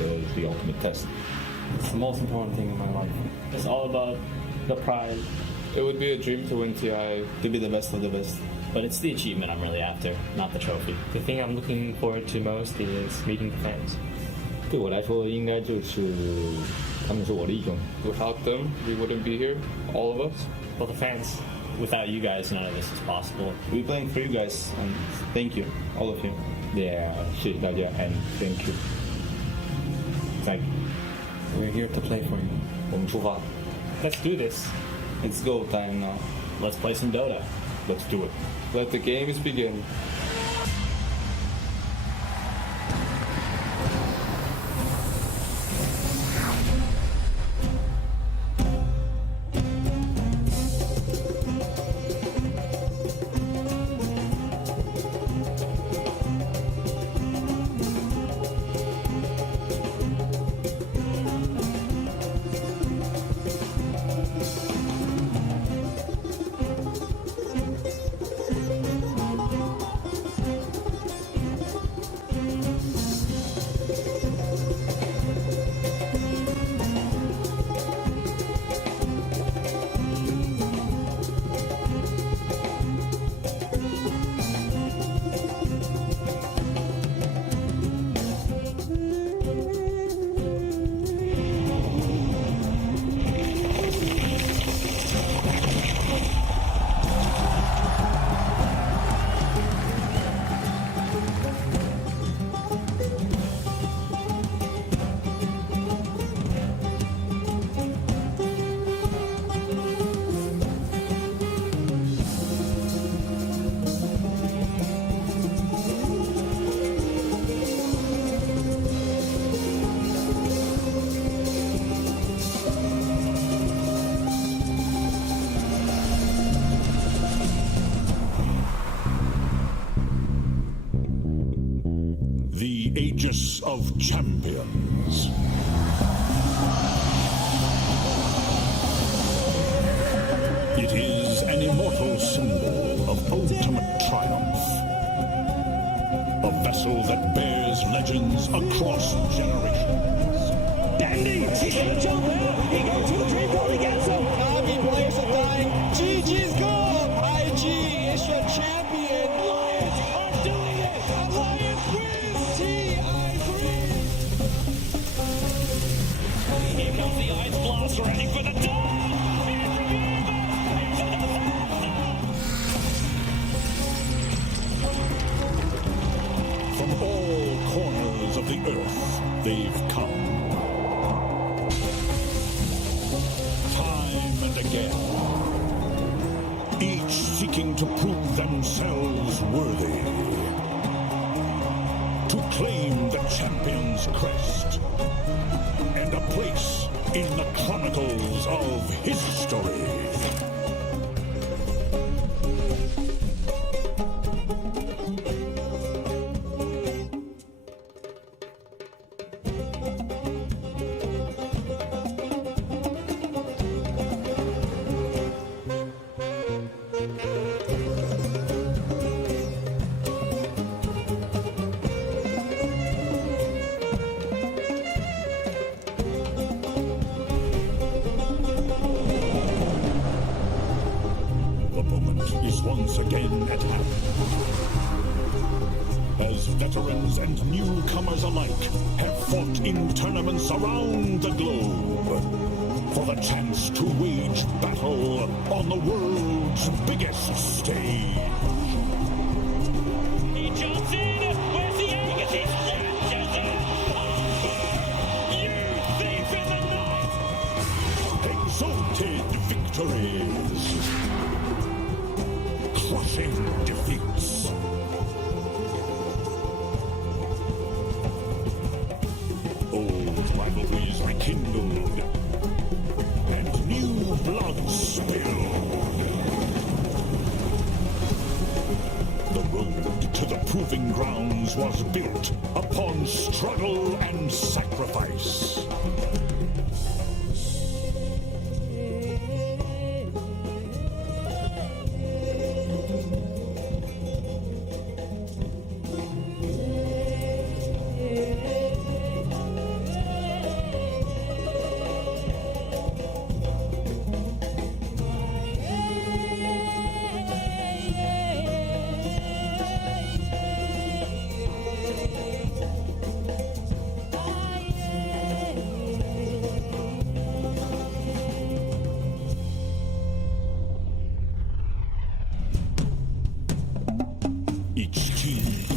is the ultimate test. It's the most important thing in my life. It's all about the pride. It would be a dream to win TI, to be the best of the best. But it's the achievement I'm really after, not the trophy. The thing I'm looking forward to most is meeting the fans. 对我来说，应该就是他们是我的义工。 Without them, we wouldn't be here, all of us. For the fans. Without you guys, none of this is possible. We're playing for you guys, and thank you, all of you. Yeah， 谢谢大家 and thank you。Thank you。 We're here to play for you. 我们出发 Let's do this. It's go time now. Let's play some Dota.，Let's do it。 Let the games begin. The Aegis of Champions. It is an immortal symbol of ultimate triumph. A vessel that bears legends across generations. Dandy! He's gonna jump out! He goes to the dream goal, he gets him! Navi players are dying. GG's gone! IG is your champion! Lions are doing it! Lions wins! TI wins! Here comes the Ice Blast, ready for the dawn! From all corners of the earth, they've come. Time and again. Each seeking to prove themselves worthy. To claim the champion's crest. And a place in the chronicles of history. Once again at hand. As veterans and newcomers alike have fought in tournaments around the globe for the chance to wage battle on the world's biggest stage. He jumps in! Where's the Aegis? He snatches it! You thief in the night! Exalted victories. Crushing defeats. Old rivalries rekindled and new blood spilled. The road to the proving grounds was built upon struggle and sacrifice.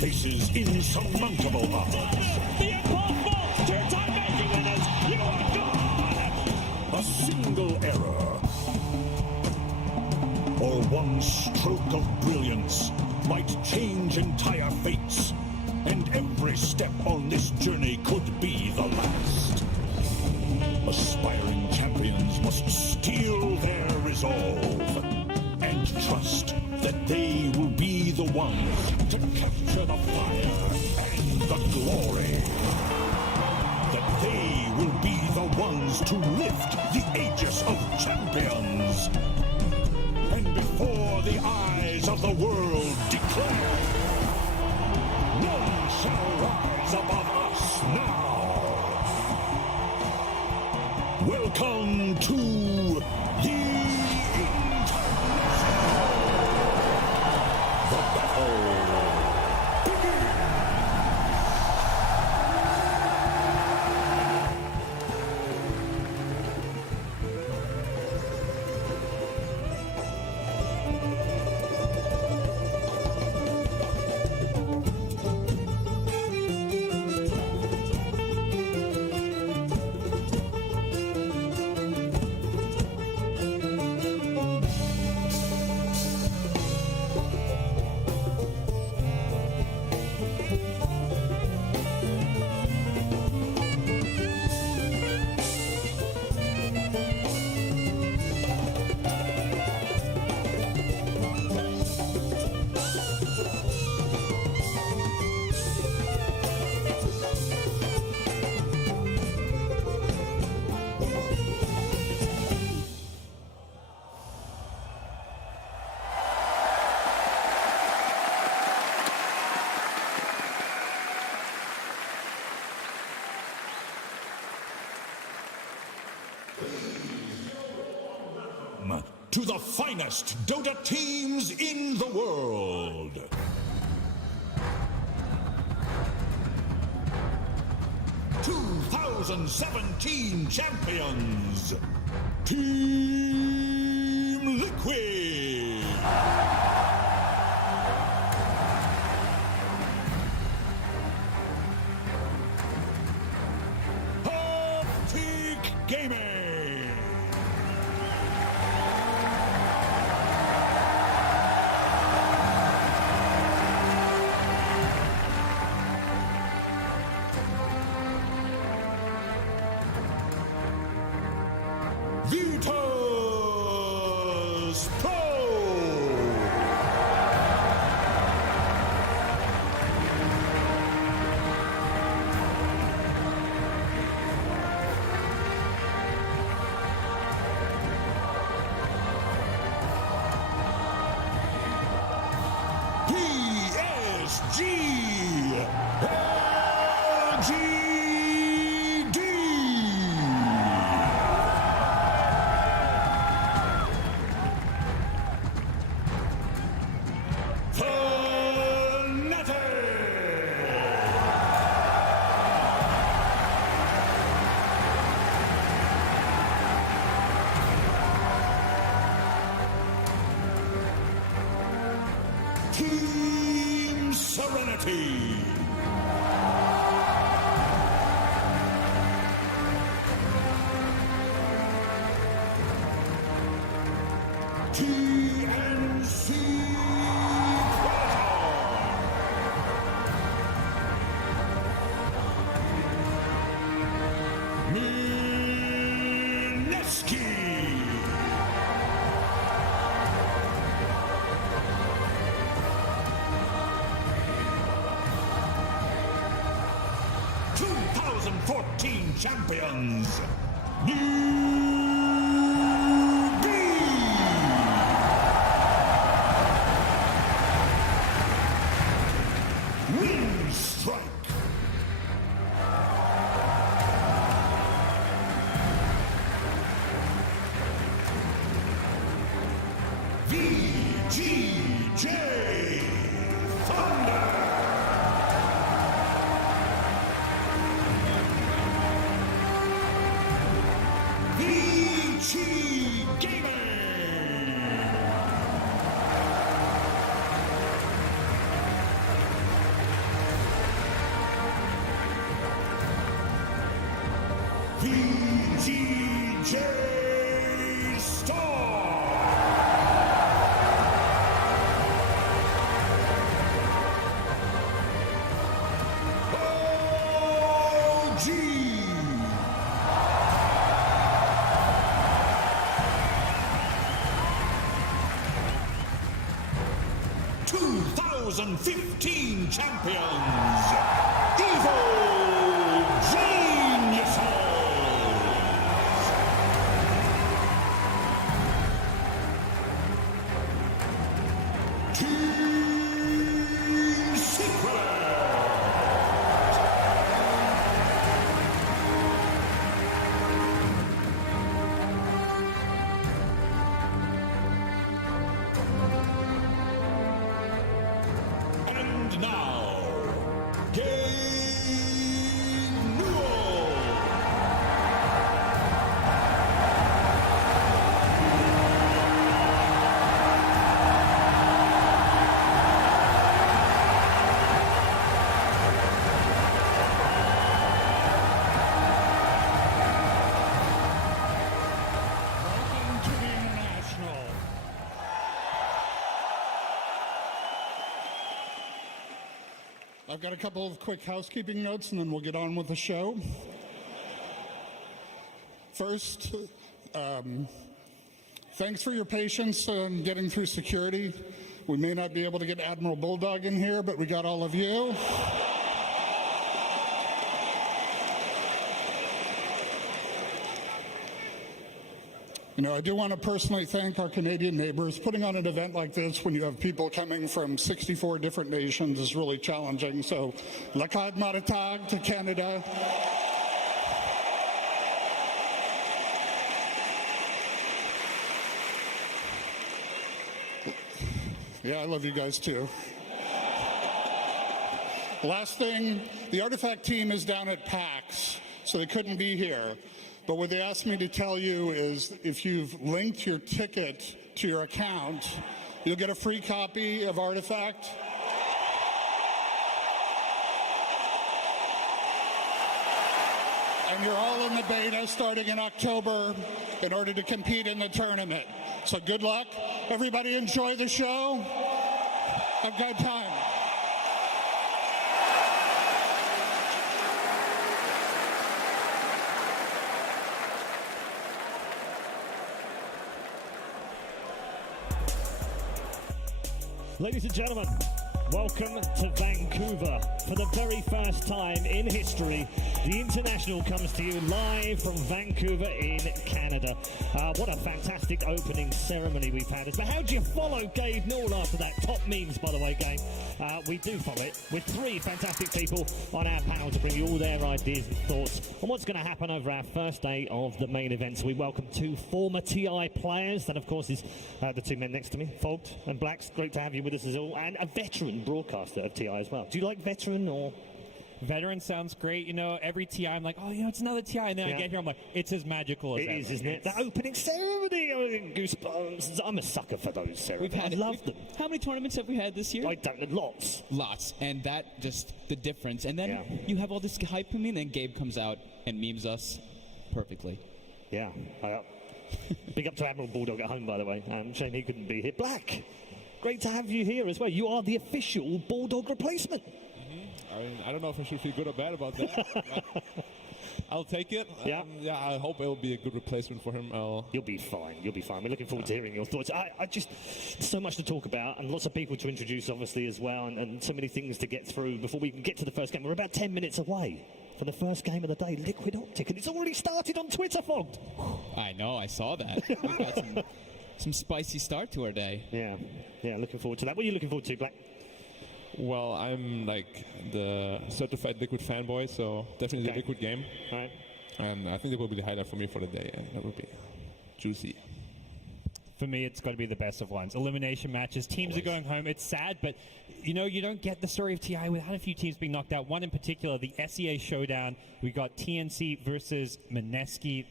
faces insurmountable odds. The impossible! Two-time making winners! You are gone! A single error or one stroke of brilliance might change entire fates, and every step on this journey could be the last. Aspiring champions must steel their resolve and trust that they will be the ones to capture the fire and the glory. That they will be the ones to lift the Aegis of Champions. And before the eyes of the world declare, none shall rise above us now. Welcome to the International. The battle begins. To the finest Dota teams in the world. 2017 champions, Team Liquid. Peak Gaming. Virtus Pro! PSG! LGD! Team Serenity. TNC Mineski. Champions, Wind Strike. VGJ Thunder. PGJ Star. OG. 2015 champions, Evil Geniuses. Team Secret. And now, Game Rule. Welcome to the International. I've got a couple of quick housekeeping notes and then we'll get on with the show. First, thanks for your patience in getting through security. We may not be able to get Admiral Bulldog in here, but we got all of you. You know, I do want to personally thank our Canadian neighbors. Putting on an event like this when you have people coming from 64 different nations is really challenging. So, Lakad Maratag to Canada. Yeah, I love you guys too. Last thing, the Artifact team is down at PAX, so they couldn't be here. But what they asked me to tell you is if you've linked your ticket to your account, you'll get a free copy of Artifact. And you're all in the beta starting in October in order to compete in the tournament. So good luck. Everybody enjoy the show. Have a good time. Ladies and gentlemen, welcome to Vancouver. For the very first time in history, the International comes to you live from Vancouver in Canada. What a fantastic opening ceremony we've had. But how do you follow Gabe Newell after that? Top memes, by the way, Gabe. We do follow it with three fantastic people on our panel to bring you all their ideas and thoughts on what's going to happen over our first day of the main event. So we welcome two former TI players. That, of course, is the two men next to me, Fogged and Blacks. Great to have you with us as well. And a veteran broadcaster of TI as well. Do you like veteran or... Veteran sounds great. You know, every TI, I'm like, oh, you know, it's another TI. And then I get here, I'm like, it's as magical as It ever. is, isn't it? The opening ceremony, goosebumps. I'm a sucker for those ceremonies. I love them. How many tournaments have we had this year? I don't know, lots. Lots. And that, just the difference. And then Yeah. you have all this hype from me, and then Gabe comes out and memes us perfectly. Yeah. Big up to Admiral Bulldog at home, by the way. Shame he couldn't be here. Black, great to have you here as well. You are the official Bulldog replacement. I don't know if I should feel good or bad about that. I'll take it. Yeah. Yeah, I hope it will be a good replacement for him. You'll be fine. You'll be fine. We're looking forward to hearing your thoughts. I just, so much to talk about and lots of people to introduce, obviously, as well, and so many things to get through before we can get to the first game. We're about 10 minutes away from the first game of the day, Liquid Optic, and it's already started on Twitter, Fogged. I know, I saw that. We've got some spicy start to our day. Yeah, looking forward to that. What are you looking forward to, Black? Well, I'm like the certified Liquid fanboy, so definitely the Liquid game. All right. And I think that will be the highlight for me for the day, and that will be juicy. For me, it's got to be the best of ones. Elimination matches. Teams are going home. It's sad, but you know, you don't get the story of TI without a few teams being knocked out. One in particular, the SEA showdown. We got TNC versus Mineski.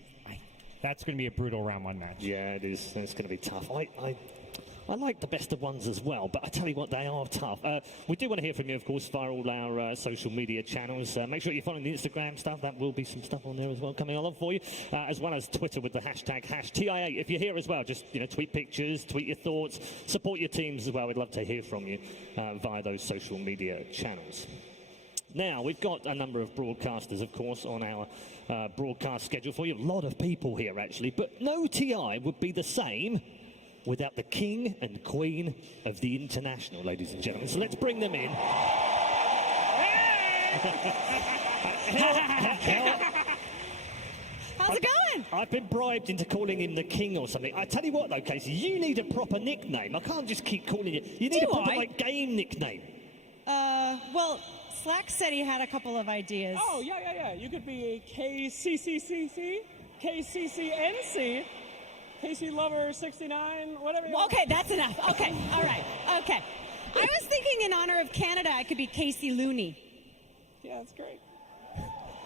That's going to be a brutal round one match. Yeah, it is. It's going to be tough. I like the best of ones as well, but I tell you what, they are tough. We do want to hear from you, of course, via all our social media channels. Make sure you're following the Instagram stuff. That will be some stuff on there as well coming along for you, as well as Twitter with the hashtag #TIA. If you're here as well, just tweet pictures, tweet your thoughts, support your teams as well. We'd love to hear from you via those social media channels. Now, we've got a number of broadcasters, of course, on our broadcast schedule for you. A lot of people here, actually, but no TI would be the same without the king and queen of the international, ladies and gentlemen. So let's bring them in. How's it going? I've been bribed into calling him the king or something. I tell you what, though, Casey, you need a proper nickname. I can't just keep calling you. You need a proper game nickname. Well, Slack said he had a couple of ideas. Oh, yeah. You could be KCCCC, KCCNC, KC Lover 69, whatever. Well, okay, that's enough. Okay, all right. Okay. I was thinking in honor of Canada, I could be Casey Looney. Yeah, that's great.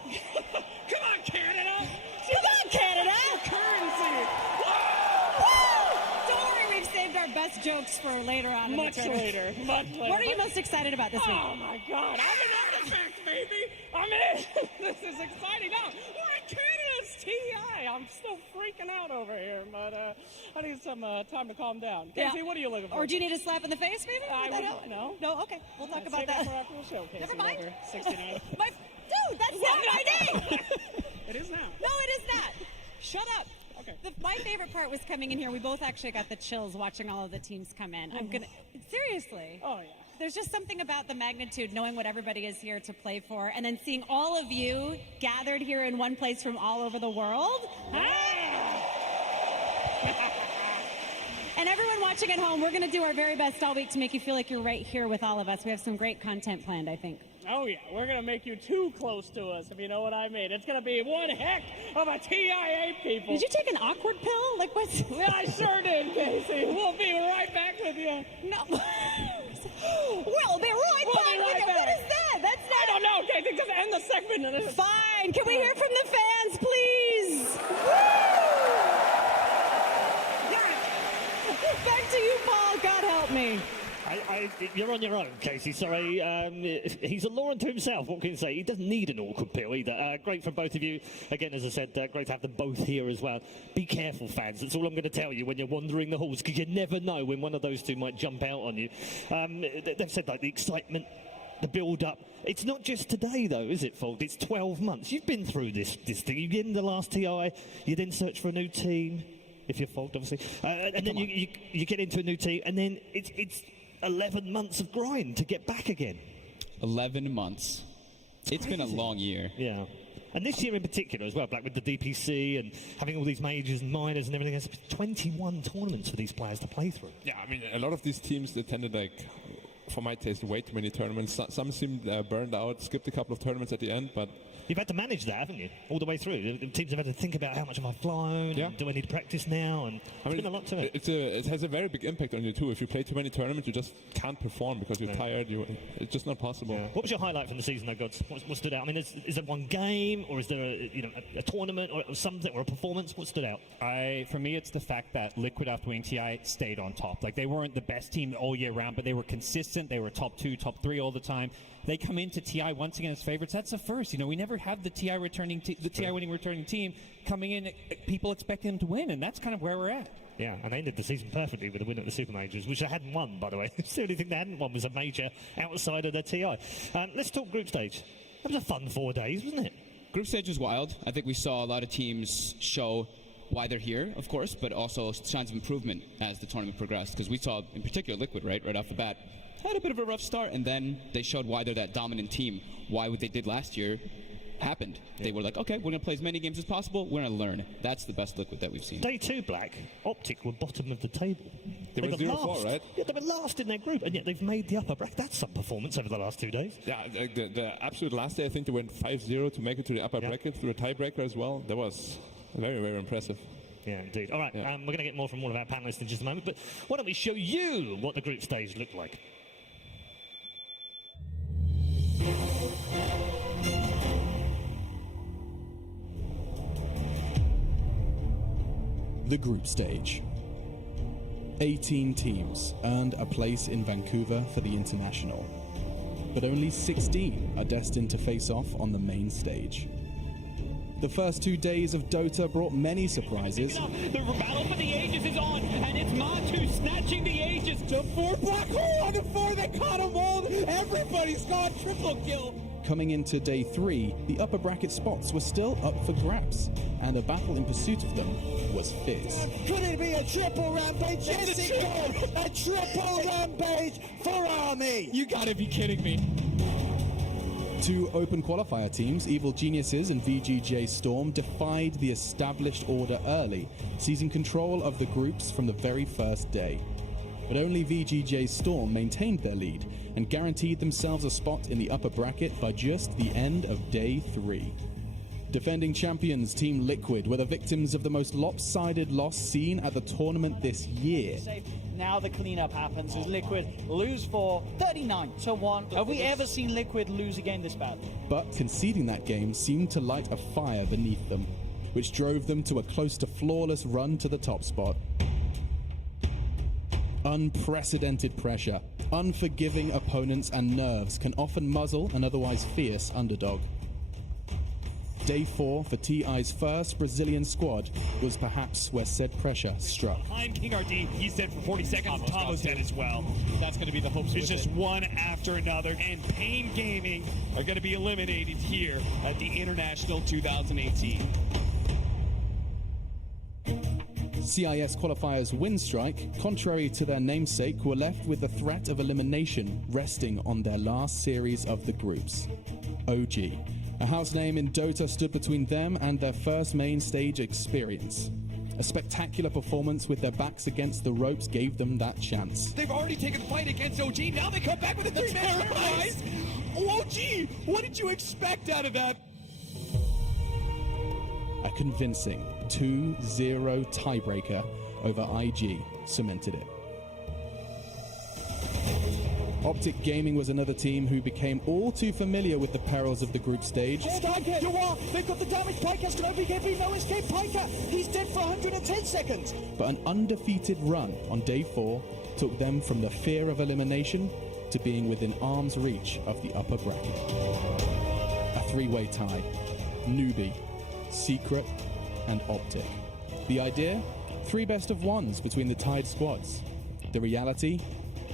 Come on, Canada! Come on, Canada! Currency! Don't worry, we've saved our best jokes for later on. Much later. What are you most excited about this week? Oh my God! I'm an artifact, baby! I'm in! This is exciting. Now, we're at Canada's TI. I'm still freaking out over here, but I need some time to calm down. Casey, what are you looking for? Or do you need a slap in the face, maybe? No. No, okay. We'll talk about Save that. for after the show, Casey. Never mind. Lover 69. Dude, that's not my name! It is now. No, it is not. Shut up. Okay. My favorite part was coming in here. We both actually got the chills watching all of the teams come in. I'm gonna seriously. Oh yeah. There's just something about the magnitude, knowing what everybody is here to play for, and then seeing all of you gathered here in one place from all over the world. And everyone watching at home, we're going to do our very best all week to make you feel like you're right here with all of us. We have some great content planned, I think. Oh, yeah. We're going to make you too close to us, if you know what I mean. It's going to be one heck of a TIA, people. Did you take an awkward pill? Like what? Yeah, I sure did, Casey. We'll be right back with you. No. We'll be right back with you. What is that? That's not... I don't know, Casey. Just end the segment. Fine. Can we hear from the fans, please? Back to you, Paul. God help me. You're on your own, Casey. Sorry. He's a law unto himself. What can you say? He doesn't need an awkward pill either. Great from both of you. Again, as I said, great to have them both here as well. Be careful, fans. That's all I'm going to tell you when you're wandering the halls, because you never know when one of those two might jump out on you. They've said, like, the excitement, the build-up. It's not just today, though, is it, Fold? It's 12 months. You've been through this thing. You get in the last TI. You then search for a new team, if you're Fold, obviously. And then you get into a new team, and then it's 11 months of grind to get back again. 11 months. It's been a long year. Yeah. And this year in particular as well, like with the DPC and having all these majors and minors and everything else, 21 tournaments for these players to play through. Yeah, I mean, a lot of these teams attended, like, for my taste, way too many tournaments. Some seemed burned out, skipped a couple of tournaments at the end, but... You've had to manage that, haven't you? All the way through. The teams have had to think about how much have I flown, yeah. Do I need to practice now? And it's been a lot to it. It has a very big impact on you too. If you play too many tournaments, you just can't perform because you're tired. It's just not possible. Yeah. What was your highlight from the season, though, Gods? What stood out? I mean, is there one game, or is there a tournament, or something, or a performance? What stood out? For me, it's the fact that Liquid after winning TI stayed on top. Like, they weren't the best team all year round, but they were consistent. They were top 2, top 3 all the time. They come into TI once again as favorites. That's the first. We never have the TI winning returning team coming in. People expecting them to win, and that's kind of where we're at. Yeah, and they ended the season perfectly with a win at the Super Majors, which they hadn't won, by the way. The only thing they hadn't won was a major outside of their TI. Let's talk group stage. That was a fun 4 days, wasn't it? Group stage was wild. I think we saw a lot of teams show why they're here, of course, but also signs of improvement as the tournament progressed. Because we saw, in particular, Liquid, right off the bat, had a bit of a rough start, and then they showed why they're that dominant team. Why what they did last year happened. Yeah. They were like, okay, we're going to play as many games as possible. We're going to learn. That's the best Liquid that we've seen. Day 2, Black, Optic were bottom of the table. They were 0-4, right? Yeah, they were last in their group, and yet they've made the upper bracket. That's some performance over the last 2 days. Yeah, the absolute last day, I think they went 5-0 to make it to the upper bracket through a tiebreaker as well. That was very, very impressive. Yeah, indeed. All right, we're going to get more from all of our panelists in just a moment, but why don't we show you what the group stage looked like? The group stage. 18 teams earned a place in Vancouver for the International, but only 16 are destined to face off on the main stage. The first 2 days of Dota brought many surprises. The battle for the Aegis is on, and it's Matu snatching the Aegis. To 4 black hole on the 4, they caught them all. Everybody's got triple kill. Coming into day 3, the upper bracket spots were still up for grabs, and the battle in pursuit of them was fierce. Could it be a triple rampage? Yes, it could. A triple rampage for Army. You gotta be kidding me. 2 open qualifier teams, Evil Geniuses and VGJ Storm, defied the established order early, seizing control of the groups from the very first day. But only VGJ Storm maintained their lead and guaranteed themselves a spot in the upper bracket by just the end of day 3. Defending champions Team Liquid were the victims of the most lopsided loss seen at the tournament this year. Now the cleanup happens as Liquid lose for 39-1. Have we ever seen Liquid lose a game this badly? But conceding that game seemed to light a fire beneath them, which drove them to a close to flawless run to the top spot. Unprecedented pressure, unforgiving opponents and nerves can often muzzle an otherwise fierce underdog. Day 4 for TI's first Brazilian squad was perhaps where said pressure struck. Behind King RD, he's dead for 40 seconds. Tamo's dead as well. That's going to be the hopes. It's just one after another, and Pain Gaming are going to be eliminated here at the International 2018. CIS qualifiers Winstrike, contrary to their namesake, were left with the threat of elimination resting on their last series of the groups. OG, a house name in Dota, stood between them and their first main stage experience. A spectacular performance with their backs against the ropes gave them that chance. They've already taken the fight against OG. Now they come back with a 3-man surprise. OG, what did you expect out of that? A convincing 2-0 tiebreaker over IG cemented it. Optic Gaming was another team who became all too familiar with the perils of the group stage. Stagger, they've got the damage. Pike's going to be no escape. Piker, he's dead for 110 seconds. But an undefeated run on day 4 took them from the fear of elimination to being within arm's reach of the upper bracket. A 3-way tie. Newbie, Secret, and Optic. The idea? 3 best-of-1s between the tied squads. The reality?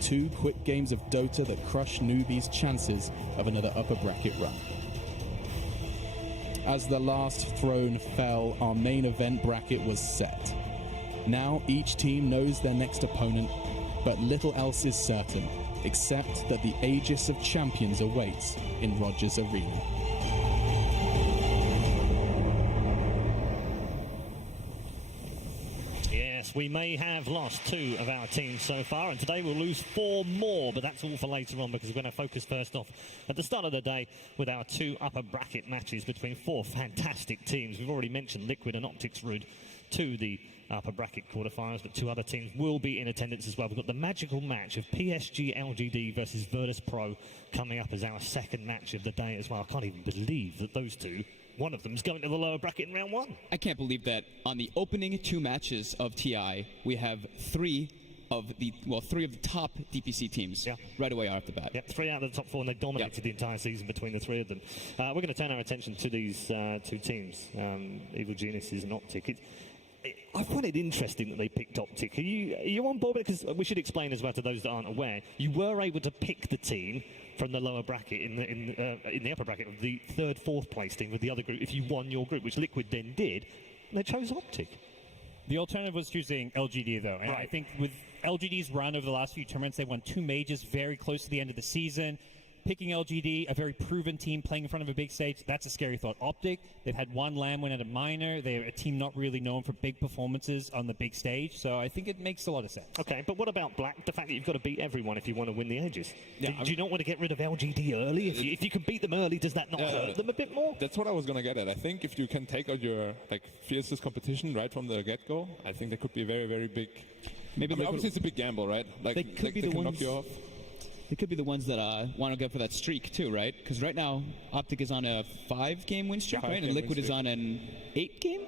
2 quick games of Dota that crushed Newbie's chances of another upper bracket run. As the last throne fell, our main event bracket was set. Now each team knows their next opponent, but little else is certain, except that the Aegis of Champions awaits in Rogers Arena. We may have lost 2 of our teams so far, and today we'll lose 4 more, but that's all for later on because we're going to focus first off at the start of the day with our 2 upper bracket matches between 4 fantastic teams. We've already mentioned Liquid and Optic's route to the upper bracket quarterfinals, but 2 other teams will be in attendance as well. We've got the magical match of PSG LGD versus Virtus Pro coming up as our second match of the day as well. I can't even believe that those 2, one of them's going to the lower bracket in round 1. I can't believe that on the opening 2 matches of TI, we have 3 of the top DPC teams right away off the bat. Yep, 3 out of the top 4, and they dominated the entire season between the 3 of them. We're going to turn our attention to these 2 teams, Evil Geniuses and Optic. I find it interesting that they picked Optic. Are you on board? Because we should explain as well to those that aren't aware, you were able to pick the team from the lower bracket in the upper bracket of the 3rd, 4th place team with the other group if you won your group, which Liquid then did. And they chose Optic. The alternative was choosing LGD, though. And I think with LGD's run over the last few tournaments, they won 2 majors very close to the end of the season. Picking LGD, a very proven team playing in front of a big stage, that's a scary thought. Optic, they've had 1 LAN win at a minor. They're a team not really known for big performances on the big stage, so I think it makes a lot of sense. Okay, but what about Black? The fact that you've got to beat everyone if you want to win the Aegis. Do you not want to get rid of LGD early? If you can beat them early, does that not hurt them a bit more? That's what I was going to get at. I think if you can take out your fiercest competition right from the get-go, I think that could be a very, very big... obviously it's a big gamble, right? They could be the ones... knock you off. They could be the ones that want to go for that streak too, right? Because right now, Optic is on a 5-game win streak, right? And Liquid is on an 8-game?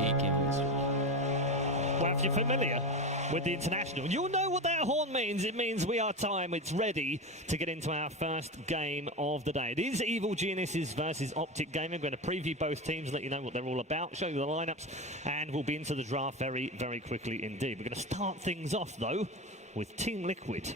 8-game win streak. Well, if you're familiar with the International, you'll know what that horn means. It means we are time. It's ready to get into our first game of the day. It is Evil Geniuses versus Optic Gaming. I'm going to preview both teams, let you know what they're all about, show you the lineups, and we'll be into the draft very, very quickly indeed. We're going to start things off, though, with Team Liquid.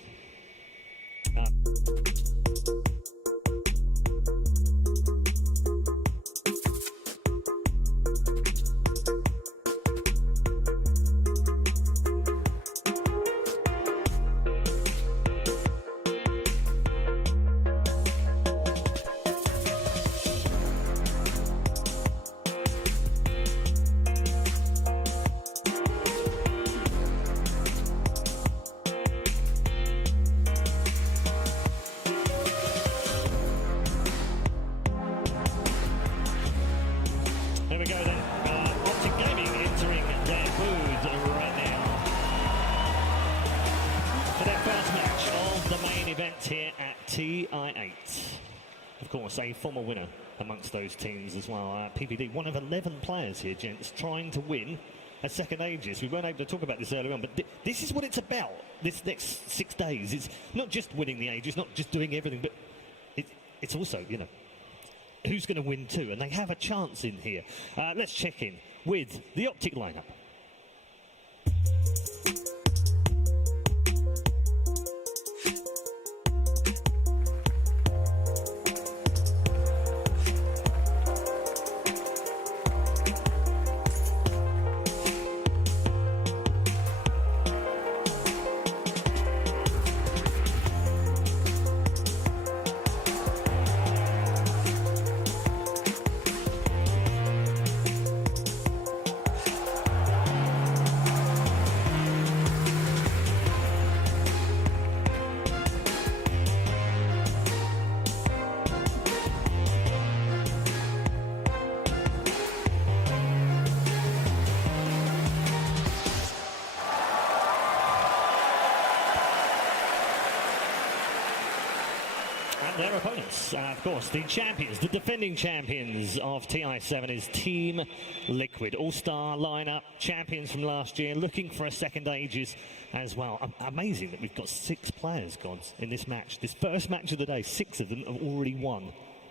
A former winner amongst those teams as well. PPD, one of 11 players here, gents, trying to win a second Aegis. We weren't able to talk about this earlier on, but this is what it's about this next 6 days. It's not just winning the Aegis, not just doing everything, but it's also, you know, who's going to win too, and they have a chance in here. Let's check in with the Optic lineup. Their opponents, of course, the champions, the defending champions of TI7 is Team Liquid. All-star lineup, champions from last year, looking for a second Aegis as well. Amazing that we've got 6 players, gods, in this match. This first match of the day, 6 of them have already won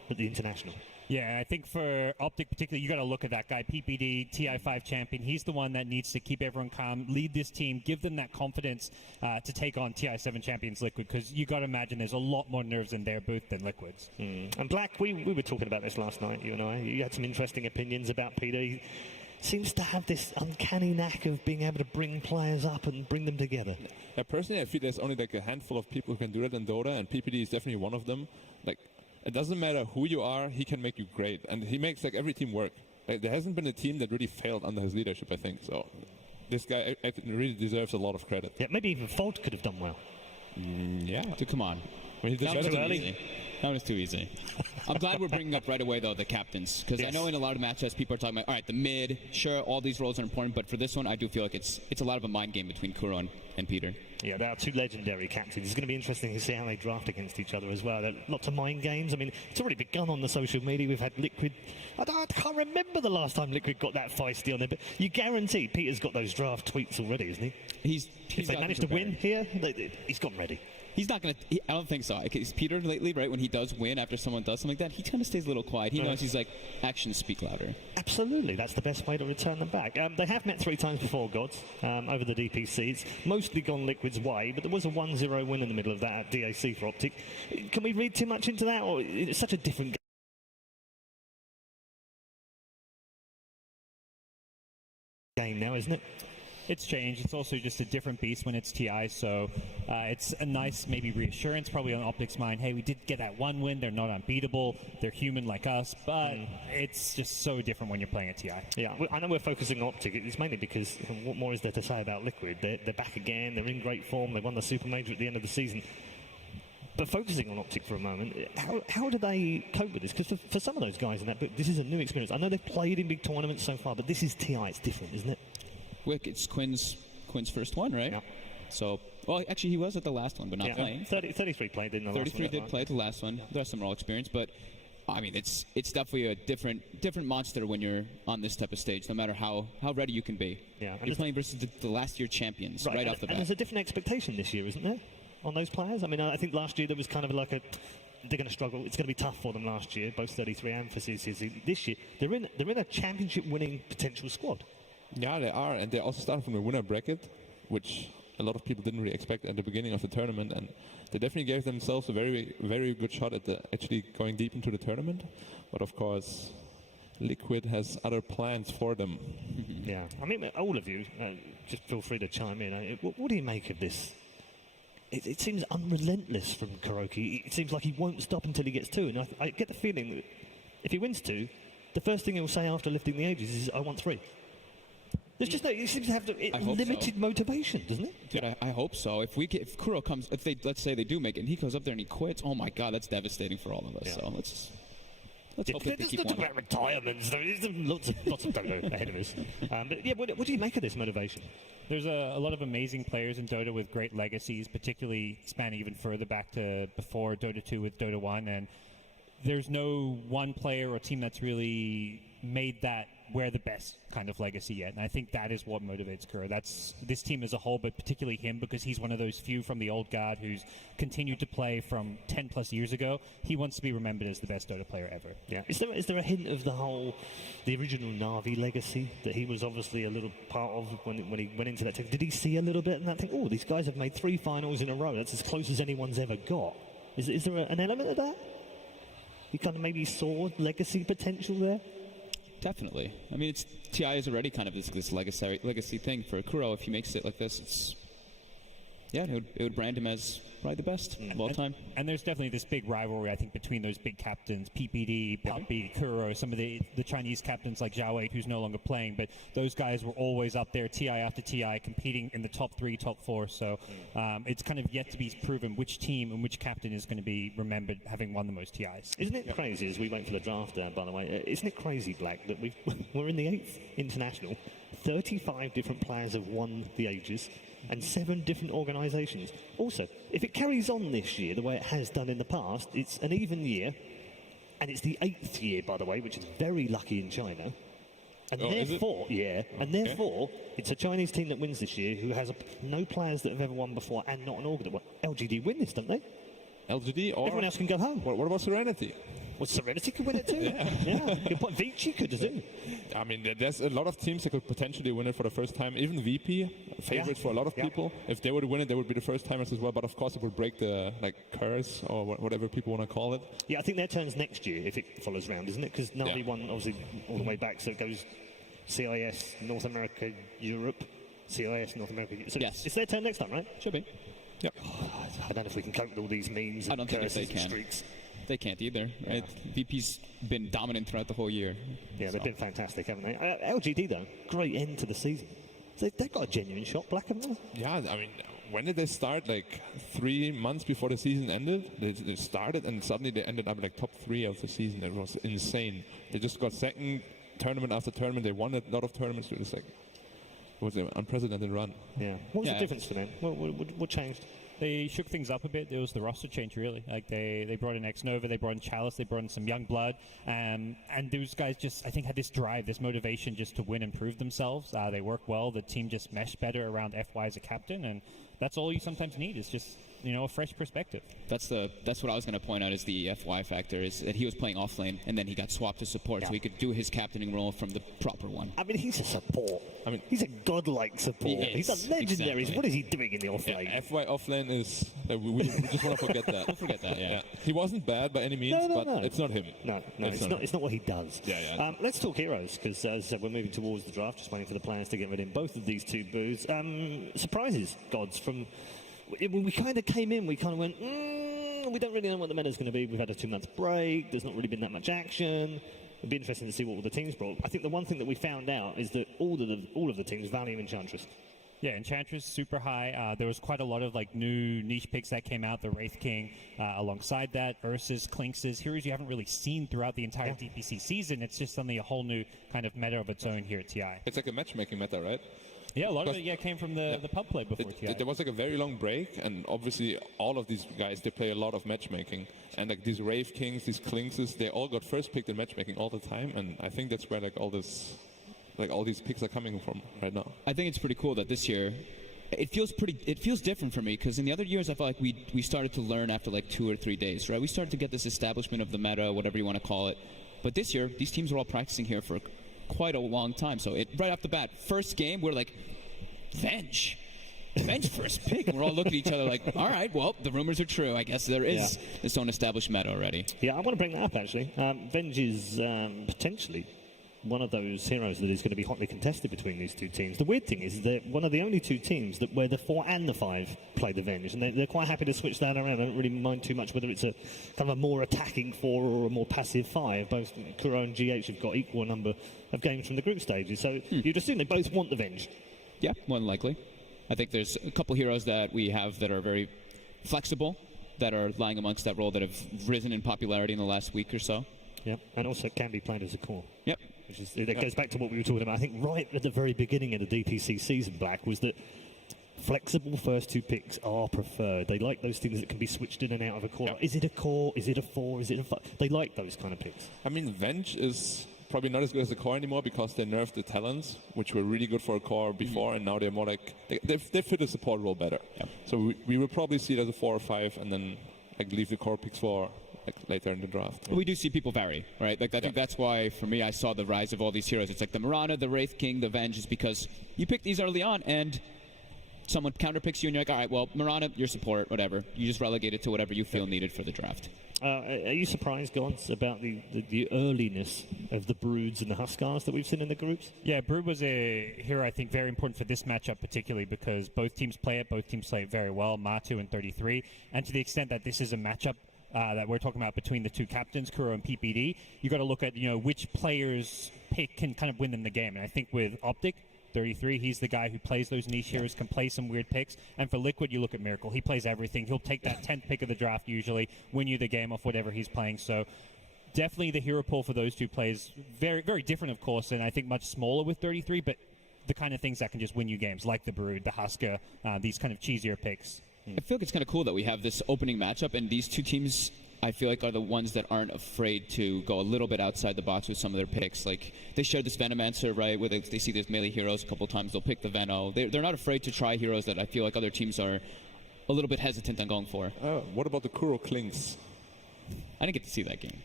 at the International. Yeah, I think for Optic particularly, you got to look at that guy, PPD, TI5 champion. He's the one that needs to keep everyone calm, lead this team, give them that confidence to take on TI7 champions Liquid, because you got to imagine there's a lot more nerves in their booth than Liquid's. And Black, we were talking about this last night, you and I. You had some interesting opinions about PD. Seems to have this uncanny knack of being able to bring players up and bring them together. Yeah, personally, I feel there's only like a handful of people who can do that in Dota, and PPD is definitely one of them. Like, it doesn't matter who you are, he can make you great. And he makes like every team work. Like, there hasn't been a team that really failed under his leadership, I think. So this guy I think really deserves a lot of credit. Yeah, maybe even Fault could have done well. Yeah. So come on. When he That was too easy. I'm glad we're bringing up right away, though, the captains. Because I know in a lot of matchups, people are talking about, all right, the mid, sure, all these roles are important. But for this one, I do feel like it's a lot of a mind game between Kuro and Peter. Yeah, they are 2 legendary captains. It's going to be interesting to see how they draft against each other as well. There are lots of mind games. I mean, it's already begun on the social media. We've had Liquid. I can't remember the last time Liquid got that feisty on there, but you guarantee Peter's got those draft tweets already, isn't he? If they manage to win here, he's gotten ready. He's not going to... I don't think so. Because Peter lately, right, when he does win after someone does something like that, he kind of stays a little quiet. He knows he's like, actions speak louder. Absolutely. That's the best way to return them back. They have met 3 times before, gods, over the DPC. It's mostly gone Liquid's way, but there was a 1-0 win in the middle of that at DAC for Optic. Can we read too much into that, or it's such a different game now, isn't it? It's changed. It's also just a different beast when it's TI, so it's a nice maybe reassurance probably on Optic's mind. Hey, we did get that 1 win. They're not unbeatable. They're human like us, but it's just so different when you're playing at TI. Yeah, I know we're focusing on Optic. It's mainly because what more is there to say about Liquid? They're back again. They're in great form. They won the Super Major at the end of the season. But focusing on Optic for a moment, how do they cope with this? Because for some of those guys in that book, this is a new experience. I know they've played in big tournaments so far, but this is TI. It's different, isn't it? Wick, it's Quinn's first one, right? Yeah. So, well, actually, he was at the last one, but not playing. 33 played in the last one. 33 did play at the last one. There's some role experience, but I mean, it's definitely a different monster when you're on this type of stage, no matter how ready you can be. Yeah, you're playing versus the last year champions right off the bat. And there's a different expectation this year, isn't there, on those players? I mean, I think last year there was kind of like they're going to struggle. It's going to be tough for them last year, both 33 and for CCC. This year, they're in a championship-winning potential squad. Yeah, they are, and they also started from a winner bracket, which a lot of people didn't really expect at the beginning of the tournament, and they definitely gave themselves a very, very good shot at actually going deep into the tournament. But of course, Liquid has other plans for them. Yeah, I mean, all of you, just feel free to chime in. What do you make of this? It seems unrelentless from Kuroki. It seems like he won't stop until he gets 2, and I get the feeling that if he wins 2, the first thing he'll say after lifting the ages is, "I want 3." There's just he seems to have limited motivation, doesn't it? Dude, I hope so. If Kuro comes, let's say they do make it, and he goes up there and he quits, oh my God, that's devastating for all of us. Yeah. So let's hope that they keep talk about retirements. There's lots of Dota ahead of us. But yeah, what do you make of this motivation? There's a lot of amazing players in Dota with great legacies, particularly spanning even further back to before Dota 2 with Dota 1, and there's no one player or team that's really made that wear the best kind of legacy yet, and I think that is what motivates Kuro. That's this team as a whole, but particularly him, because he's one of those few from the old guard who's continued to play from 10 plus years ago. He wants to be remembered as the best Dota player ever. Yeah. Is there a hint of the original Na'Vi legacy that he was obviously a little part of when he went into that team? Did he see a little bit and think, oh, these guys have made 3 finals in a row, that's as close as anyone's ever got? Is there an element of that? He kind of maybe saw legacy potential there? Definitely. I mean, TI is already kind of this legacy thing for Kuro. If he makes it like this, it would brand him as probably the best of all time. And there's definitely this big rivalry, I think, between those big captains, PPD, Puppy, Kuro, some of the Chinese captains like Zhao 8, who's no longer playing, but those guys were always up there, TI after TI, competing in the top 3, top 4. So it's kind of yet to be proven which team and which captain is going to be remembered having won the most TIs. Isn't it crazy, as we wait for the draft, by the way, isn't it crazy, Black, that we're in the 8th international, 35 different players have won the ages, and 7 different organisations. Also, if it carries on this year the way it has done in the past, it's an even year, and it's the 8th year, by the way, which is very lucky in China. And therefore, it's a Chinese team that wins this year who has no players that have ever won before and not an organ. Well, LGD win this, don't they? LGD, or everyone else can go home. What about Serenity? Well, Serenity could win it too. Yeah, good point. Vici could too. I mean, there's a lot of teams that could potentially win it for the first time. Even VP, favorites for a lot of people. If they were to win it, they would be the first timers as well. But of course, it would break the curse or whatever people want to call it. Yeah, I think their turn's next year if it follows round, isn't it? Because Na'Vi won obviously all the way back, so it goes CIS, North America, Europe, CIS, North America. So yes, it's their turn next time, right? Should be. Yep. I don't know if we can cope with all these memes and curses and streaks. They can't either, right? VP's been dominant throughout the whole year. Yeah, they've been fantastic, haven't they? LGD, though, great end to the season. They've got a genuine shot, Black, haven't they? Yeah, I mean, when did they start? Like 3 months before the season ended? They started, and suddenly they ended up like top 3 of the season. It was insane. They just got second tournament after tournament. They won a lot of tournaments. It was an unprecedented run. Yeah. What was the difference for them? What changed? They shook things up a bit. It was the roster change, really. Like they brought in X-Nova, they brought in Chalice, they brought in some young blood, and those guys just, I think, had this drive, this motivation just to win and prove themselves. They worked well. The team just meshed better around FY as a captain, and that's all you sometimes need is just a fresh perspective. That's what I was going to point out is the FY factor, is that he was playing off lane and then he got swapped to support, so he could do his captaining role from the proper one. I mean, he's a support. I mean, he's a godlike support. He's a legendary. Exactly. What is he doing in the off lane? FY off lane is we just want to forget that. Don't forget that. Yeah. He wasn't bad by any means, but it's not him. No, it's not what he does. Yeah. Let's talk heroes, because as I said, we're moving towards the draft, just waiting for the players to get ready in both of these 2 booths. Surprises, gods, from when we kind of came in, we kind of went, we don't really know what the meta's going to be. We've had a 2-month break. There's not really been that much action. It'd be interesting to see what all the teams brought. I think the one thing that we found out is that all of the teams value Enchantress. Yeah, Enchantress super high. There was quite a lot of new niche picks that came out. The Wraith King, alongside that, Ursus, Clinxes, heroes you haven't really seen throughout the entire DPC season. It's just suddenly a whole new kind of meta of its own here at TI. It's like a matchmaking meta, right? Yeah, a lot of it came from the pub play before TI. There was like a very long break, and obviously all of these guys, they play a lot of matchmaking. And like these Rave Kings, these Klinkses, they all got first picked in matchmaking all the time, and I think that's where like all these picks are coming from right now. I think it's pretty cool that this year it feels different for me, because in the other years I felt like we started to learn after like 2 or 3 days, right? We started to get this establishment of the meta, whatever you want to call it. But this year, these teams are all practicing here for quite a long time. So right off the bat, first game, we're like, Venge first pick. And we're all looking at each other like, all right, well, the rumors are true. I guess there is its own established meta already. Yeah, I want to bring that up, actually. Venge is potentially one of those heroes that is going to be hotly contested between these two teams. The weird thing is they're one of the only two teams where the 4 and the 5 play the Venge, and they're quite happy to switch that around. I don't really mind too much whether it's a kind of a more attacking 4 or a more passive 5. Both Kuro and GH have got equal number of games from the group stages, so you'd assume they both want the Venge. Yeah, more than likely. I think there's a couple heroes that we have that are very flexible, that are lying amongst that role, that have risen in popularity in the last week or so. Yep, and also can be played as a core. Yep. That goes back to what we were talking about. I think right at the very beginning of the DPC season, Black, was that flexible first 2 picks are preferred. They like those things that can be switched in and out of a core. Yeah. Is it a core? Is it a 4? Is it a 5? They like those kind of picks. I mean, Venge is probably not as good as the core anymore because they nerfed the talents, which were really good for a core before, and now they're more like they fit a support role better. Yeah. So we will probably see it as a 4 or 5, and then like leave the core picks for like later in the draft. We do see people vary, right? Like I think that's why, for me, I saw the rise of all these heroes. It's like the Mirana, the Wraith King, the Venge, is because you pick these early on, and someone counterpicks you, and you're like, all right, well, Mirana, your support, whatever. You just relegate it to whatever you feel needed for the draft. Are you surprised, Gons, about the earliness of the Broods and the Huskars that we've seen in the groups? Yeah, Brood was a hero, I think, very important for this matchup particularly because both teams play it very well, Matu and 33, and to the extent that this is a matchup that we're talking about between the two captains, Kuro and PPD, you got to look at which players pick can kind of win them the game. And I think with Optic, 33, he's the guy who plays those niche heroes, can play some weird picks. And for Liquid, you look at Miracle. He plays everything. He'll take that 10th pick of the draft usually, win you the game off whatever he's playing. So definitely the hero pool for those two plays very, very different, of course, and I think much smaller with 33, but the kind of things that can just win you games, like the Brood, the Husker, these kind of cheesier picks. I feel like it's kind of cool that we have this opening matchup, and these two teams, I feel like, are the ones that aren't afraid to go a little bit outside the box with some of their picks. Like, they shared this Venomancer, right, where they see these melee heroes a couple times, they'll pick the Veno. They're not afraid to try heroes that I feel like other teams are a little bit hesitant on going for. What about the Kuro Klinks? I didn't get to see that game.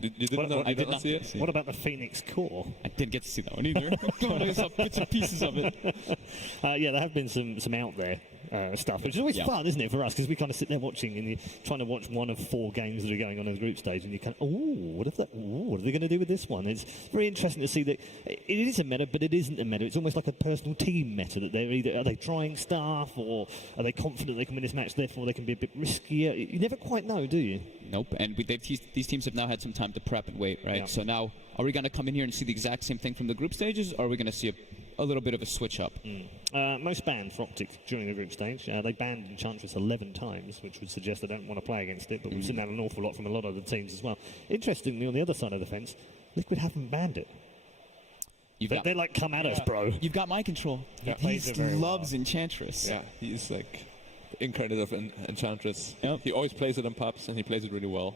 You did not see it? What about the Phoenix Core? I didn't get to see that one either. I saw bits and pieces of it. Yeah, there have been some out there stuff, which is always fun, isn't it, for us? Because we kind of sit there watching, and you're trying to watch one of 4 games that are going on in the group stage, and you kind of, what are they going to do with this one? It's very interesting to see that it is a meta, but it isn't a meta. It's almost like a personal team meta, that are they trying stuff, or are they confident they can win this match, therefore they can be a bit riskier? You never quite know, do you? Nope, and these teams have now had some time to prep and wait, right? Yeah. So now, are we going to come in here and see the exact same thing from the group stages, or are we going to see a little bit of a switch up? Most banned for Optic during the group stage. They banned Enchantress 11 times, which would suggest they don't want to play against it, but we've seen that an awful lot from a lot of the teams as well. Interestingly, on the other side of the fence, Liquid haven't banned it. They're like, come at us, bro. You've got my control. Yeah. He loves Enchantress. Yeah, he's like incarnate of Enchantress. Yep. He always plays it on pubs, and he plays it really well.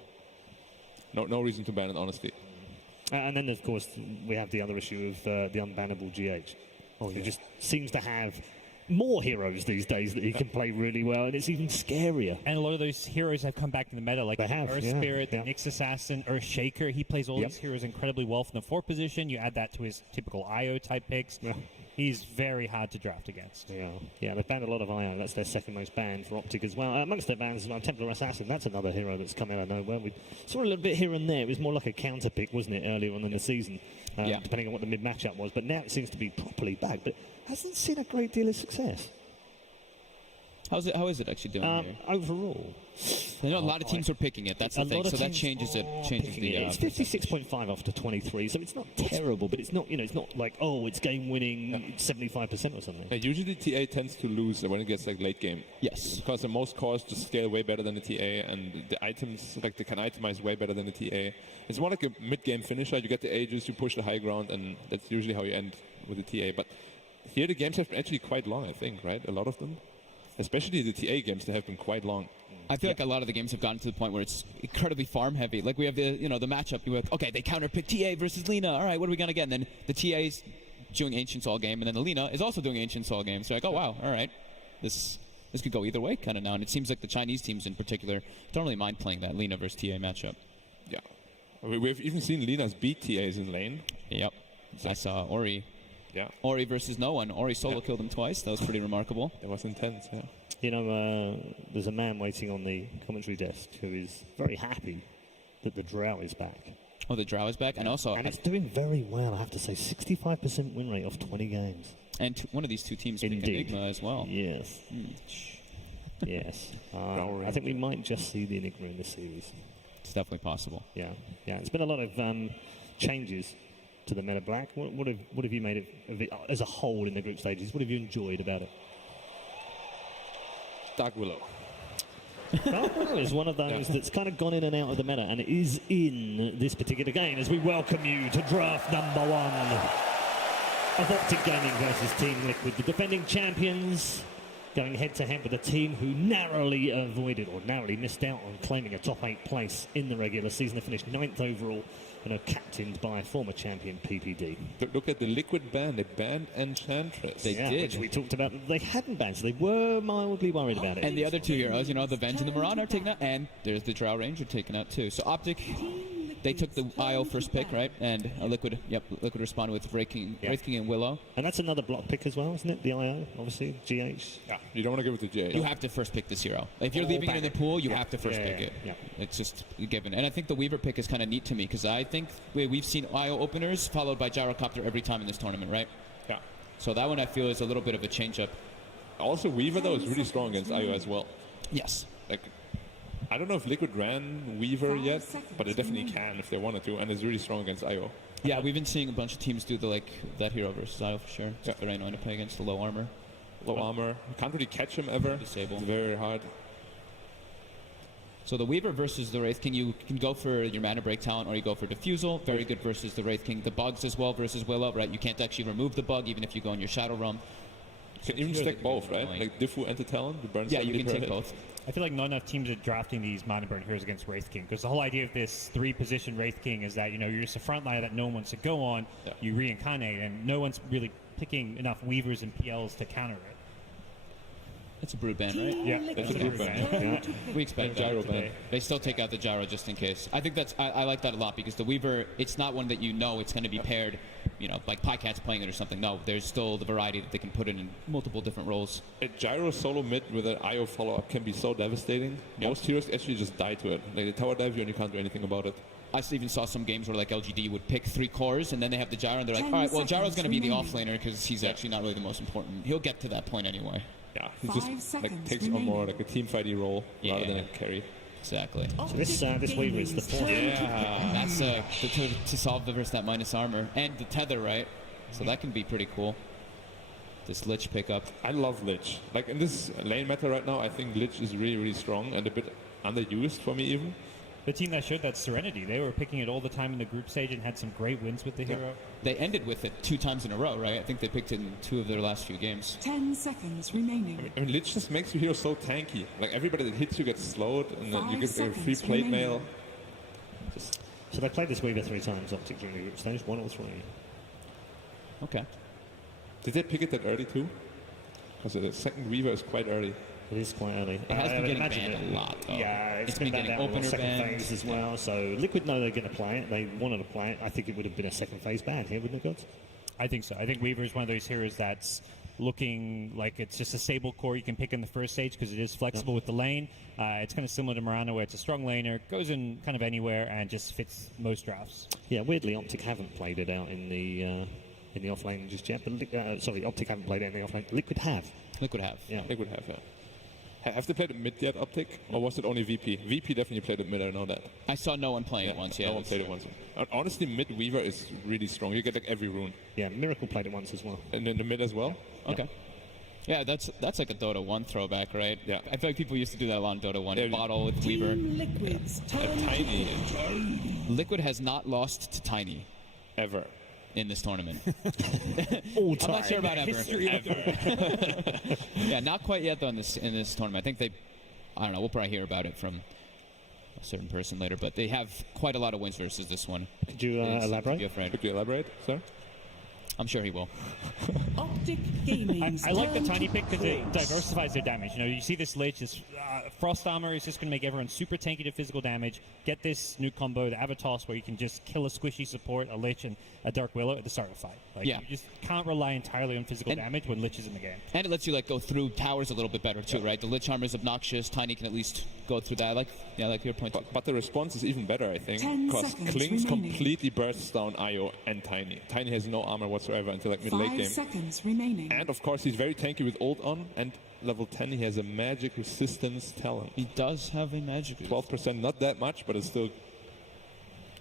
No reason to ban it, honestly. And then, of course, we have the other issue of the unbannable GH. He just seems to have more heroes these days that he can play really well, and it's even scarier. And a lot of those heroes have come back to the meta, like Earth Spirit, the Nyx Assassin, Earth Shaker. He plays all these heroes incredibly well from the 4 position. You add that to his typical IO type picks. Yeah. He's very hard to draft against. Yeah, they've banned a lot of IO. That's their second most banned for Optic as well. Amongst their bans as well, Templar Assassin, that's another hero that's come out of nowhere. We saw a little bit here and there. It was more like a counter pick, wasn't it, earlier on in the season, depending on what the mid-matchup was. But now it seems to be properly back, but hasn't seen a great deal of success. How is it actually doing here? Overall, I know a lot of teams are picking it. That's the thing. So that changes it. It's 56.5 after 23, so it's not terrible, but it's not it's not like it's game winning 75% or something. Yeah, usually TA tends to lose when it gets like late game. Yes, because the most cores just scale way better than the TA, and the items they can itemize way better than the TA. It's more like a mid game finisher. You get the ages, you push the high ground, and that's usually how you end with the TA. But here the games have been actually quite long, I think, right? A lot of them. Especially the TA games, they have been quite long. I feel like a lot of the games have gotten to the point where it's incredibly farm heavy. Like we have the matchup. You're like, okay, they counterpick TA versus Lena. All right, what are we gonna get? And then the TA's doing Ancients all game, and then the Lena is also doing Ancients all game. So like, oh wow, all right, this could go either way kind of now. And it seems like the Chinese teams in particular don't really mind playing that Lena versus TA matchup. Yeah, we've even seen Lenas beat TAs in lane. Yep, I saw Ori. Yeah. Ori versus no one. Ori solo killed him twice. That was pretty remarkable. It was intense, yeah. You know, there's a man waiting on the commentary desk who is very happy that the Drow is back. Oh, the Drow is back? And also... And it's doing very well, I have to say. 65% win rate off 20 games. And one of these two teams pick Enigma as well. Yes. Yes. I think we might just see the Enigma in this series. It's definitely possible. Yeah. It's been a lot of changes to the meta black. What have you made of it as a whole in the group stages? What have you enjoyed about it? Dark Willow. Dark Willow is one of those that's kind of gone in and out of the meta, and it is in this particular game as we welcome you to draft number 1 of Optic Gaming versus Team Liquid, the defending champions, going head-to-head with a team who narrowly missed out on claiming a top 8 place in the regular season. They finished 9th overall and are captained by former champion PPD. But look at the Liquid ban. They banned Enchantress. They did. Which we talked about. They hadn't banned, so they were mildly worried about it. And the other two heroes, the Venge and the Marauder are taken out, and there's the Drow Ranger taken out too. So Optic, they took the IO first pick, right? And Liquid responded with Wraith King and Willow. And that's another block pick as well, isn't it? The IO, obviously, GH. Yeah, you don't want to give it to GH. You have to first pick this hero. If you're leaving it in the pool, you have to first pick it. Yeah. It's just a given. And I think the Weaver pick is kind of neat to me, because I think we've seen IO openers followed by Gyrocopter every time in this tournament, right? Yeah. So that one I feel is a little bit of a change-up. Also, Weaver, though, is really strong against IO as well. Yes. Like, I don't know if Liquid ran Weaver yet, but they definitely can if they wanted to, and it's really strong against IO. Yeah, we've been seeing a bunch of teams do that hero versus IO for sure. Except for Reno to play against the low armor. Low armor. You can't really catch him ever. Disable. It's very hard. So the Weaver versus the Wraith King, you can go for your mana break talent or you go for Diffusal. Very good versus the Wraith King. The bugs as well versus Willow, right? You can't actually remove the bug even if you go in your Shadow Realm. You can even stack both, right? Like Diffu and the Talon. Yeah, you can take both. I feel like not enough teams are drafting these mana burn heroes against Wraith King, because the whole idea of this 3-position Wraith King is that you're just a frontliner that no one wants to go on. Yeah. You reincarnate, and no one's really picking enough Weavers and PLs to counter it. It's a brood ban, right? Yeah, it's a brood ban. Yeah. We expect gyro ban. They still take out the gyro just in case. I think I like that a lot, because the Weaver, it's not one that it's going to be paired, like Pycat's playing it or something. No, there's still the variety that they can put in multiple different roles. A gyro solo mid with an IO follow-up can be so devastating. Yep. Most heroes actually just die to it. Like they tower dive you and you can't do anything about it. I even saw some games where like LGD would pick 3 cores and then they have the gyro and they're like, all right, well, gyro's going to be the offlaner because he's actually not really the most important. He'll get to that point anyway. Yeah, he just takes on more like a team fighty role rather than a carry. Exactly. So this Weaver is the 4th. Yeah, that's to solve the versus that minus armor and the tether, right? So that can be pretty cool. This Lich pickup. I love Lich. Like in this lane meta right now, I think Lich is really, really strong and a bit underused for me even. The team that showed that Serenity, they were picking it all the time in the group stage and had some great wins with the hero. They ended with it 2 times in a row, right? I think they picked it in 2 of their last few games. 10 seconds remaining. I mean Lich just makes your hero so tanky. Like everybody that hits you gets slowed, and then you get a free plate mail. So they played this Weaver 3 times, Optic during the group stage, 1 or 3. Okay. Did they pick it that early too? Because the second Weaver is quite early. It is quite early. It has been getting banned a lot, though. Yeah, it's been banned out in the second phase as well. So Liquid know they're going to play it. They wanted to play it. I think it would have been a second phase ban here, wouldn't it, Gods? I think so. I think Weaver is one of those heroes that's looking like it's just a stable core you can pick in the first stage because it is flexible with the lane. It's kind of similar to Murano, where it's a strong laner, goes in kind of anywhere, and just fits most drafts. Yeah, weirdly, Optic haven't played it out in the off lane just yet. But sorry, Optic haven't played it in the off lane. Liquid have. Liquid have. Yeah, Liquid have. Yeah. Have they played it mid yet, Optic? Or was it only VP? VP definitely played it mid, I know that. I saw no one playing it once, yeah. No one played it once. Honestly, mid Weaver is really strong. You get like every rune. Yeah, Miracle played it once as well. And in the mid as well? Okay. Yeah, that's like a Dota 1 throwback, right? Yeah. I feel like people used to do that a lot in Dota 1. Yeah, Bottle with Weaver. Liquid's Tiny. Liquid has not lost to Tiny. Ever. in this tournament. All I'm not sure about ever. Ever. Yeah, not quite yet though in this tournament. I think I don't know. We'll probably hear about it from a certain person later, but they have quite a lot of wins versus this one. Could you elaborate? Could you elaborate, sir? I'm sure he will. Optic Gaming's I like the turn tiny to pick because it close. diversifies their damage. You know, you see this Lich, this Frost Armor is just going to make everyone super tanky to physical damage. Get this new combo, the Avatos, where you can just kill a squishy support, a Lich, and a Dark Willow at the start of the fight. Like, Yeah. You just can't rely entirely on physical damage when Lich is in the game. And it lets you like go through towers a little bit better too, right? The Lich Armor is obnoxious. Tiny can at least go through that. I like your point. But the response is even better, I think, 10 because seconds Klings remaining. completely bursts down Io and Tiny. Tiny has no armor whatsoever until like mid-late 5 game. seconds remaining. And of course, he's very tanky with ult on, and level 10 he has a magic resistance talent. He does have a magic 12%, not that much, but it's still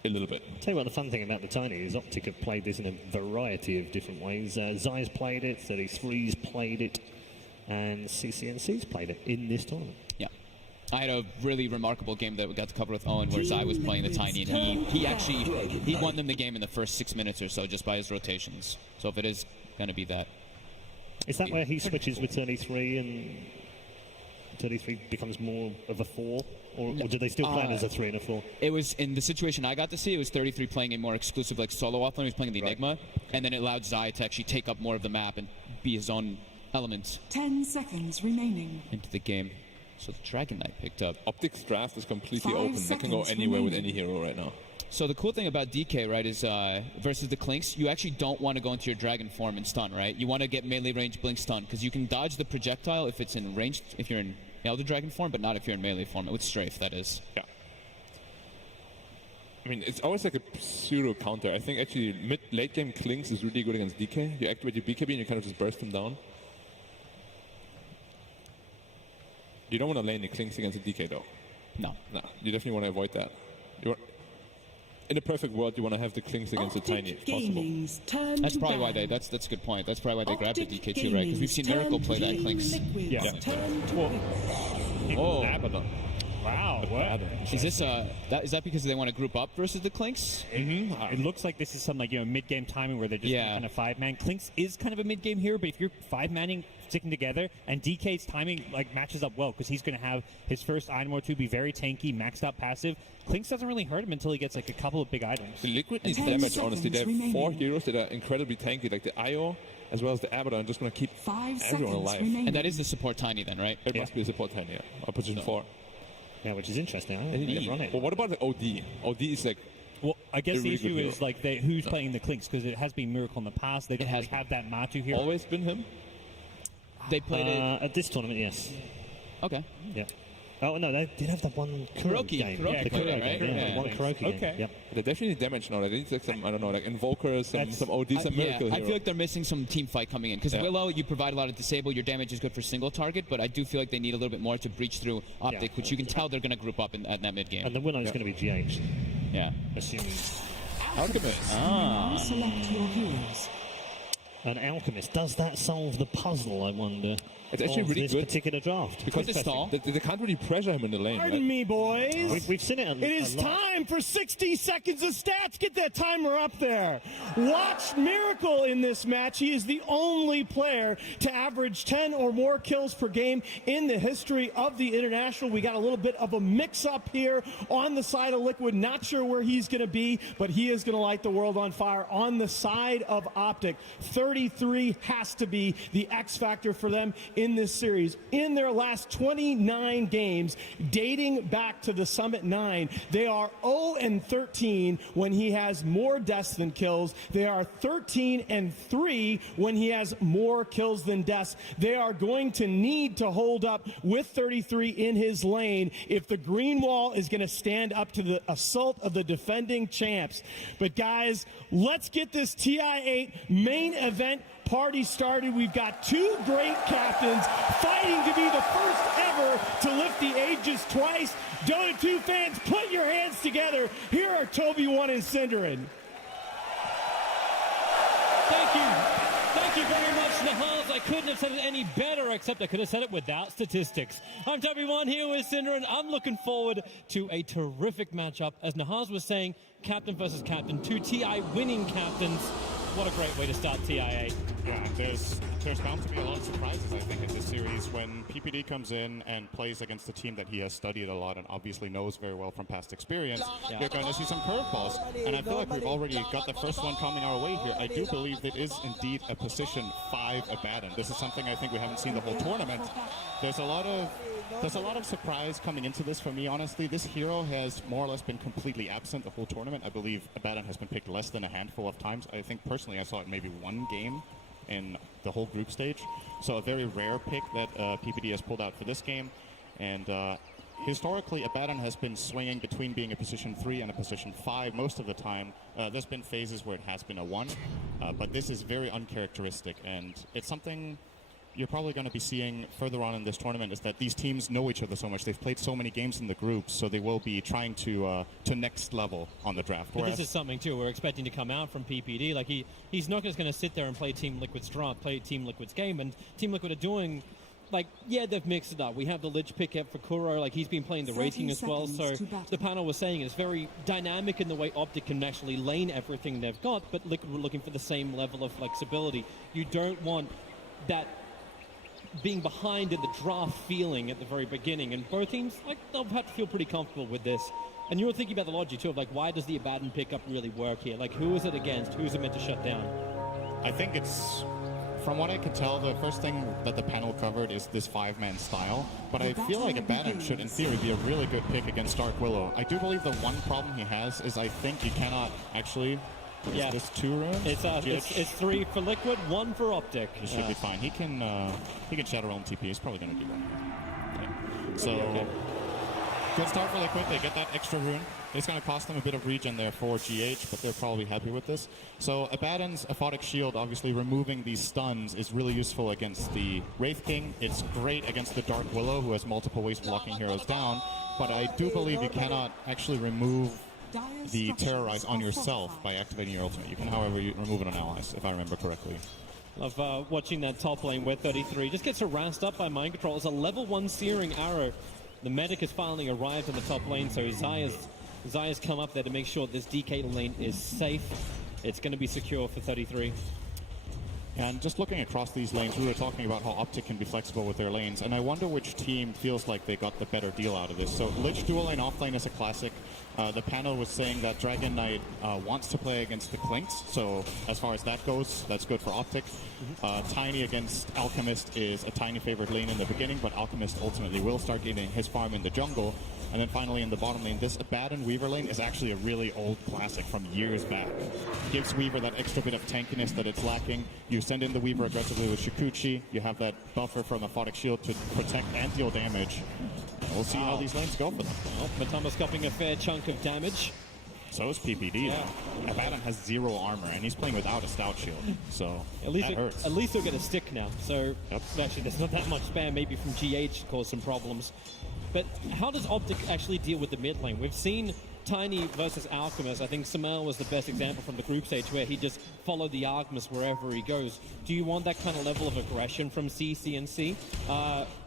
a little bit. Tell you what, the fun thing about the Tiny is Optic have played this in a variety of different ways. Zai's played it, 33's played it, and CCNC's played it in this tournament. Yeah. I had a really remarkable game that we got to cover with Owen where Zai was playing the Tiny, and he won them the game in the first 6 minutes or so just by his rotations. So if it is going to be that. Is that where he switches with 33 and 33 becomes more of a 4? Or do they still play it as a 3 and a 4? It was, in the situation I got to see, it was 33 playing a more exclusive like solo offlane. He was playing the Enigma, and then it allowed Zai to actually take up more of the map and be his own element 10 seconds remaining. into the game. So the Dragon Knight picked up. Optic's draft is completely 5 open. They can go seconds anywhere with remaining. any hero right now. So the cool thing about DK, right, is versus the Clinks, you actually don't want to go into your Dragon form and stun, right? You want to get melee range blink stun, because you can dodge the projectile if it's in range, if you're in Elder Dragon form, but not if you're in melee form, with strafe, that is. Yeah. I mean, it's always like a pseudo counter. I think actually late game Klings is really good against DK. You activate your BKB and you kind of just burst him down. You don't want to lane the Klings against a DK though. No. No, you definitely want to avoid that. In a perfect world, you want to have the Klings against the Tiny if possible. Gaming's turn That's to probably why ban. that's a good point. That's probably why they grabbed the Optic DK too, right? Because we've seen Miracle play that Gaming's Clinks. Liquid's Yeah. turn to pick. Oh. Abaddon. Wow, what? Is this is that because they want to group up versus the Clinks? It looks like this is some like mid-game timing where they're just kind of 5-man. Clinks is kind of a mid-game hero, but if you're 5-manning, sticking together, and DK's timing like matches up well because he's going to have his first item or two be very tanky, maxed out passive. Clinks doesn't really hurt him until he gets like a couple of big items. The Liquid needs 10 damage, honestly. They have seconds 4 remaining. heroes that are incredibly tanky, like the IO as well as the Abaddon, just going to keep 5 everyone seconds alive. remaining. And that is the support Tiny then, right? It must be a support 10, yeah. Or position 4. Yeah, which is interesting. I don't think run it. Well, what about the OD? OD is like... Well, I guess the really good issue hero. is like who's playing the Clinks because it has been Miracle in the past. They don't really have that Matu hero. Always been him? They played it... At this tournament, yes. Okay. Yeah. Oh, no, they did have that one Kuro Kuroki. game. Kuroki the Kuro played it, game. right? Yeah, Yeah. one Kuroki game. Okay. Yep. They definitely need damage now. They need like some, I don't know, like Invokers, some OD, some Miracle I hero. feel like they're missing some team fight coming in. Because Willow, you provide a lot of disable. Your damage is good for single target, but I do feel like they need a little bit more to breach through Optic, which you can tell they're going to group up at that mid game. And the winner is going to be GH. Yeah. Assuming. Alchemist. Now select your heroes. An Alchemist. Does that solve the puzzle, I wonder? It's actually of really this good particular draft. because they can't really pressure him in the lane. Pardon me, boys. We've seen it It is time for 60 seconds of stats. Get that timer up there. Watch Miracle in this match. He is the only player to average 10 or more kills per game in the history of the International. We got a little bit of a mix-up here on the side of Liquid. Not sure where he's going to be, but he is going to light the world on fire on the side of Optic. 33 has to be the X factor for them in this series. In their last 29 games, dating back to the Summit 9, they are 0-13 when he has more deaths than kills. They are 13-3 when he has more kills than deaths. They are going to need to hold up with 33 in his lane if the green wall is going to stand up to the assault of the defending champs. But guys, let's get this TI8 main event party started. We've got 2 great captains fighting to be the first ever to lift the Aegis twice. Dota 2 fans, put your hands together. Here are Toby 1 and Cinderin. Thank you. Thank you very much, Nahaz. I couldn't have said it any better, except I could have said it without statistics. I'm Toby 1 here with Cinder, and I'm looking forward to a terrific matchup. As Nahaz was saying, captain versus captain, 2 TI winning captains. what a great way to start TIA. Yeah, there's bound to be a lot of surprises, I think, in this series when PPD comes in and plays against a team that he has studied a lot and obviously knows very well from past experience. Yeah. You're going to see some curveballs, and I feel like we've already got the first one coming our way here. I do believe it is indeed a position 5 Abaddon. This is something I think we haven't seen the whole tournament. There's a lot of surprise coming into this for me, honestly. This hero has more or less been completely absent the whole tournament. I believe Abaddon has been picked less than a handful of times. I think personally I saw it maybe one game in the whole group stage. So a very rare pick that PPD has pulled out for this game. And historically, Abaddon has been swinging between being a position 3 and a position 5 most of the time. There's been phases where it has been a 1, but this is very uncharacteristic, and it's something you're probably going to be seeing further on in this tournament, is that these teams know each other so much. They've played so many games in the groups, so they will be trying to next level on the draft. But this is something, too, we're expecting to come out from PPD. Like, he's not just going to sit there and play Team Liquid's draft, play Team Liquid's game, and Team Liquid are doing... Like, yeah, they've mixed it up. We have the Lich pick up for Kuro. Like, he's been playing the rating as well. So the panel was saying it's very dynamic in the way Optic can actually lane everything they've got, but Liquid were looking for the same level of flexibility. You don't want that being behind in the draft feeling at the very beginning. And both teams, like, they'll have to feel pretty comfortable with this. And you were thinking about the logic, too, of, like, why does the Abaddon pickup really work here? Like, who is it against? Who's it meant to shut down? I think it's... From what I could tell, the first thing that the panel covered is this 5-man style, but I feel like Abaddon should, in theory, be a really good pick against Dark Willow. I do believe the one problem he has is I think you cannot actually... Yeah. Is this 2 runes? It's 3 for Liquid, 1 for Optic. He should be fine. He can Shadow Realm TP. He's probably going to do that. Yeah. So, good start for Liquid. They get that extra rune. It's going to cost them a bit of regen there for GH, but they're probably happy with this. So Abaddon's Aphotic Shield, obviously removing these stuns, is really useful against the Wraith King. It's great against the Dark Willow, who has multiple ways of locking heroes down, but I do believe you cannot actually remove the Terrorize on yourself by activating your ultimate. You can, however, remove it on allies, if I remember correctly. Of watching that top lane where 33 just gets harassed up by Mind Control. It's a level 1 Searing Arrow. The medic has finally arrived on the top lane, so Zaya's come up there to make sure this DK lane is safe. It's going to be secure for 33. And just looking across these lanes, we were talking about how Optic can be flexible with their lanes, and I wonder which team feels like they got the better deal out of this. So Lich dual lane offlane is a classic. The panel was saying that Dragon Knight wants to play against the Clinks, so as far as that goes, that's good for Optic. Tiny against Alchemist is a Tiny favorite lane in the beginning, but Alchemist ultimately will start getting his farm in the jungle. And then finally in the bottom lane, this Abaddon Weaver lane is actually a really old classic from years back. Gives Weaver that extra bit of tankiness that it's lacking. You send in the Weaver aggressively with Shikuchi. You have that buffer from Aphotic Shield to protect and deal damage. We'll see how these lanes go for them. Well, Matama's copying a fair chunk of damage. So is PPD. Yeah. Abaddon has 0 armor, and he's playing without a Stout Shield. So that hurts. At least he'll get a stick now. So actually, there's not that much spam. Maybe from GH to cause some problems. But how does Optic actually deal with the mid lane? We've seen Tiny versus Alchemist. I think Samel was the best example from the group stage where he just followed the Alchemist wherever he goes. Do you want that kind of level of aggression from CNC?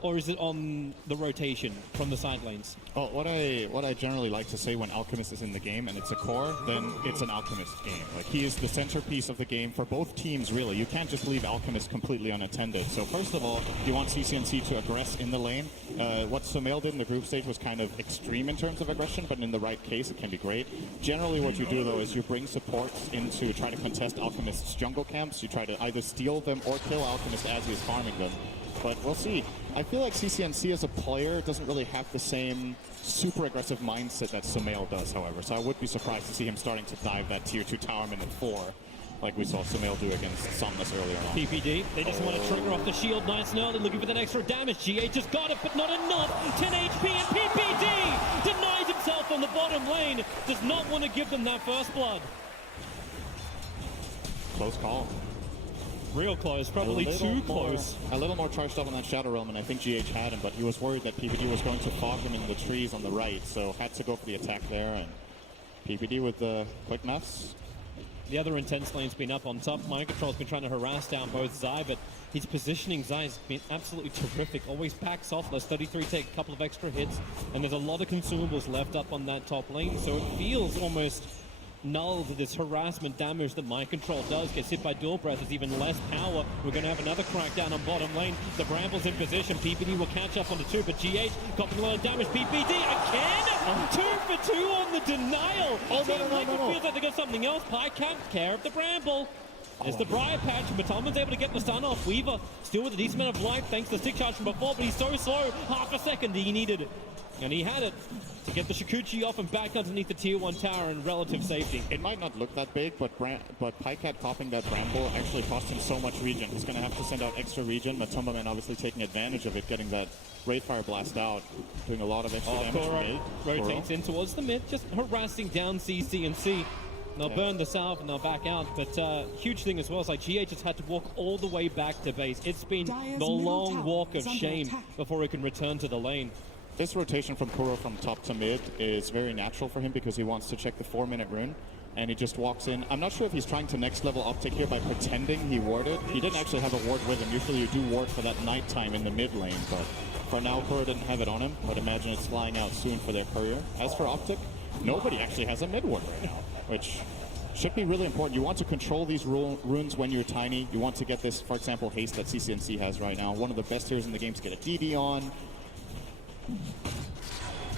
Or is it on the rotation from the side lanes? Well, what I generally like to say when Alchemist is in the game and it's a core, then it's an Alchemist game. Like, he is the centerpiece of the game for both teams, really. You can't just leave Alchemist completely unattended. So first of all, you want CNC to aggress in the lane. What Sumail did in the group stage was kind of extreme in terms of aggression, but in the right case, it can be great. Generally, what you do, though, is you bring supports in to try to contest Alchemist's jungle camps. You try to either steal them or kill Alchemist as he is farming them. But we'll see. I feel like CCNC as a player doesn't really have the same super aggressive mindset that Sumail does, however. So I would be surprised to see him starting to dive that tier 2 tower minute 4, like we saw Sumail do against Somnus earlier on. PPD, they just want to trigger off the shield nice and early, looking for that extra damage. GH just got it, but not enough. 10 HP, and PPD denies himself on the bottom lane. Does not want to give them that first blood. Close call. Real close, probably too close. A little more charged up on that Shadow Realm, and I think GH had him, but he was worried that PPD was going to fog him in the trees on the right, so had to go for the attack there, and PPD with the quick maths. The other intense lane's been up on top. Mind Control's been trying to harass down both Zai, but his positioning Zai's been absolutely terrific. Always backs off. Those 33 take a couple of extra hits, and there's a lot of consumables left up on that top lane, so it feels almost null this harassment damage that Mind Control does. Gets hit by Dual Breath, there's even less power. We're going to have another crackdown on bottom lane. The Bramble's in position. PPD will catch up on the 2, but GH copying a lot of damage. PPD again! 2 for 2 on the denial. Team Liquid feels like they got something else. Pie can't care of the Bramble. There's the Briar Patch. Matulman's able to get the stun off. Weaver still with a decent amount of life thanks to the stick charge from before, but he's so slow. Half a second he needed it. And he had it to get the Shikuchi off and back underneath the tier 1 tower in relative safety. It might not look that big, but Pycat popping that Bramble actually cost him so much regen. He's going to have to send out extra regen. Matumbaman obviously taking advantage of it, getting that Wraithfire blast out, doing a lot of extra damage. Kuro rotates in towards the mid, just harassing down CC and C. They'll burn the salve and they'll back out, but huge thing as well is like GH has had to walk all the way back to base. It's been the long walk of shame before he can return to the lane. This rotation from Kuro from top to mid is very natural for him because he wants to check the 4-minute rune, and he just walks in. I'm not sure if he's trying to next level uptick here by pretending he warded. He didn't actually have a ward with him. Usually you do ward for that nighttime in the mid lane, but for now Kuro didn't have it on him. But imagine it's flying out soon for their courier. As for Optic, nobody actually has a mid ward right now, which should be really important. You want to control these runes when you're tiny. You want to get this, for example, haste that CCNC has right now. One of the best heroes in the game to get a DD on.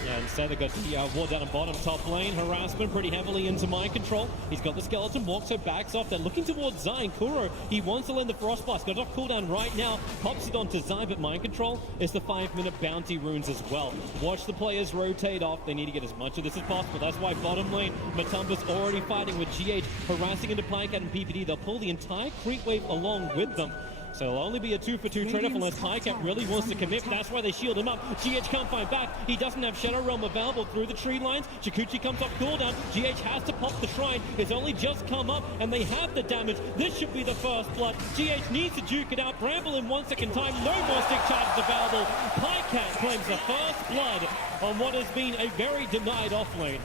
Yeah, instead they got the ward down and bottom top lane. Harassment pretty heavily into Mind Control. He's got the skeleton walk, so backs off. They're looking towards Zai and Kuro. He wants to land the Frost Blast. Got off cooldown right now. Pops it onto Zai, but Mind Control is the 5-minute bounty runes as well. Watch the players rotate off. They need to get as much of this as possible. That's why bottom lane, Matumba's already fighting with GH, harassing into Pycat and PPD. They'll pull the entire creep wave along with them. So it'll only be a 2-for-2 trade-off unless Pycat really wants to commit. That's why they shield him up. GH can't fight back. He doesn't have Shadow Realm available through the tree lines. Shikuchi comes off cooldown. GH has to pop the shrine. It's only just come up, and they have the damage. This should be the first blood. GH needs to duke it out. Bramble in 1 second time. No more stick charges available. Pycat claims the first blood on what has been a very denied offlane.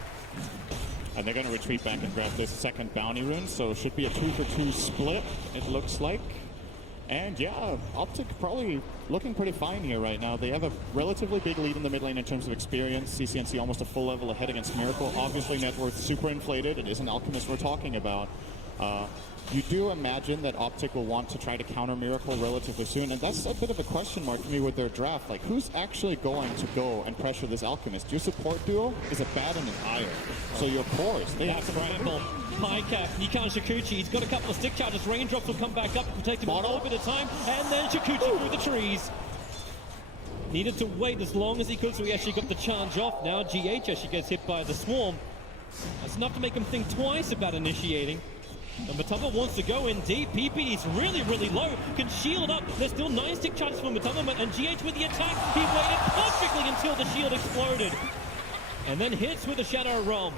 And they're going to retreat back and grab this second bounty rune, so it should be a 2-for-2 split, it looks like. And yeah, Optic probably looking pretty fine here right now. They have a relatively big lead in the mid lane in terms of experience. CCNC almost a full level ahead against Miracle. Obviously net worth super inflated. It is an Alchemist we're talking about. You do imagine that Optic will want to try to counter Miracle relatively soon, and that's a bit of a question mark for me with their draft. Like, who's actually going to go and pressure this Alchemist? Your support duo is a Bad and an Ire. So your cores, they have to Bramble. Pycat, Nikan Shikuchi, he's got a couple of stick charges. Raindrops will come back up to protect him a little bit of time, and then Shikuchi through the trees. Needed to wait as long as he could, so he actually got the charge off. Now GH actually gets hit by the swarm. That's enough to make him think twice about initiating. And Matumba wants to go in deep. PPD's really, really low. Can shield up. There's still 9 stick charges for Matumba, and GH with the attack. He waited perfectly until the shield exploded. And then hits with the Shadow Realm.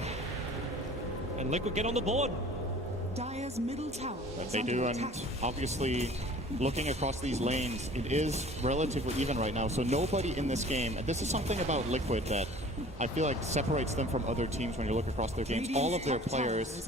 And Liquid get on the board. Dire's middle tower. They do, and obviously looking across these lanes, it is relatively even right now. So nobody in this game, and this is something about Liquid that I feel like separates them from other teams when you look across their games. All of their players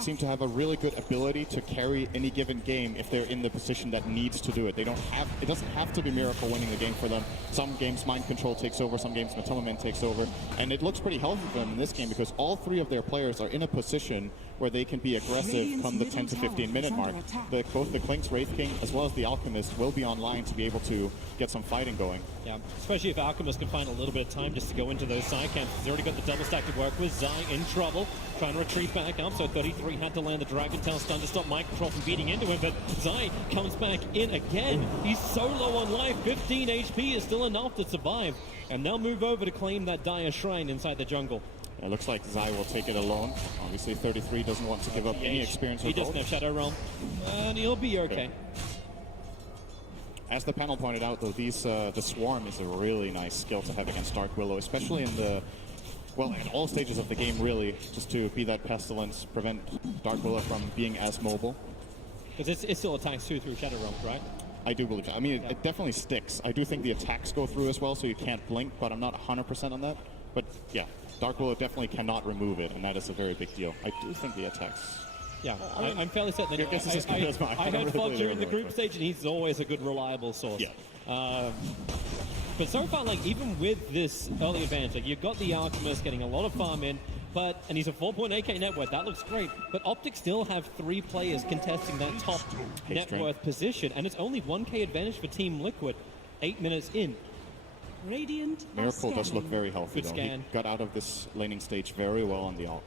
seem to have a really good ability to carry any given game if they're in the position that needs to do it. They don't have, it doesn't have to be Miracle winning the game for them. Some games Mind Control takes over, some games Matumbaman takes over, and it looks pretty healthy for them in this game because all 3 of their players are in a position where they can be aggressive come the 10 to 15 minute mark. Both the Clink's Wraith King as well as the Alchemist will be online to be able to get some fighting going. Yeah, especially if Alchemist can find a little bit of time just to go into those side camps. He's already got the double stack to work with. Zai in trouble, trying to retreat back up. So 33 had to land the Dragon Tail stun to stop Mind Control from beating into him, but Zai comes back in again. He's so low on life. 15 HP is still enough to survive. And they'll move over to claim that Dire Shrine inside the jungle. It looks like Zai will take it alone. Obviously 33 doesn't want to give up any experience. He doesn't have Shadow Realm, and he'll be okay. As the panel pointed out, though, the Swarm is a really nice skill to have against Dark Willow, especially in the, well, in all stages of the game, really, just to be that Pestilence, prevent Dark Willow from being as mobile. Because it still attacks too through Shadow Realm, right? I do believe that. I mean, it definitely sticks. I do think the attacks go through as well, so you can't blink, but I'm not 100% on that. But yeah, Dark Willow definitely cannot remove it, and that is a very big deal. I do think the attacks... Yeah, I'm fairly certain. I heard Fog during the group stage, and he's always a good, reliable source. Yeah. But so far, like, even with this early advantage, like, you've got the Alchemist getting a lot of farm in, and he's a 4-point AK net worth. That looks great. But Optic still have 3 players contesting that top net worth position, and it's only 1K advantage for Team Liquid 8 minutes in. Radiant Miracle does look very healthy, Good though. scan. He got out of this laning stage very well on the Alk.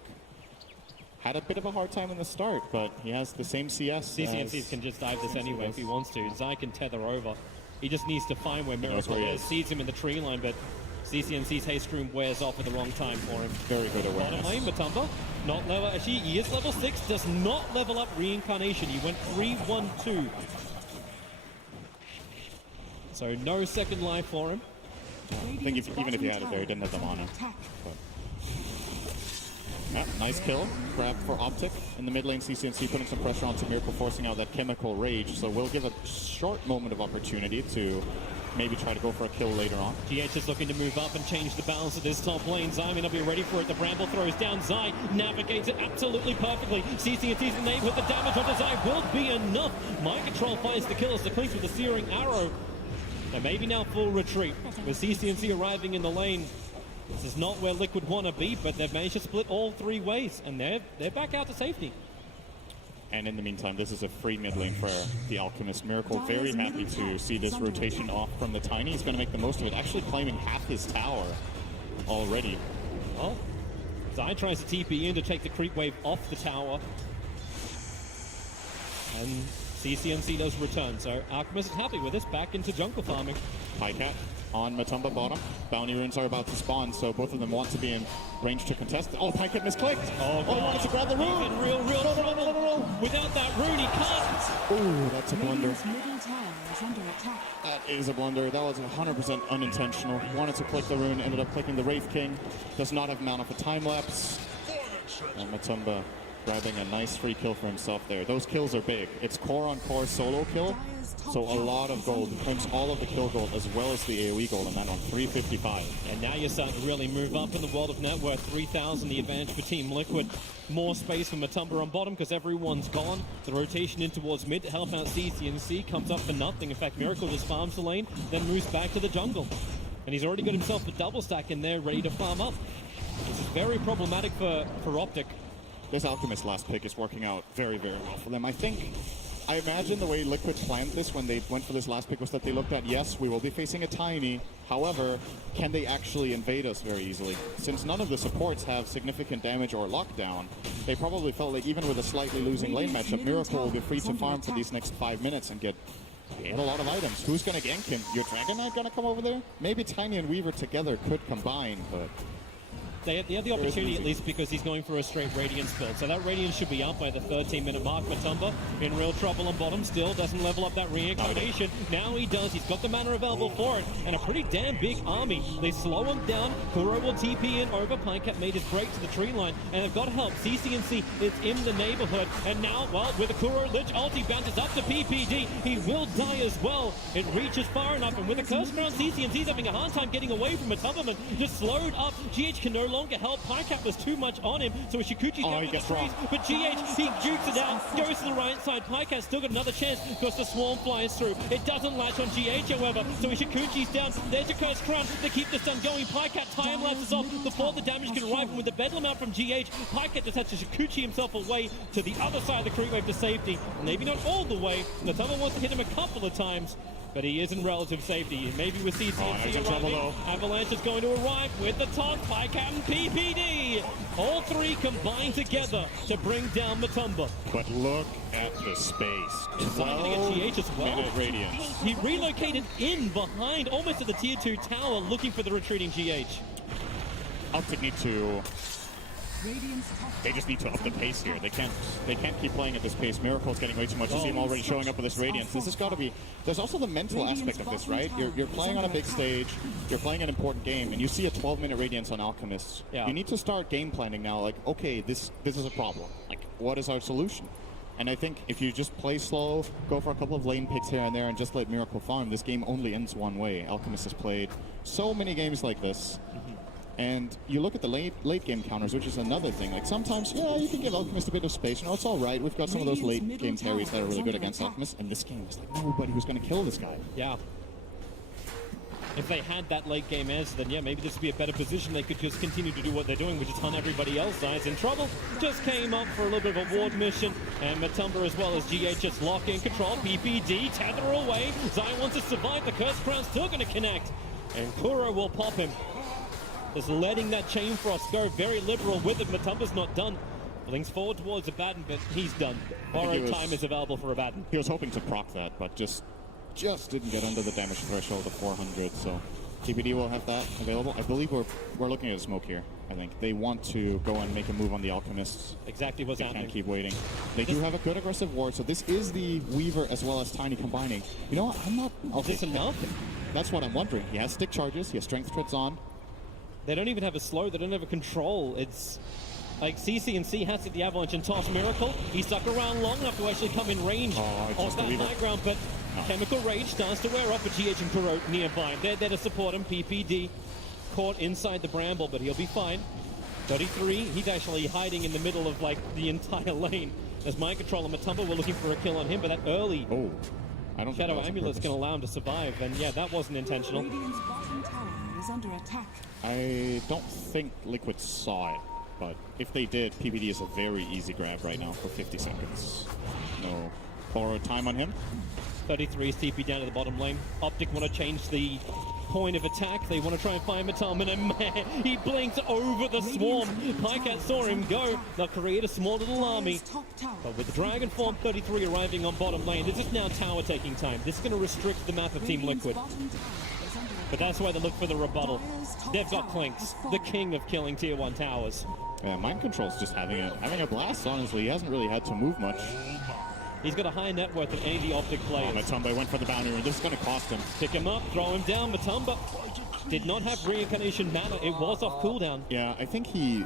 Had a bit of a hard time in the start, but he has the same CS. CCNCs can just dive this anyway if he wants to. Zai can tether over. He just needs to find where Miracle where he is. is. Sees him in the tree line, but CCNC's haste room wears off at the wrong time for him. Very good awareness. Bottom lane, Matumba, not level. Actually, he is level 6, does not level up Reincarnation. He went 3-1-2. So no second life for him. I think even if he had it there, he didn't have the mana. But. Yeah, nice kill. Grab for Optic. In the mid lane, CCNC putting some pressure onto Miracle, forcing out that chemical rage. So we'll give a short moment of opportunity to maybe try to go for a kill later on. GH is looking to move up and change the balance of this top lane. Zai may not be ready for it. The Bramble throws down. Zai navigates it absolutely perfectly. CCNC's in the name, but the damage onto Zai will be enough. Mind Control finds the kill as the clinks with the Searing Arrow. And maybe now full retreat. With CCNC arriving in the lane, this is not where Liquid want to be, but they've managed to split all 3 ways, and they're back out to safety. And in the meantime, this is a free mid lane for the Alchemist. Miracle very happy to see this rotation off from the Tiny. He's going to make the most of it, actually claiming half his tower already. Well, Zai tries to TP in to take the creep wave off the tower. And CCNC does return, so Alchemist is happy with this, back into jungle farming. Highcat on Matumba bottom. Bounty runes are about to spawn, so both of them want to be in range to contest. Oh, Highcat misclicked! Oh, he wanted to grab the rune! He's in real trouble. Without that rune, he can't! Oh, that's a blunder. middle tower is under attack. That is a blunder. That was 100% unintentional. He wanted to click the rune, ended up clicking the Wraith King. Does not have mana for time lapse. And Matumba grabbing a nice free kill for himself there. Those kills are big. It's core on core solo kill, so a lot of gold. He claims all of the kill gold as well as the AoE gold on that one, 355. And now you're starting to really move up in the world of net worth. 3,000 the advantage for Team Liquid. More space for Matumba on bottom because everyone's gone. The rotation in towards mid to help out CCNC comes up for nothing. In fact, Miracle just farms the lane, then moves back to the jungle. And he's already got himself a double stack in there ready to farm up. This is very problematic for Optic. This Alchemist last pick is working out very, very well for them. I imagine the way Liquid planned this when they went for this last pick was that they looked at, yes, we will be facing a Tiny. However, can they actually invade us very easily? Since none of the supports have significant damage or lockdown, they probably felt like even with a slightly losing lane matchup, Miracle will be free to farm for these next 5 minutes and get a lot of items. Who's going to gank him? Your Dragon Knight going to come over there? Maybe Tiny and Weaver together could combine, but... They have the opportunity at least because he's going for a straight Radiance build. So that Radiance should be up by the 13-minute mark. Matumba in real trouble on bottom still. Doesn't level up that Reincarnation. Now he does. He's got the mana available for it. And a pretty damn big army. They slow him down. Kuro will TP in over. Pinecat made his break to the tree line. And they've got help. CCNC is in the neighborhood. And now, well, with a Kuro Lich ulti bounces up to PPD. He will die as well. It reaches far enough. And with a curse around, CCNC's having a hard time getting away from Matumba. Just slowed up. GH can no longer help. Pinecat was too much on him, so Ishikuchi's down with the trees. But GH, he jukes it out, goes to the right side. Pinecat still got another chance because the swarm flies through. It doesn't latch on GH, however, so Ishikuchi's down. There's a curse crown to keep the stun going. Pinecat time lapses off before the damage can arrive, and with the bedlam out from GH, Pinecat just has to Ishikuchi himself away to the other side of the creep wave to safety. Maybe not all the way. Matumba wants to hit him a couple of times, but he is in relative safety. Maybe with CCNC arriving, Avalanche is going to arrive with the top, Pinecat and PPD. All 3 combine together to bring down Matumba. But look at the space. 12 GH as well. Minute Radiance. He relocated in behind, almost to the tier 2 tower, looking for the retreating GH. Optic need to... They just need to up the pace here. They can't keep playing at this pace. Miracle's getting way too much. You see him already showing up with this Radiance. This has got to be... There's also the mental aspect of this, right? You're playing on a big stage. You're playing an important game, and you see a 12-minute Radiance on Alchemist. Yeah. You need to start game planning now. Like, okay, this is a problem. Like, what is our solution? And I think if you just play slow, go for a couple of lane picks here and there, and just let Miracle farm, this game only ends one way. Alchemist has played so many games like this. And you look at the late game counters, which is another thing. Like sometimes, yeah, you can give Alchemist a bit of space. You know, it's all right. We've got some of those late game carries that are really good against Alchemist. And this game is like nobody who's going to kill this guy. Yeah. If they had that late game answer, then yeah, maybe this would be a better position. They could just continue to do what they're doing, which is hunt everybody else. Zai's in trouble. Just came up for a little bit of a ward mission. And Matumba as well as GHS lock in control. PPD, tether away. Zai wants to survive. The Curse Crown's still going to connect. And Kuro will pop him. Just letting that Chain Frost go. Very liberal with it. Matumba's not done. Blinks forward towards Abaddon, but he's done. Borrowed time is available for Abaddon. He was hoping to proc that, but just didn't get under the damage threshold of 400, so TPD will have that available. I believe we're looking at a smoke here. I think they want to go and make a move on the Alchemists. Exactly what's happening. Can't keep waiting. They do have a good aggressive ward, so this is the Weaver as well as Tiny combining. You know what? I'm not. Okay, is this enough? That's what I'm wondering. He has stick charges. He has strength treads on. They don't even have a slow. They don't have a control. It's like CC&C has hit the Avalanche and toss Miracle. He stuck around long enough to actually come in range of that high ground, but Chemical Rage starts to wear off, but GH and Kuro nearby. They're there to support him. PPD caught inside the bramble, but he'll be fine. 33, he's actually hiding in the middle of like the entire lane. As Mind Control and Matumba were looking for a kill on him, but that early I don't Shadow Amulet's going to allow him to survive, and yeah, that wasn't intentional. Radiant's bottom tower is under attack. I don't think Liquid saw it, but if they did, PPD is a very easy grab right now for 50 seconds. No borrowed time on him. 33 TP down to the bottom lane. Optic want to change the point of attack. They want to try and find Matumba, and man, he blinks over the swarm. Pycat saw him go. They'll create a small little army. But with the Dragon Form 33 arriving on bottom lane, this is now tower taking time. This is going to restrict the map of Team Liquid. But that's why they look for the rebuttal. They've got Clinks, the king of killing tier 1 towers. Yeah, Mind Control's just having a blast, honestly. He hasn't really had to move much. He's got a higher net worth than any of the Optic players. Matumba went for the bounty rune. This is going to cost him. Pick him up, throw him down. Matumba did not have reincarnation mana. It was off cooldown. Yeah, I think he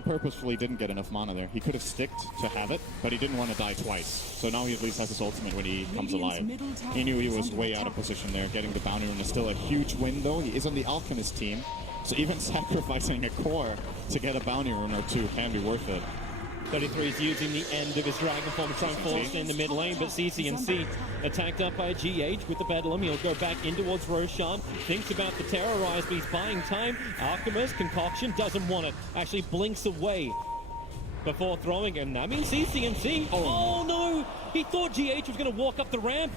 purposefully didn't get enough mana there. He could have sticked to have it, but he didn't want to die twice. So now he at least has his ultimate when he comes alive. He knew he was way out of position there. Getting the bounty rune is still a huge win, though. He is on the Alchemist team, so even sacrificing a core to get a bounty rune or two can be worth it. 33 is using the end of his Dragon Form to try and force in the mid lane, but CC&C attacked up by GH with the Bedlam. He'll go back in towards Roshan. Thinks about the Terrorize, but he's buying time. Alchemist, Concoction, doesn't want it. Actually blinks away before throwing, and that means CC&C. Oh no! He thought GH was going to walk up the ramp.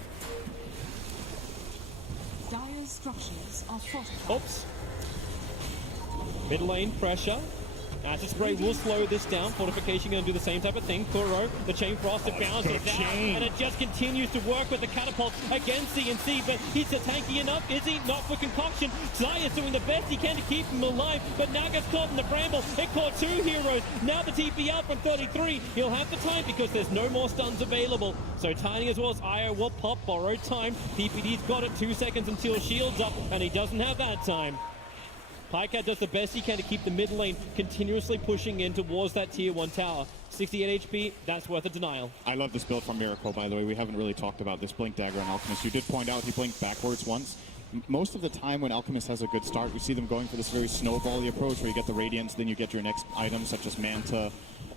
Dire's structures are fortified. Oops. Mid lane pressure. Acid Spray will slow this down. Fortification going to do the same type of thing. Kuro, the Chain Frost, it bounces out, and it just continues to work with the catapult against CNC, but he's tanky enough, is he? Not for Concoction. Zai is doing the best he can to keep him alive, but now gets caught in the bramble. It caught 2 heroes. Now the TP out from 33. He'll have the time because there's no more stuns available. So Tiny as well as Io will pop, borrowed time. PPD's got it, 2 seconds until shield's up, and he doesn't have that time. Pycat does the best he can to keep the mid lane continuously pushing in towards that tier 1 tower. 68 HP, that's worth a denial. I love this build from Miracle, by the way. We haven't really talked about this Blink Dagger on Alchemist. You did point out he blinked backwards once. Most of the time when Alchemist has a good start, we see them going for this very snowbally approach where you get the Radiance, then you get your next items such as Manta.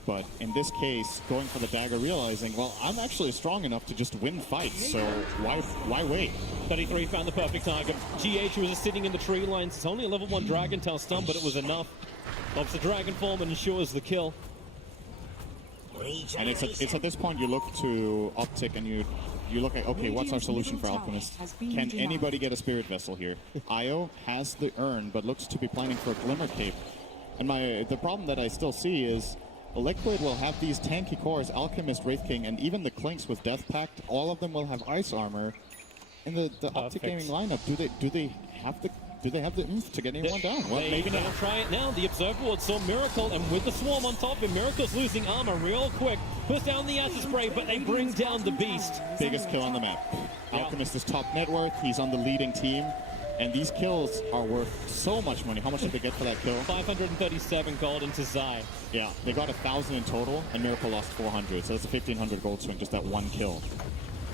But in this case, going for the dagger, realizing, well, I'm actually strong enough to just win fights, so why wait? 33 found the perfect target. GH was just sitting in the tree lines. It's only a level 1 Dragon Tail stun, but it was enough. Pops the Dragon Form and ensures the kill. And it's at this point you look to Optic and you look at, okay, what's our solution for Alchemist? Can anybody get a Spirit Vessel here? Io has the urn, but looks to be planning for a Glimmer Cape. And the problem that I still see is Liquid will have these tanky cores, Alchemist, Wraith King, and even the Clinks with Death Pact. All of them will have ice armor. In the Optic Gaming lineup, do they have the oomph to get anyone down? Well, maybe not. Try it now. The Observer Ward saw Miracle, and with the Swarm on top of him, Miracle's losing armor real quick. Puts down the Acid Spray, but they bring down the Beast. Biggest kill on the map. Alchemist is top net worth. He's on the leading team. And these kills are worth so much money. How much did they get for that kill? 537 gold into Zai. Yeah, they got 1,000 in total, and Miracle lost 400. So that's a 1,500 gold swing, just that one kill.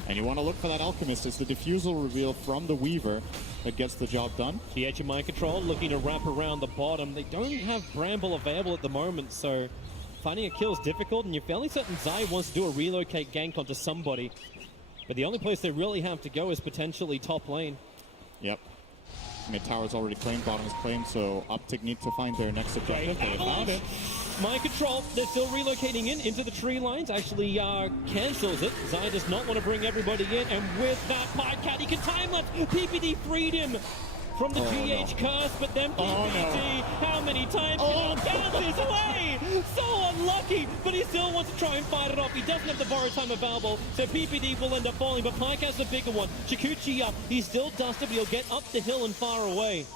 And you want to look for that Alchemist. It's the Diffusal reveal from the Weaver that gets the job done. GH and Mind Control looking to wrap around the bottom. They don't have Bramble available at the moment, so finding a kill is difficult, and you're fairly certain Zai wants to do a relocate gank onto somebody. But the only place they really have to go is potentially top lane. Yep. Mid tower's already claimed, bottom is claimed, so Optic need to find their next objective. They found it. My control, they're still relocating into the tree lines. Actually cancels it. Zai does not want to bring everybody in, and with that, Pycat, he can time lapse. PPD freed him from the GH curse, but then PPD, how many times can he bounce his way? So unlucky, but he still wants to try and fight it off. He doesn't have the borrow time available, so PPD will end up falling, but Pycat's the bigger one. Chikuchi up, he's still dusted, but he'll get up the hill and far away.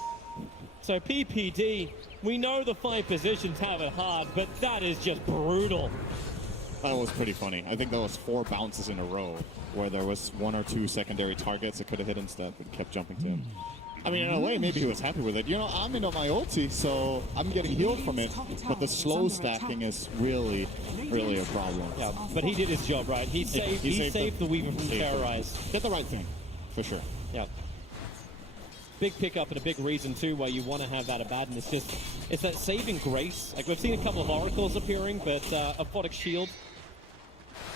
So PPD, we know the 5 positions have it hard, but that is just brutal. That was pretty funny. I think that was 4 bounces in a row where there was 1 or 2 secondary targets it could have hit instead, but he kept jumping to him. I mean, in a way, maybe he was happy with it. You know, I'm into my ulti, so I'm getting healed from it, but the slow stacking is really, really a problem. Yeah, but he did his job, right? He saved the Weaver from terrorize. Did the right thing, for sure. Yeah. Big pickup and a big reason too why you want to have that Abaddon. It's that saving grace. Like we've seen a couple of oracles appearing, but Aphotic Shield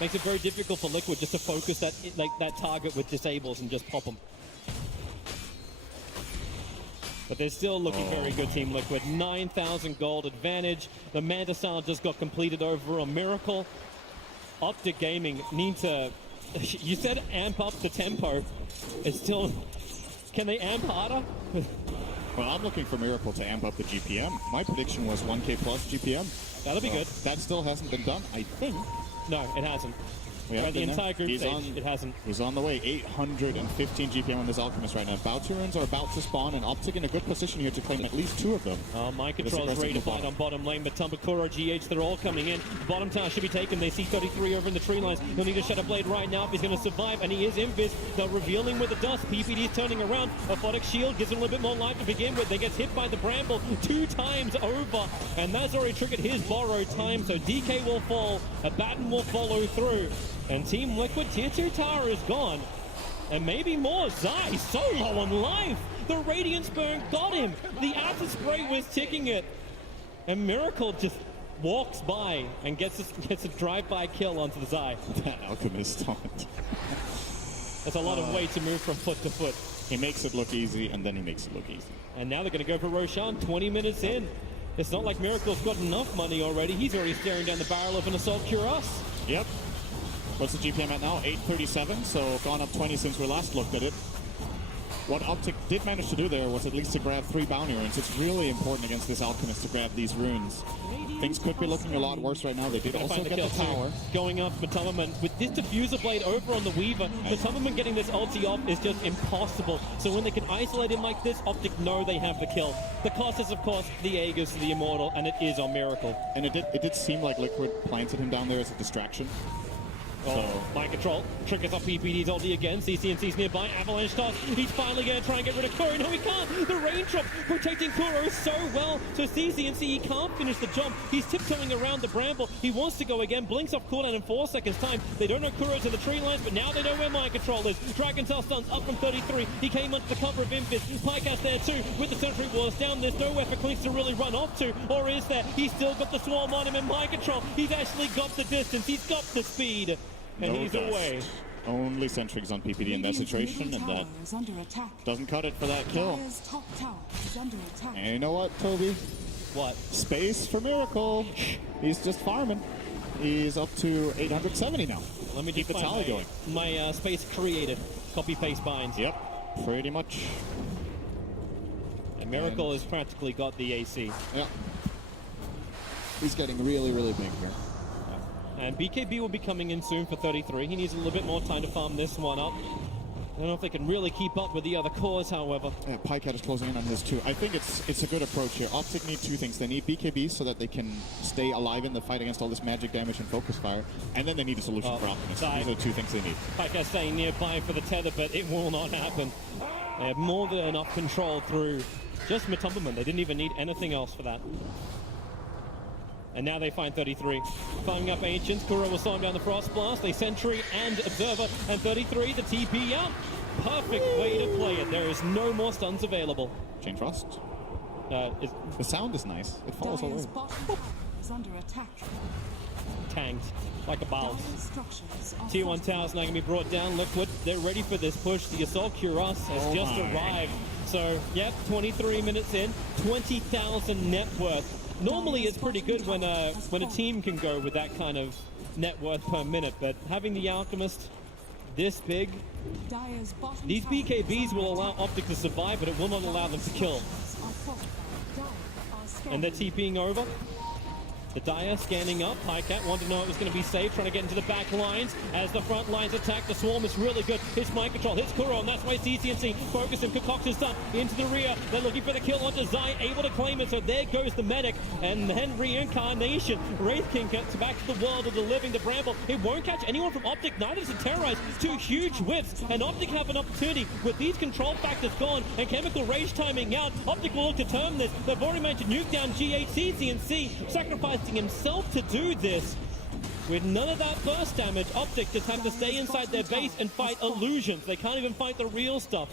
makes it very difficult for Liquid just to focus that target with disables and just pop them. But they're still looking very good, Team Liquid. 9,000 gold advantage. The Manta Style just got completed over a Miracle. Optic Gaming need to... You said amp up the tempo. It's still... Can they amp harder? Well, I'm looking for Miracle to amp up the GPM. My prediction was 1k plus GPM. That'll be good. That still hasn't been done, I think. No, it hasn't. Yeah, the entire group stage, it hasn't. He's on the way. 815 GPM on this Alchemist right now. Bouturans are about to spawn, and Optic in a good position here to claim at least 2 of them. My control's ready to fight on bottom lane, but Tumbakura, GH, they're all coming in. The bottom tower should be taken. They see 33 over in the tree lines. He'll need a Shadow Blade right now if he's going to survive, and he is invis. They're revealing with the dust. PPD is turning around. Aphotic Shield gives him a little bit more life to begin with. They get hit by the Bramble 2 times over, and that's already triggered his borrowed time, so DK will fall. Abaddon will follow through. And Team Liquid, Tier 2 tower is gone. And maybe more. Zai so low on life. The Radiance Burn got him. The Acid Spray was ticking it. And Miracle just walks by and gets a drive-by kill onto the Zai. That Alchemist taunt. That's a lot of weight to move from foot to foot. He makes it look easy, and then he makes it look easy. And now they're going to go for Roshan 20 minutes in. It's not like Miracle's got enough money already. He's already staring down the barrel of an Assault Cuirass. Yep. What's the GPM at now? 837, so gone up 20 since we last looked at it. What Optic did manage to do there was at least to grab 3 bounty runes. It's really important against this Alchemist to grab these runes. Things could be looking a lot worse right now. They did also get the tower. Going up Matumberman with this Diffuser Blade over on the Weaver. Matumberman getting this ulti off is just impossible. So when they can isolate him like this, Optic know they have the kill. The cost is, of course, the Aegis to the Immortal, and it is on Miracle. And it did seem like Liquid planted him down there as a distraction. Mind control triggers off PPD's ulti again. CCNC's nearby. Avalanche toss. He's finally going to try and get rid of Kuro. No, he can't. The raindrop protecting Kuro so well. So CCNC, he can't finish the jump. He's tiptoeing around the Bramble. He wants to go again. Blinks off cooldown in 4 seconds time. They don't know Kuro to the tree lines, but now they know where Mind Control is. Dragon Tail stuns up from 33. He came under the cover of Invis. Pycast there too. With the Sentry Walls down, there's nowhere for Clinks to really run off to. Or is there? He's still got the Swarm on him and Mind Control. He's actually got the distance. He's got the speed. And no he's dust. away. Only Sentry's on PPD in that situation, and that doesn't cut it for that kill. And you know what, Toby? What? Space for Miracle. He's just farming. He's up to 870 now. Let me keep the tally going. My space created. Copy paste binds. Yep, pretty much. And Miracle has practically got the AC. Yeah. He's getting really, really big here. And BKB will be coming in soon for 33. He needs a little bit more time to farm this one up. I don't know if they can really keep up with the other cores, however. Yeah, Pycat is closing in on this too. I think it's a good approach here. Optic need 2 things. They need BKB so that they can stay alive in the fight against all this magic damage and focus fire. And then they need a solution for Optimus. These are the 2 things they need. Pycat staying nearby for the tether, but it will not happen. They have more than enough control through just Matumberman. They didn't even need anything else for that. And now they find 33. Firing up Ancients. Kuro will slow him down the Frost Blast. They Sentry and Observer. And 33, the TP out. Perfect way to play it. There is no more stuns available. Chain Frost. The sound is nice. It falls all over. Is under attack. Tanked like a bounce. Tier 1 towers now going to be brought down. Liquid, they're ready for this push. The Assault Cuirass has just arrived. So, yeah, 23 minutes in, 20,000 net worth. Normally it's pretty good when a team can go with that kind of net worth per minute, but having the Alchemist this big, these BKBs will allow Optic to survive, but it will not allow them to kill. And they're TPing over. The Dire scanning up. Highcat wanted to know it was going to be safe, trying to get into the back lines. As the front lines attack, the Swarm is really good. Hits mind control, hits Kuro, and that's why CCNC focus and concoct his son into the rear. They're looking for the kill onto Zai, able to claim it, so there goes the medic. And then Reincarnation. Wraith King gets back to the world of the living, the Bramble. It won't catch anyone from Optic, neither does it terrorize. Two huge whiffs, and Optic have an opportunity with these control factors gone and Chemical Rage timing out. Optic will look to turn this. They've already managed to nuke down GH. CCNC sacrificing himself to do this. With none of that burst damage, Optic just have to stay inside their base and fight illusions. They can't even fight the real stuff.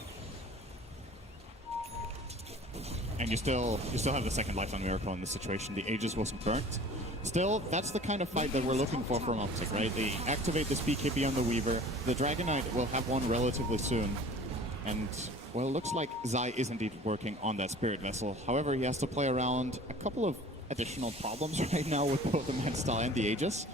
And you still have the second life on Miracle in this situation. The Aegis wasn't burnt. Still, that's the kind of fight that we're looking for from Optic, right? They activate this BKB on the Weaver. The Dragon Knight will have one relatively soon. And, well, it looks like Zai is indeed working on that Spirit Vessel. However, he has to play around a couple of additional problems right now with both the Man Style and the Aegis.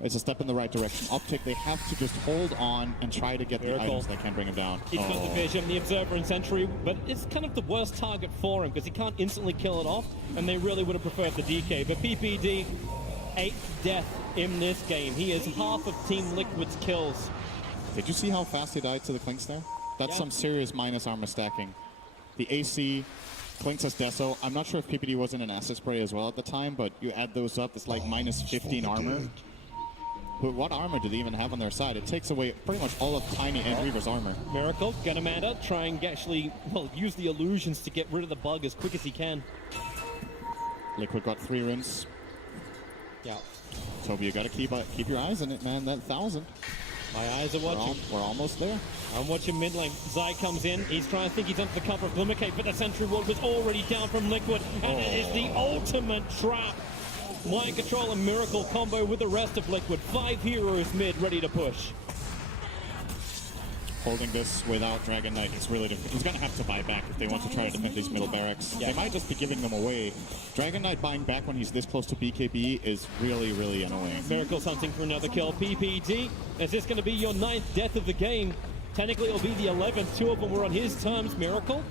It's a step in the right direction. Optic, they have to just hold on and try to get the items that can bring him down. He's got the Vision, the Observer, and Sentry, but it's kind of the worst target for him because he can't instantly kill it off, and they really would have preferred the DK. But PPD, 8th death in this game. He is half of Team Liquid's kills. Did you see how fast he died to the Clinks there? That's some serious minus armor stacking. The AC, Clinks as Deso. I'm not sure if PPD was in an Acid Spray as well at the time, but you add those up, it's like minus 15 armor. But what armor do they even have on their side? It takes away pretty much all of Tiny and Reaver's armor. Miracle, Gunamanda, trying to actually, well, use the illusions to get rid of the bug as quick as he can. Liquid got 3 runes. Yeah. Toby, you gotta keep your eyes on it, man. That 1,000. My eyes are watching. We're almost there. I'm watching mid lane. Zai comes in. He's trying to think he's under the cover of Glimmercape, but the Sentry Ward was already down from Liquid, and it is the ultimate trap. Mind Control and Miracle combo with the rest of Liquid. 5 heroes mid, ready to push. Holding this without Dragon Knight is really difficult. He's going to have to buy back if they want to try to defend these middle barracks. Yeah. They might just be giving them away. Dragon Knight buying back when he's this close to BKB is really, really annoying. Miracle's hunting for another kill. PPD, is this going to be your 9th death of the game? Technically, it'll be the 11th. 2 of them were on his terms. Miracle,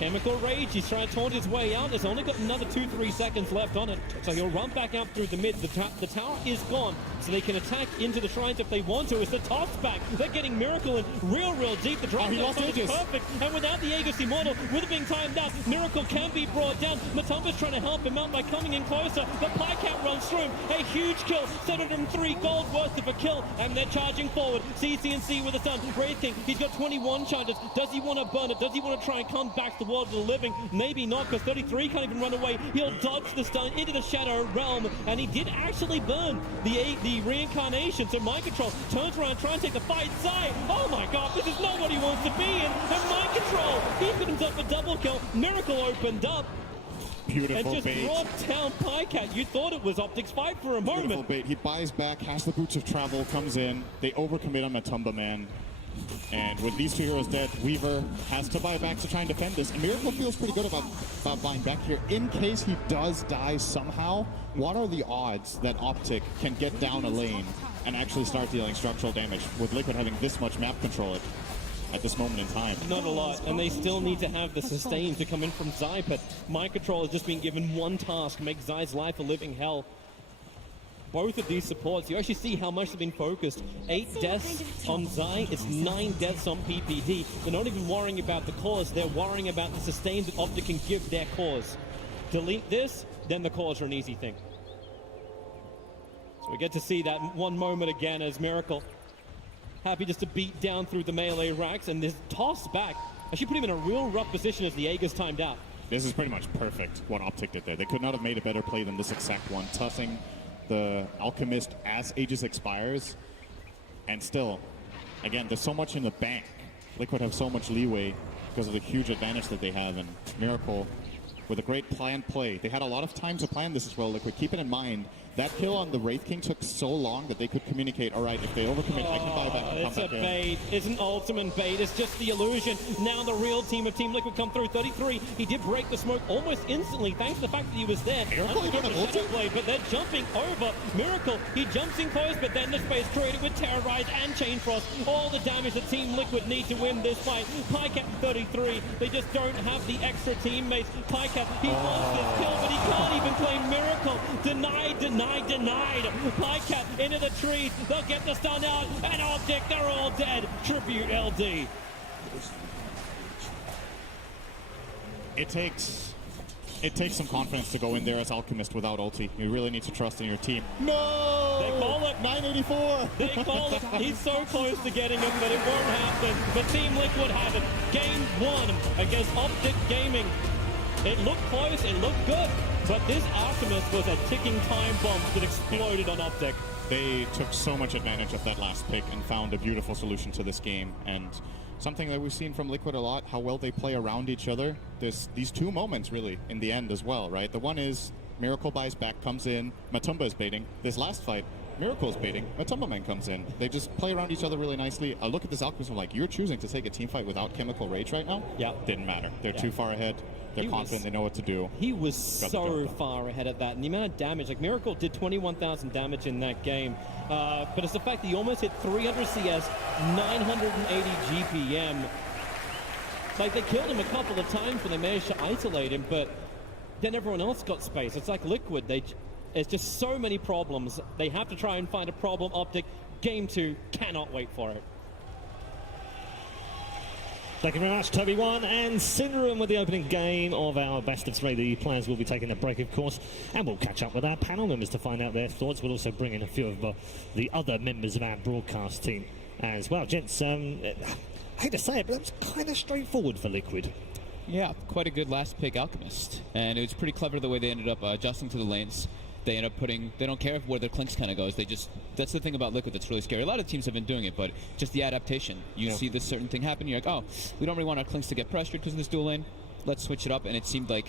Chemical Rage. He's trying to taunt his way out. There's only got another 2-3 seconds left on it. So he'll run back out through the mid. The tower is gone, so they can attack into the shrines if they want to. It's the toss back. They're getting Miracle in real deep. The drop is perfect. And without the Aegis Immortal, with it being timed out, Miracle can be brought down. Matumba's trying to help him out by coming in closer. The Pycat runs through him. A huge kill. 703 gold worth of a kill. And they're charging forward. CCNC with a stun. Wraith King. He's got 21 charges. Does he want to burn it? Does he want to try and come back to the world of the living? Maybe not, because 33 can't even run away. He'll dodge the stun into the Shadow Realm, and he did actually burn the Reincarnation. So Mind Control turns around, trying to take the fight. Zai, oh my god, this is not what he wants to be in. And Mind Control, he's got himself a double kill. Miracle opened up. Beautiful and just bait. brought down Pycat. You thought it was Optic's fight for a moment. Beautiful bait. He buys back, has the Boots of Travel, comes in. They overcommit on Matumba, man. And with these 2 heroes dead, Weaver has to buy back to try and defend this. And Miracle feels pretty good about buying back here. In case he does die somehow, what are the odds that Optic can get down a lane and actually start dealing structural damage with Liquid having this much map control at this moment in time? Not a lot, and they still need to have the sustain to come in from Zai, but Mind Control is just being given one task, make Zai's life a living hell. Both of these supports, you actually see how much they've been focused. 8 deaths on Zai, it's 9 deaths on PPD. They're not even worrying about the cause, they're worrying about the sustain that Optic can give their cause. Delete this, then the cause are an easy thing. So we get to see that one moment again as Miracle happy just to beat down through the melee racks, and this toss back actually put him in a real rough position as the Aegis timed out. This is pretty much perfect what Optic did there. They could not have made a better play than this exact one. Tossing the Alchemist as Aegis expires, and still, again, there's so much in the bank. Liquid have so much leeway because of the huge advantage that they have, and Miracle with a great planned play. They had a lot of time to plan this as well, Liquid. Keep it in mind, That kill on the Wraith King took so long that they could communicate, all right, if they overcommit, I can buy back and come It's a back in. bait. It's an ultimate bait. It's just the illusion. Now the real team of Team Liquid come through. 33. He did break the smoke almost instantly thanks to the fact that he was there. Miracle, you don't have ulti? Blade, but they're jumping over. Miracle, he jumps in close, but then the space created with Terrorize and Chain Frost. All the damage that Team Liquid need to win this fight. Pycat 33. They just don't have the extra teammates. Pycat, he wants this kill, but he can't even claim Miracle. Denied, denied, denied. Pycat into the trees. They'll get the stun out. And Optic, they're all dead. Tribute LD. It takes some confidence to go in there as Alchemist without ulti. You really need to trust in your team. No! They call it 984. They call it. He's so close to getting him, but it won't happen. But Team Liquid have it. Game 1 against Optic Gaming. It looked close, it looked good, but this Alchemist was a ticking time bomb that exploded on Optic. They took so much advantage of that last pick and found a beautiful solution to this game. And something that we've seen from Liquid a lot, how well they play around each other. There's these two moments, really, in the end as well, right? The one is Miracle buys back, comes in, Matumba is baiting. This last fight, Miracle's baiting, Matumba Man comes in. They just play around each other really nicely. I look at this Alchemist, I'm like, you're choosing to take a team fight without Chemical Rage right now? Yeah. Didn't matter. They're too far ahead. They're confident, they know what to do. He was so far ahead of that. And the amount of damage, like Miracle did 21,000 damage in that game. But it's the fact that he almost hit 300 CS, 980 GPM. Like they killed him a couple of times when they managed to isolate him, but then everyone else got space. It's like Liquid. It's just so many problems. They have to try and find a problem. Optic, game 2, cannot wait for it. Thank you very much, Toby One and Syndrome with the opening game of our best of 3. The players will be taking a break, of course, and we'll catch up with our panel members to find out their thoughts. We'll also bring in a few of the other members of our broadcast team as well. Gents, I hate to say it, but that was kind of straightforward for Liquid. Yeah, quite a good last pick Alchemist. And it was pretty clever the way they ended up adjusting to the lanes. They end up they don't care where their clinks kind of goes. That's the thing about Liquid that's really scary. A lot of teams have been doing it, but just the adaptation. You see this certain thing happen, you're like, oh, we don't really want our clinks to get pressured because in this dual lane. Let's switch it up. And it seemed like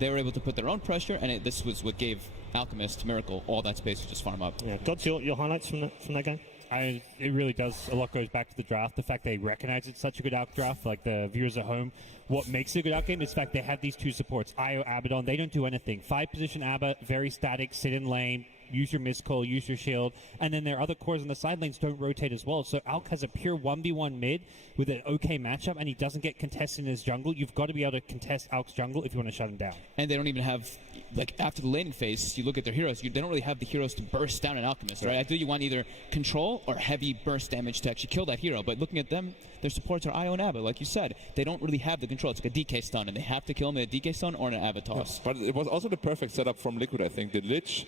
they were able to put their own pressure, and this was what gave Alchemist, Miracle, all that space to just farm up. Yeah, Gods, your highlights from that game? It really does. A lot goes back to the draft. The fact they recognize it's such a good out draft, like the viewers at home. What makes it a good out game is the fact they have these two supports. Io, Abaddon, they don't do anything. 5-position Abba, very static, sit in lane, use your missed call, use your shield, and then their other cores on the side lanes don't rotate as well. So Alk has a pure 1v1 mid with an okay matchup, and he doesn't get contested in his jungle. You've got to be able to contest Alk's jungle if you want to shut him down. And they don't even have, like, after the laning phase, you look at their heroes, they don't really have the heroes to burst down an Alchemist, right? I think you want either control or heavy burst damage to actually kill that hero, but looking at them, their supports are Io and Abba, like you said. They don't really have the control. It's like a DK stun, and they have to kill him with a DK stun or an Abba toss. But it was also the perfect setup from Liquid, I think. The Lich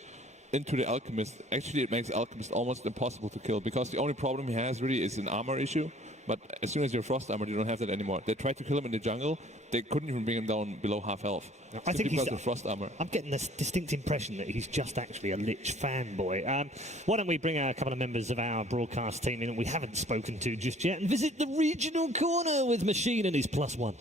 into the Alchemist, actually it makes Alchemist almost impossible to kill, because the only problem he has really is an armor issue. But as soon as you're Frost Armor, you don't have that anymore. They tried to kill him in the jungle. They couldn't even bring him down below half health. I think he's with Frost Armor. I'm getting this distinct impression that he's just actually a Lich fanboy. Why don't we bring a couple of members of our broadcast team in that we haven't spoken to just yet and visit the regional corner with Machine and his +1.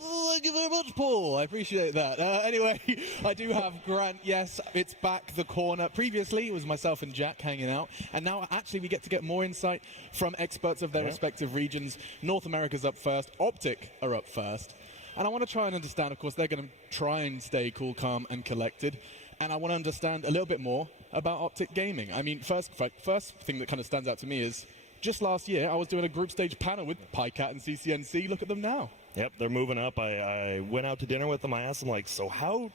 Thank you very much, Paul. I appreciate that. Anyway, I do have Grant. Yes, it's back the corner. Previously, it was myself and Jack hanging out, and now actually we get more insight from experts of their respective regions. North America's up first. Optic are up first. And I want to try and understand, of course, they're going to try and stay cool, calm, and collected. And I want to understand a little bit more about Optic Gaming. I mean, first thing that kind of stands out to me is just last year, I was doing a group stage panel with Pycat and CCNC. Look at them now. Yep, they're moving up. I went out to dinner with them. I asked them, like, so how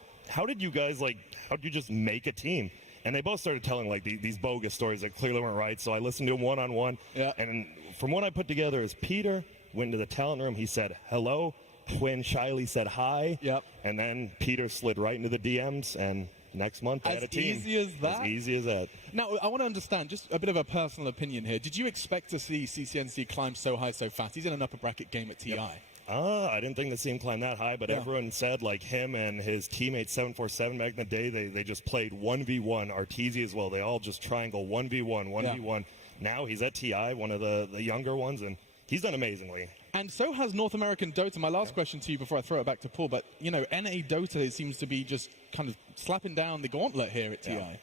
did you guys, how did you just make a team? And they both started telling, like, these bogus stories that clearly weren't right. So I listened to them one-on-one. Yeah. And from what I put together is Peter went into the talent room. He said, hello. Quinn shyly said hi. Yep. And then Peter slid right into the DMs, and next month they had a team. As easy as that? As easy as that. Now, I want to understand, just a bit of a personal opinion here. Did you expect to see CCNC climb so high so fast? He's in an upper bracket game at TI. Yep. I didn't think the team climbed that high, but everyone said, like, him and his teammate 747 back in the day, they just played 1v1. Arteezy as well. They all just triangle 1v1. Now he's at TI, one of the younger ones, and he's done amazingly. And so has North American Dota. My last question to you before I throw it back to Paul, but, you know, NA Dota seems to be just kind of slapping down the gauntlet here at TI.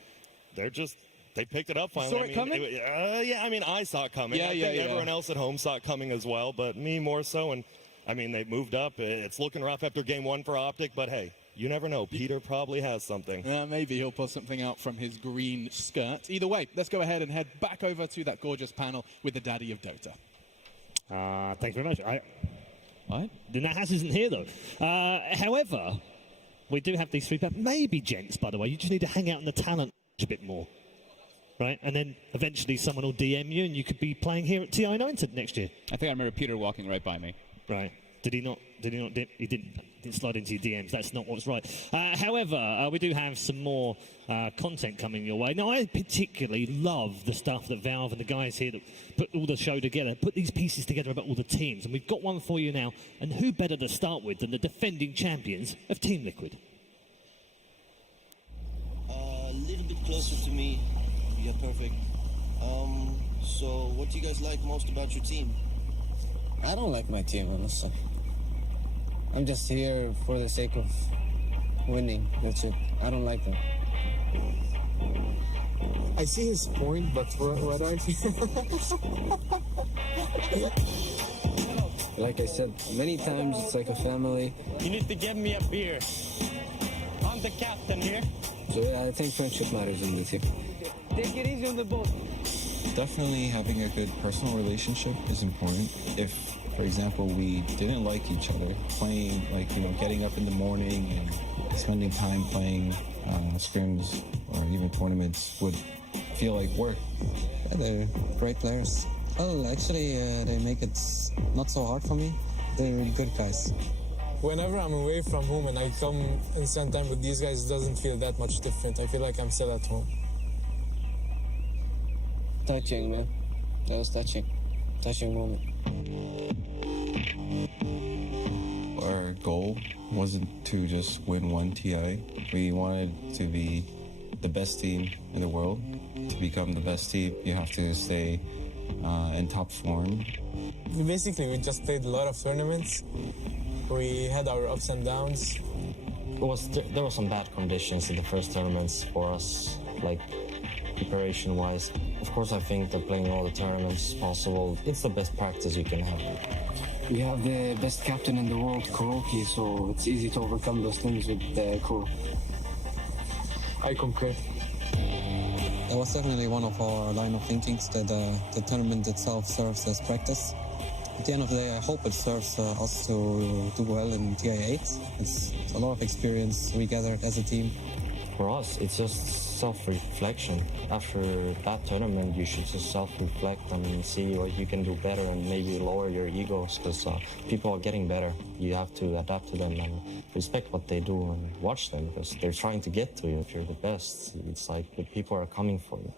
they picked it up finally. Saw it coming? Yeah, I mean, I saw it coming. I think everyone else at home saw it coming as well, but me more so. And I mean, they've moved up. It's looking rough after game 1 for Optic, but hey, you never know. Peter probably has something. Maybe he'll pull something out from his green skirt. Either way, let's go ahead and head back over to that gorgeous panel with the daddy of Dota. Thank you very much. What? The Nahas isn't here, though. However, we do have these 3 but maybe, gents, by the way, you just need to hang out in the talent a bit more. Right? And then eventually someone will DM you and you could be playing here at TI 9 next year. I think I remember Peter walking right by me. Right. Did he not? He didn't slide into your DMs. That's not what's right. However, we do have some more content coming your way. Now, I particularly love the stuff that Valve and the guys here that put all the show together, put these pieces together about all the teams. And we've got one for you now. And who better to start with than the defending champions of Team Liquid? A little bit closer to me. Yeah, perfect. So what do you guys like most about your team? I don't like my team, honestly. I'm just here for the sake of winning. That's it. I don't like them. I see his point, but what are you? Like I said many times, it's like a family. You need to give me a beer. I'm the captain here. So yeah, I think friendship matters in the team. Take it easy on the boat. Definitely having a good personal relationship is important. If, for example, we didn't like each other, playing, getting up in the morning and spending time playing scrims or even tournaments would feel like work. Yeah, they're great players. Well, actually, they make it not so hard for me. They're really good guys. Whenever I'm away from home and I come and spend time with these guys, it doesn't feel that much different. I feel like I'm still at home. Touching, man. That was touching. Touching moment. Our goal wasn't to just win one TI. We wanted to be the best team in the world. To become the best team, you have to stay in top form. Basically, we just played a lot of tournaments. We had our ups and downs. There were some bad conditions in the first tournaments for us, like preparation-wise. Of course, I think that playing all the tournaments possible, it's the best practice you can have. We have the best captain in the world, Kuroki, so it's easy to overcome those things with Kuro. I concur. That was definitely one of our line of thinkings, that the tournament itself serves as practice. At the end of the day, I hope it serves us to do well in TI8. It's a lot of experience we gathered as a team. For us, it's just self-reflection. After that tournament, you should just self-reflect and see what you can do better and maybe lower your egos, because people are getting better. You have to adapt to them and respect what they do and watch them, because they're trying to get to you. If you're the best, it's like the people are coming for you.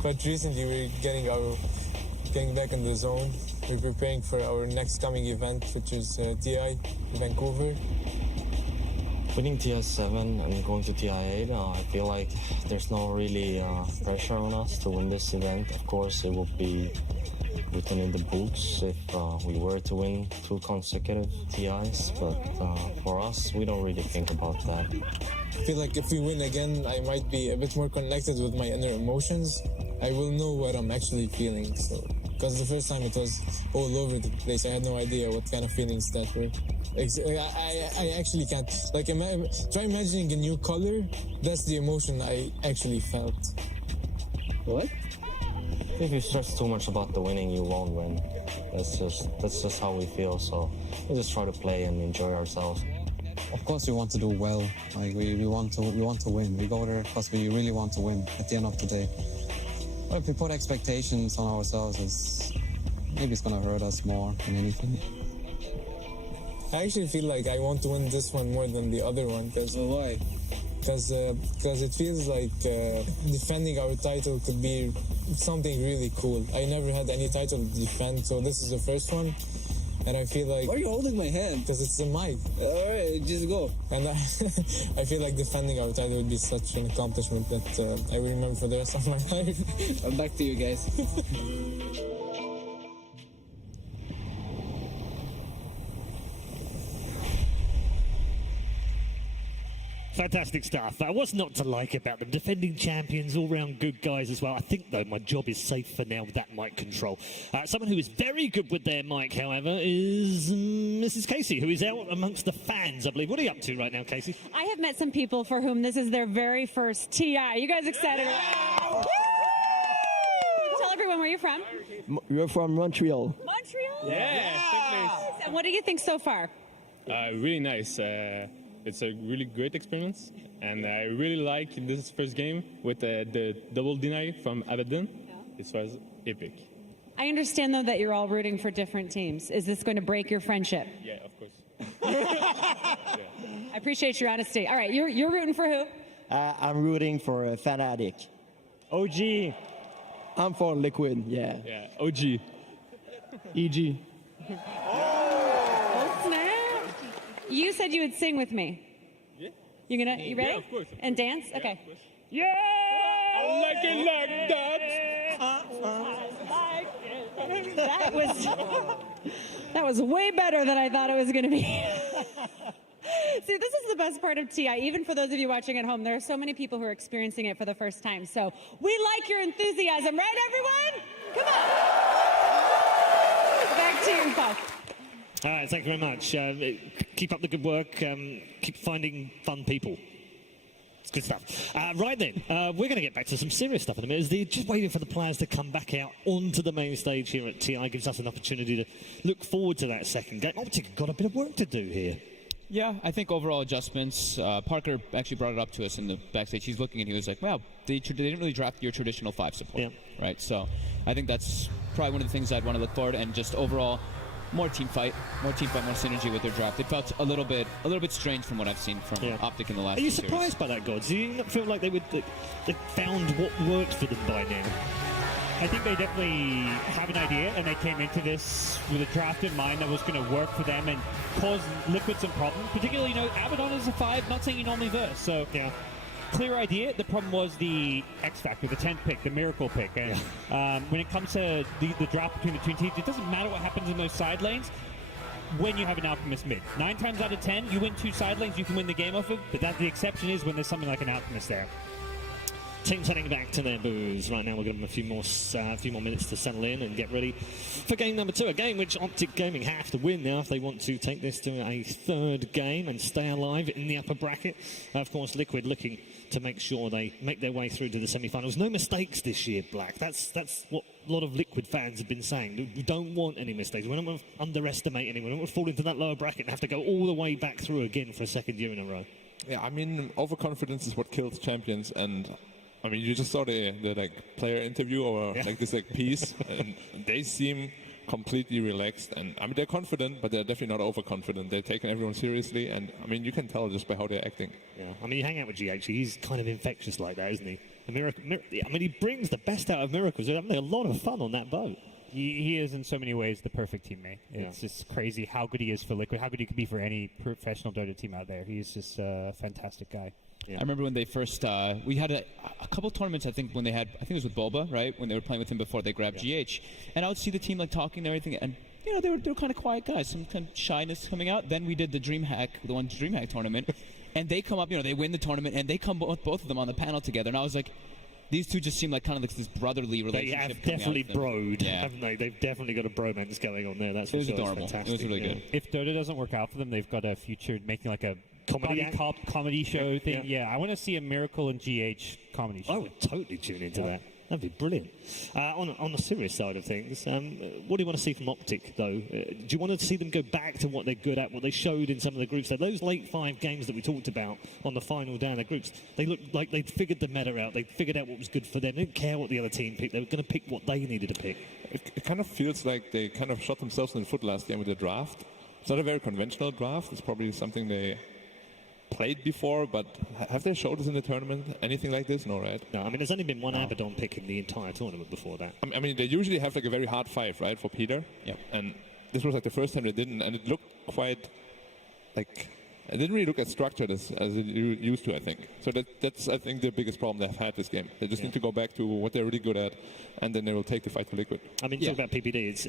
Quite recently, we're getting back in the zone. We're preparing for our next coming event, which is TI Vancouver. Winning TI7 and going to TI8, I feel like there's no really pressure on us to win this event. Of course, it will be written in the books if we were to win 2 consecutive TIs, but for us, we don't really think about that. I feel like if we win again, I might be a bit more connected with my inner emotions. I will know what I'm actually feeling. So, because the first time it was all over the place, I had no idea what kind of feelings that were. I actually can't. Like, try imagining a new color. That's the emotion I actually felt. What? If you stress too much about the winning, you won't win. That's just how we feel. So we just try to play and enjoy ourselves. Of course, we want to do well. Like we want to win. We go there because we really want to win. At the end of the day, but if we put expectations on ourselves, maybe it's gonna hurt us more than anything. I actually feel like I want to win this one more than the other one. Why? Because it feels like defending our title could be something really cool. I never had any title to defend, so this is the first one. And I feel like... Why are you holding my hand? Because it's a mic. Alright, just go. And I feel like defending our title would be such an accomplishment that I will remember for the rest of my life. I'm back to you guys. Fantastic stuff. What's not to like about them? Defending champions, all-round good guys as well. I think, though, my job is safe for now with that mic control. Someone who is very good with their mic, however, is Mrs. Casey, who is out amongst the fans, I believe. What are you up to right now, Casey? I have met some people for whom this is their very first TI. You guys excited? Yeah. Tell everyone where you're from. We're from Montreal. Montreal? Yeah. And what do you think so far? Really nice. It's a really great experience, and I really like this first game with the double deny from Abaddon. It was epic. I understand, though, that you're all rooting for different teams. Is this going to break your friendship? Yeah, of course. I appreciate your honesty. All right, you're rooting for who? I'm rooting for Fnatic. OG. I'm for Liquid, yeah. Yeah, OG. EG. Oh, snap. You said you would sing with me. Yeah. You ready? Yeah, of course. And dance? Okay. Yeah! I like it like that. That was way better than I thought it was going to be. See, this is the best part of TI. Even for those of you watching at home, there are so many people who are experiencing it for the first time. So we like your enthusiasm, right, everyone? Come on. Back to you, Paul. All right, thank you very much. Keep up the good work. Keep finding fun people. It's good stuff. Right then, we're going to get back to some serious stuff in a minute. They're just waiting for the players to come back out onto the main stage here at TI. Gives us an opportunity to look forward to that second game. Optic got a bit of work to do here. Yeah, I think overall adjustments. Parker actually brought it up to us in the backstage. He's looking and he was like, wow, they didn't really draft your traditional 5 support. Yeah. Right? So I think that's probably one of the things I'd want to look forward, and just overall more team fight, more synergy with their draft. It felt a little bit strange from what I've seen from Optic in the last Are you few surprised by that, Gods? Do you not feel like they found what worked for them by now? I think they definitely have an idea, and they came into this with a draft in mind that was going to work for them and cause Liquid some problems. Particularly, Abaddon is a 5, not saying you normally verse. So, clear idea. The problem was the X Factor, the 10th pick, the miracle pick. And when it comes to the draft between the two teams, it doesn't matter what happens in those side lanes when you have an Alchemist mid. 9 times out of 10, you win 2 side lanes, you can win the game off of, but the exception is when there's something like an Alchemist there. Teams heading back to their booths. Right now we'll give them a few more minutes to settle in and get ready for game number 2. A game which Optic Gaming have to win now if they want to take this to a 3rd game and stay alive in the upper bracket. Of course, Liquid looking to make sure they make their way through to the semi-finals. No mistakes this year, Black. That's what a lot of Liquid fans have been saying. We don't want any mistakes. We don't want to underestimate anyone. We don't want to fall into that lower bracket and have to go all the way back through again for a 2nd year in a row. Yeah, I mean, overconfidence is what kills champions, and I mean, you just saw the player interview or this piece, and they seem completely relaxed. And I mean, they're confident, but they're definitely not overconfident. They're taking everyone seriously, and I mean, you can tell just by how they're acting. Yeah, I mean, you hang out with GH, he's kind of infectious like that, isn't he? I mean, he brings the best out of Miracles. They're having a lot of fun on that boat. He is in so many ways the perfect teammate. It's just crazy how good he is for Liquid, how good he could be for any professional Dota team out there. He's just a fantastic guy. Yeah. I remember when they first, we had a couple tournaments, I think it was with Boba, right? When they were playing with him before they grabbed GH. And I would see the team talking and everything, and they were kind of quiet guys, some kind of shyness coming out. Then we did the DreamHack tournament, and they come up, they win the tournament, and they come both of them on the panel together. And I was like, these two just seem like kind of this brotherly relationship. They have definitely broed, haven't they? They've definitely got a bromance going on there. That's it was for sure. adorable. It's fantastic. It was really good. If Dota doesn't work out for them, they've got a future making like a comedy show thing. Yeah, I want to see a Miracle and GH comedy show. I would totally tune into that. That'd be brilliant. On the serious side of things, what do you want to see from Optic, though? Do you want to see them go back to what they're good at, what they showed in some of the groups? Those late 5 games that we talked about on the final down the groups, they looked like they'd figured the meta out. They figured out what was good for them. They didn't care what the other team picked. They were going to pick what they needed to pick. It kind of feels like they kind of shot themselves in the foot last game with the draft. It's not a very conventional draft. It's probably something they played before, but have they showed us in the tournament anything like this? No, right? No, I mean, there's only been one Abaddon pick in the entire tournament before that. I mean, they usually have a very hard 5, right, for Peter? Yeah. And this was the first time they didn't, and it looked quite it didn't really look as structured as it used to, I think. So that's, I think, the biggest problem they've had this game. They just need to go back to what they're really good at, and then they will take the fight to Liquid. I mean, talk about PPD, it's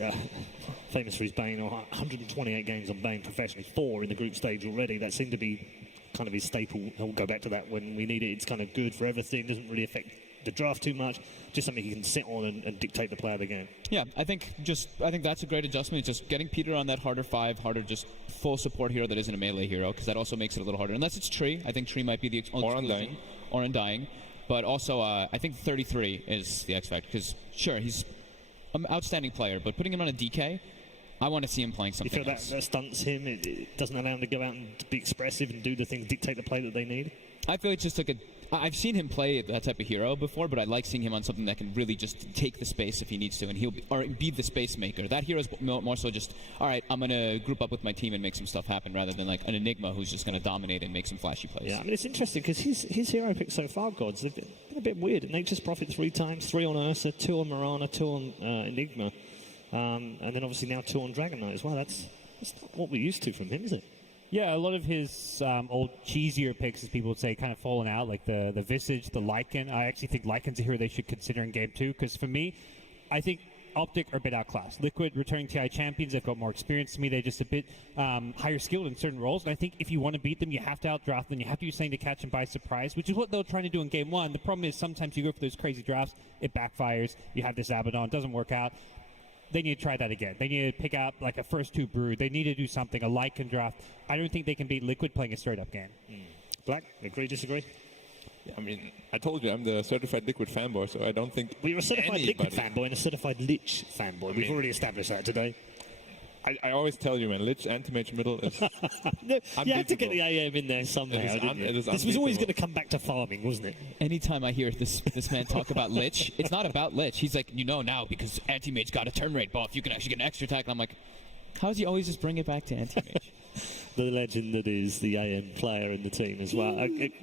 famous for his Bane, 128 games on Bane professionally, 4 in the group stage already. That seemed to be kind of his staple. He'll go back to that when we need it. It's kind of good for everything. Doesn't really affect the draft too much. Just something he can sit on and dictate the play of the game. Yeah, I think that's a great adjustment. Just getting Peter on that harder 5, harder just full support hero that isn't a melee hero, because that also makes it a little harder. Unless it's Tree. I think Tree might be the or Undying. Or Undying. But also, I think 33 is the X factor, because sure, he's an outstanding player, but putting him on a DK, I want to see him playing something You feel that stunts him? It doesn't allow him to go out and be expressive and do the things, dictate the play that they need? I feel it's just like I've seen him play that type of hero before, but I like seeing him on something that can really just take the space if he needs to, and he'll be the space maker. That hero's more so just, all right, I'm going to group up with my team and make some stuff happen, rather than like an Enigma who's just going to dominate and make some flashy plays. Yeah, I mean, it's interesting because his hero picks so far, Gods, they've been a bit weird. Nature's Prophet 3 times, 3 on Ursa, 2 on Mirana, 2 on Enigma, and then obviously now 2 on Dragon Knight as well. That's not what we're used to from him, is it? Yeah, a lot of his old cheesier picks, as people would say, kind of fallen out, like the Visage, the Lycan. I actually think Lycan's a hero they should consider in Game 2, because for me, I think Optic are a bit outclassed. Liquid, returning TI champions, they've got more experience to me. They're just a bit higher skilled in certain roles, and I think if you want to beat them, you have to outdraft them. You have to do something to catch them by surprise, which is what they're trying to do in Game 1. The problem is sometimes you go for those crazy drafts, it backfires, you have this Abaddon, it doesn't work out. They need to try that again. They need to pick out like a first 2 Brood. They need to do something, a Lycan draft. I don't think they can beat Liquid playing a straight-up game. Black, agree, disagree? Yeah, I mean, I told you I'm the certified Liquid fanboy, so I don't think Well, you're a certified Liquid fanboy and a certified Lich fanboy. We've already established that today. I always tell you, man, Lich Anti-Mage middle is You had to get the AM in there somehow, didn't you? This was always going to come back to farming, wasn't it? Anytime I hear this man talk about Lich, it's not about Lich. He's like, now, because Anti-Mage got a turn rate buff, you can actually get an extra attack. And I'm like, how does he always just bring it back to Anti-Mage? The legend that is the AM player in the team as well.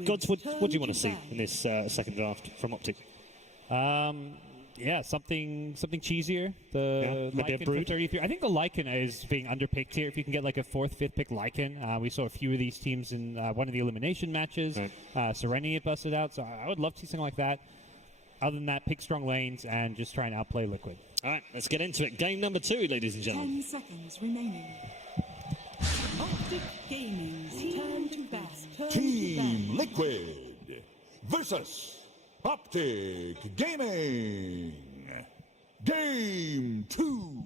Gods, what do you want to see in this second draft from Optic? Yeah, something cheesier. The maybe a Lycan Brood? for 33. I think the Lycan is being underpicked here. If you can get like a 4th, 5th pick Lycan. We saw a few of these teams in one of the elimination matches. Serenity busted out, so I would love to see something like that. Other than that, pick strong lanes and just try and outplay Liquid. All right, let's get into it. Game number 2, ladies and gentlemen. 10 seconds remaining. Optic Gaming's turn to bat. Team Liquid versus Optic Gaming. Game 2.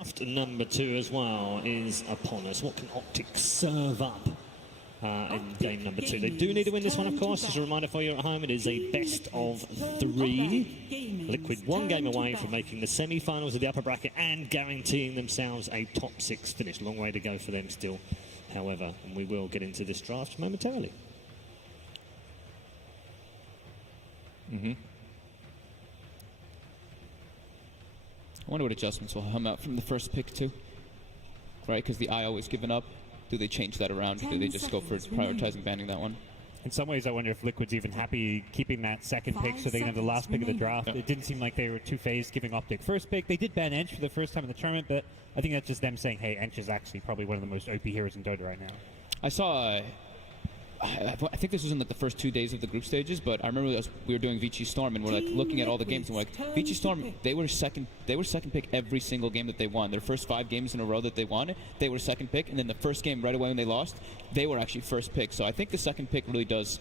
After number 2 as well is upon us. What can Optic serve up in game number 2? They do need to win this one, of course. Just a reminder for you at home, it is a best of 3. Liquid 1 game away from making the semi-finals of the upper bracket and guaranteeing themselves a top 6 finish. Long way to go for them still, however, and we will get into this draft momentarily. I wonder what adjustments will come out from the first pick too. Right, because the eye always given up. Do they change that around? Do they just go for prioritizing banning that one? In some ways, I wonder if Liquid's even happy keeping that second pick so they can have the last pick of the draft. It didn't seem like they were two-phased giving Optic first pick. They did ban Ench for the first time in the tournament, but I think that's just them saying, hey, Ench is actually probably one of the most OP heroes in Dota right now. I saw... I think this was in like the first 2 days of the group stages, but I remember we were doing Vici Storm and we're like looking at all the games and we're like, Vici Storm, they were second pick every single game that they won. Their first 5 games in a row that they won, they were second pick, and then the first game right away when they lost, they were actually first pick. So I think the second pick really does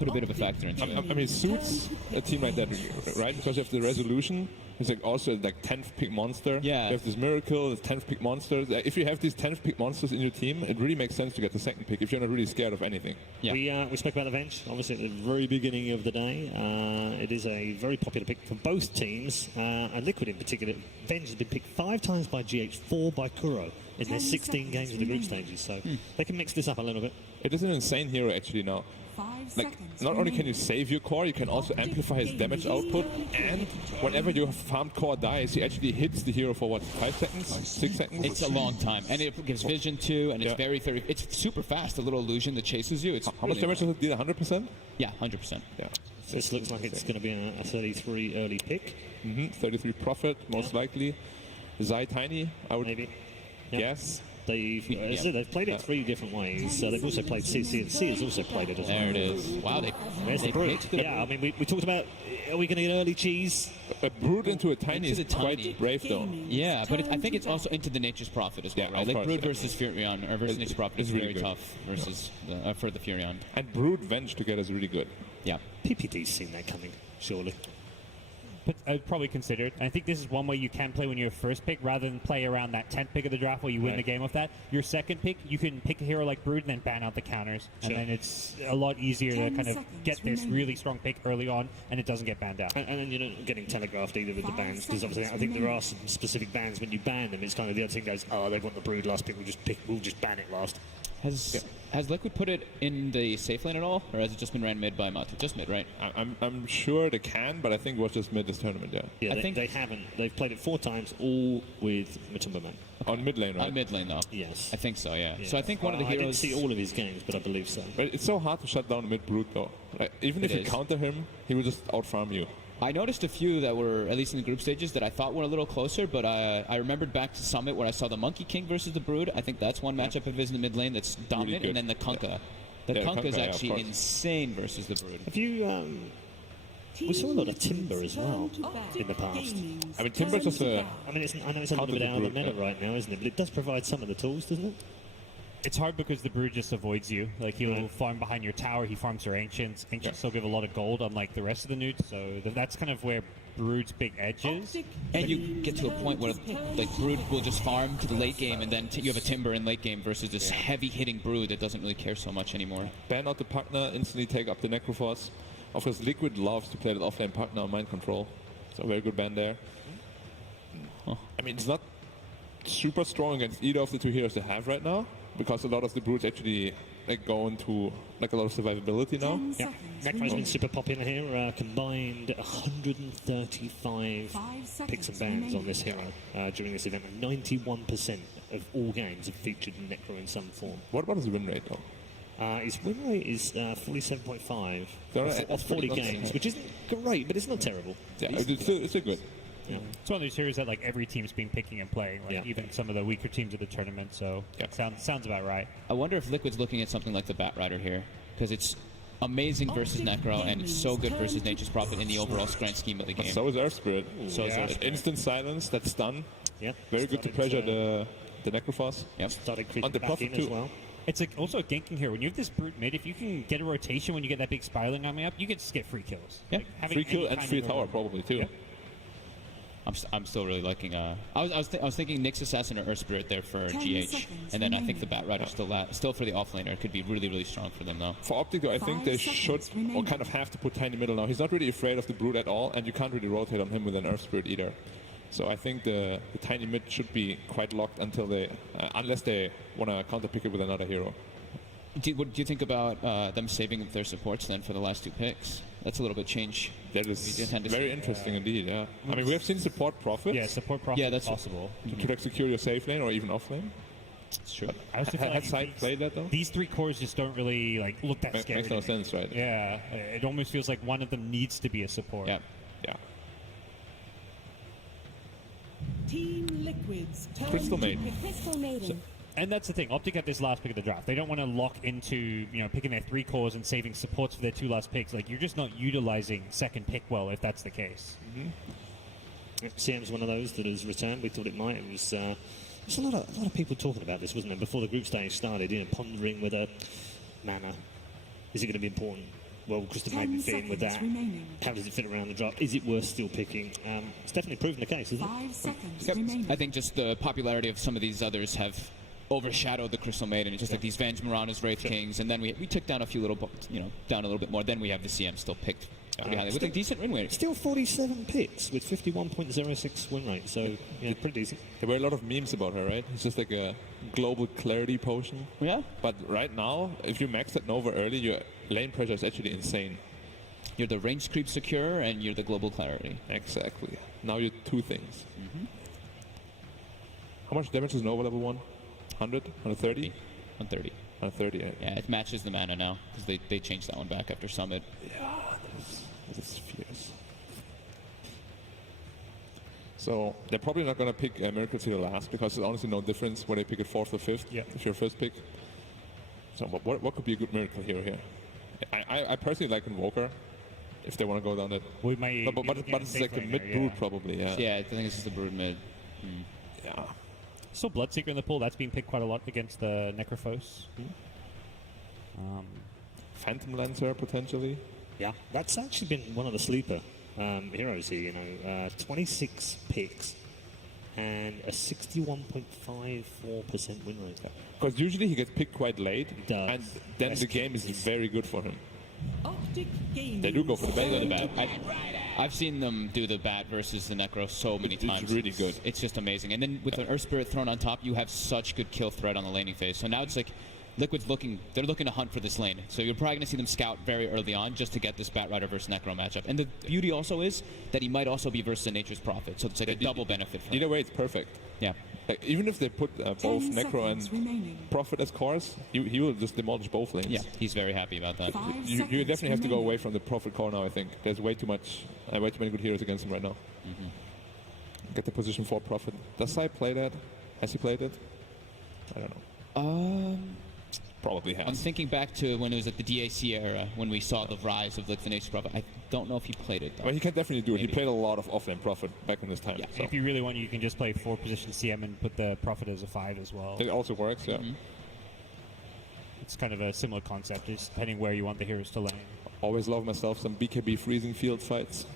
put a bit of a factor into it. I mean, it suits a team like that, right? Because of the resolution, it's like also like 10th pick monster. Yeah. You have this miracle, this 10th pick monster. If you have these 10th pick monsters in your team, it really makes sense to get the second pick if you're not really scared of anything. Yeah. We spoke about the Venge, obviously, at the very beginning of the day. It is a very popular pick for both teams, and Liquid in particular. Venge has been picked 5 times by GH, 4 by Kuro in their 16 games of the group stages, so they can mix this up a little bit. It is an insane hero actually now. Like, not only can you save your core, you can also amplify his damage output, and whenever your farmed core dies, he actually hits the hero for what, 5 seconds? 6 seconds? It's a long time, and it gives vision too, and it's very, it's super fast, the little illusion that chases you. It's How much damage does it do? 100%? Yeah, 100%. Yeah. This looks like it's going to be a 33 early pick. 33 profit, most likely. Zai Tiny, I would maybe guess. They've played it 3 different ways. So they've also played CC, and C has also played it as well. There it is. Wow, There's the Brood. Yeah, I mean, we talked about, are we going to get early cheese? A Brood into a Tiny is quite brave, though. Yeah, but I think it's also into the Nature's Prophet as well, Yeah, right? Like course, Brood yeah. versus Furion, or versus Nature's Prophet is it's really very good. tough versus for the Furion. And Brood Venge together is really good. Yeah. PPD's seen that coming, surely. But I'd probably consider it. I think this is one way you can play when you're first pick, rather than play around that 10th pick of the draft where you win Right. the game off that. Your second pick, you can pick a hero like Brood and then ban out the counters. Sure. And then it's a lot easier to 10 kind of seconds get this remaining. really strong pick early on, and it doesn't get banned out. And then you're not getting telegraphed either with the 5 bans, because obviously I seconds think there remaining. are some specific bans when you ban them. It's kind of the other thing goes, oh, they want the Brood last pick, we'll just ban it last. Has Liquid put it in the safe lane at all, or has it just been ran mid by Matu? Just mid, right? I'm sure they can, but I think it was just mid this tournament, yeah. Yeah, I think they haven't. They've played it 4 times, all with Matumba Man. On mid lane, right? On mid lane, though. Yes. I think so, yeah. So I think one of the I didn't heroes... see all of his games, but I believe so. But it's so hard to shut down a mid Brood, though. Like, even if It you is. counter him, he will just out-farm you. I noticed a few that were, at least in the group stages, that I thought were a little closer, but I remembered back to Summit where I saw the Monkey King versus the Brood. I think that's one matchup of his in the mid lane that's dominant, good. and then the Kunkka. The Yeah, Kunkka is Kunkka, yeah, of actually course. insane versus the Brood. Have you, we saw a lot of Timber as well in the past. I mean, Timber's just a... I mean, I know it's a little Counter bit the out of the Brood, meta yeah. right now, isn't it? But it does provide some of the tools, doesn't it? It's hard because the Brood just avoids you. Like, he'll farm behind your tower, he farms your Ancients. Ancients still give a lot of gold, unlike the rest of the newts, so that's kind of where Brood's big edge is. And you get to a point where, like, Brood will just farm to the late game, and then you have a Timber in late game versus this heavy-hitting Brood that doesn't really care so much anymore. Ban out the partner, instantly take up the Necrophos. Of course, Liquid loves to play that offlane partner on mind control. So a very good ban there. I mean, it's not super strong against either of the 2 heroes they have right now, because a lot of the Broods actually go into like a lot of survivability now. Yeah, Necro's been super popular here. Combined 135 picks and bans on this hero during this event. And 91% of all games have featured Necro in some form. What about his win rate, though? His win rate is 47.5 That's off 40 pretty games, nice. which isn't great, but it's not terrible. Yeah, Decent. it's still good. Yeah. It's one of those heroes that like every team's been picking and playing, like Yeah. even some of the weaker teams of the tournament. So it sounds about right. I wonder if Liquid's looking at something like the Bat Rider here, because it's amazing versus Necro, and it's so good versus Nature's Prophet in the overall grand scheme of the game. So is Earth Spirit. So is Earth Spirit. Instant silence, that stun. Yeah. Very good to pressure the Necrophos. Yep. Started On the Prophet as too. well. It's like also a ganking here. When you have this Brute mid, if you can get a rotation when you get that big spiraling coming up, you can just get free kills. Yeah, Like, having Free kill any and kind free of a- tower probably too. Yeah. I'm still really liking. I was thinking Nyx Assassin or Earth Spirit there for 10 GH, seconds and then I think remaining. the Bat Rider still for the offlaner could be really strong for them though. For Optic though, I think 5 they seconds should or remaining. kind of have to put Tiny middle now. He's not really afraid of the Brood at all, and you can't really rotate on him with an Earth Spirit either. So I think the Tiny mid should be quite locked until they, unless they want to counter pick it with another hero. What do you think about them saving their supports then for the last 2 picks? That's a little bit change. That We is do tend to very see. interesting indeed, yeah. I mean, we have seen support profit Yeah, support profit Yeah, that's- possible. to like secure your safe lane or even off lane. It's true. I also feel Had like Side played that though? these 3 cores just don't really like look that scary. Makes no to me. sense, right? Yeah, it almost feels like one of them needs to be a support. Yeah. Yeah. Team Liquid's turn Crystal to Maiden. pick. Crystal Maiden. And that's the thing. Optic had this last pick of the draft. They don't want to lock into, picking their 3 cores and saving supports for their 2 last picks. Like, you're just not utilizing second pick well if that's the case. CM's one of those that has returned. We thought it might. It was there's a lot of people talking about this, wasn't there, before the group stage started? Pondering whether mana is it going to be important? Well, Crystal 10 Maiden fit in with that. seconds remaining. How does it fit around the draft? Is it worth still picking? It's definitely proven the case, isn't it? 5 seconds Yep. remaining. I think just the popularity of some of these others have overshadowed the Crystal Maiden. It's just like these Venge Maranas, Wraith Kings, and then we took down a few down a little bit more. Then we have the CM still picked behind it with a decent win rate. Still 47 picks with 51.06 win rate, so yeah, pretty decent. There were a lot of memes about her, right? It's just like a global clarity potion. Yeah. But right now, if you max that Nova early, your lane pressure is actually insane. You're the range creep secure, and you're the global clarity. Exactly. Now you're 2 things. Mm-hmm. How much damage is Nova level 1? 100? 130? 130. 130, yeah. Yeah, it matches the mana now because they changed that one back after Summit. Yeah, that is fierce. So they're probably not going to pick Miracle City last because there's honestly no difference whether they pick it 4th or 5th if you're first pick. So what could be a good Miracle hero here? I personally like Invoker if they want to go down that. We may. But it's like a mid brood probably. Yeah. Yeah, I think it's just a brood mid. Yeah. Still Bloodseeker in the pool. That's been picked quite a lot against the Necrophos. Phantom Lancer potentially. Yeah, that's actually been one of the sleeper heroes here. 26 picks and a 61.54% win rate. Because usually he gets picked quite late, and then the game is very good for him. Optic Gaming. They do go for the They go the bat. bat. I've seen them do the bat versus the Necro so many times. It's really good. It's just amazing. And then with an Earth Spirit thrown on top, you have such good kill threat on the laning phase. So now it's like Liquid's they're looking to hunt for this lane. So you're probably going to see them scout very early on just to get this Bat Rider versus Necro matchup. And the beauty also is that he might also be versus a Nature's Prophet. So it's like a double benefit for him. Either way, it's perfect. Yeah. Like, even if they put both Necro and Prophet as cores, he will just demolish both lanes. Yeah, he's very happy about that. You definitely have to go away from the Prophet core now, I think. There's way too many good heroes against him right now. Get the position for Prophet. Does Sai play that? Has he played it? I don't know. Probably has. I'm thinking back to when it was at the DAC era, when we saw the rise of the Nature's Prophet. I don't know if he played it, though. Well, he can definitely do it. He played a lot of offlane Prophet back in this time. Yeah, so. if you really want, you can just play 4-position CM and put the Prophet as a 5 as well. It also works, yeah. It's kind of a similar concept, just depending where you want the heroes to lane. Always love myself some BKB freezing field fights.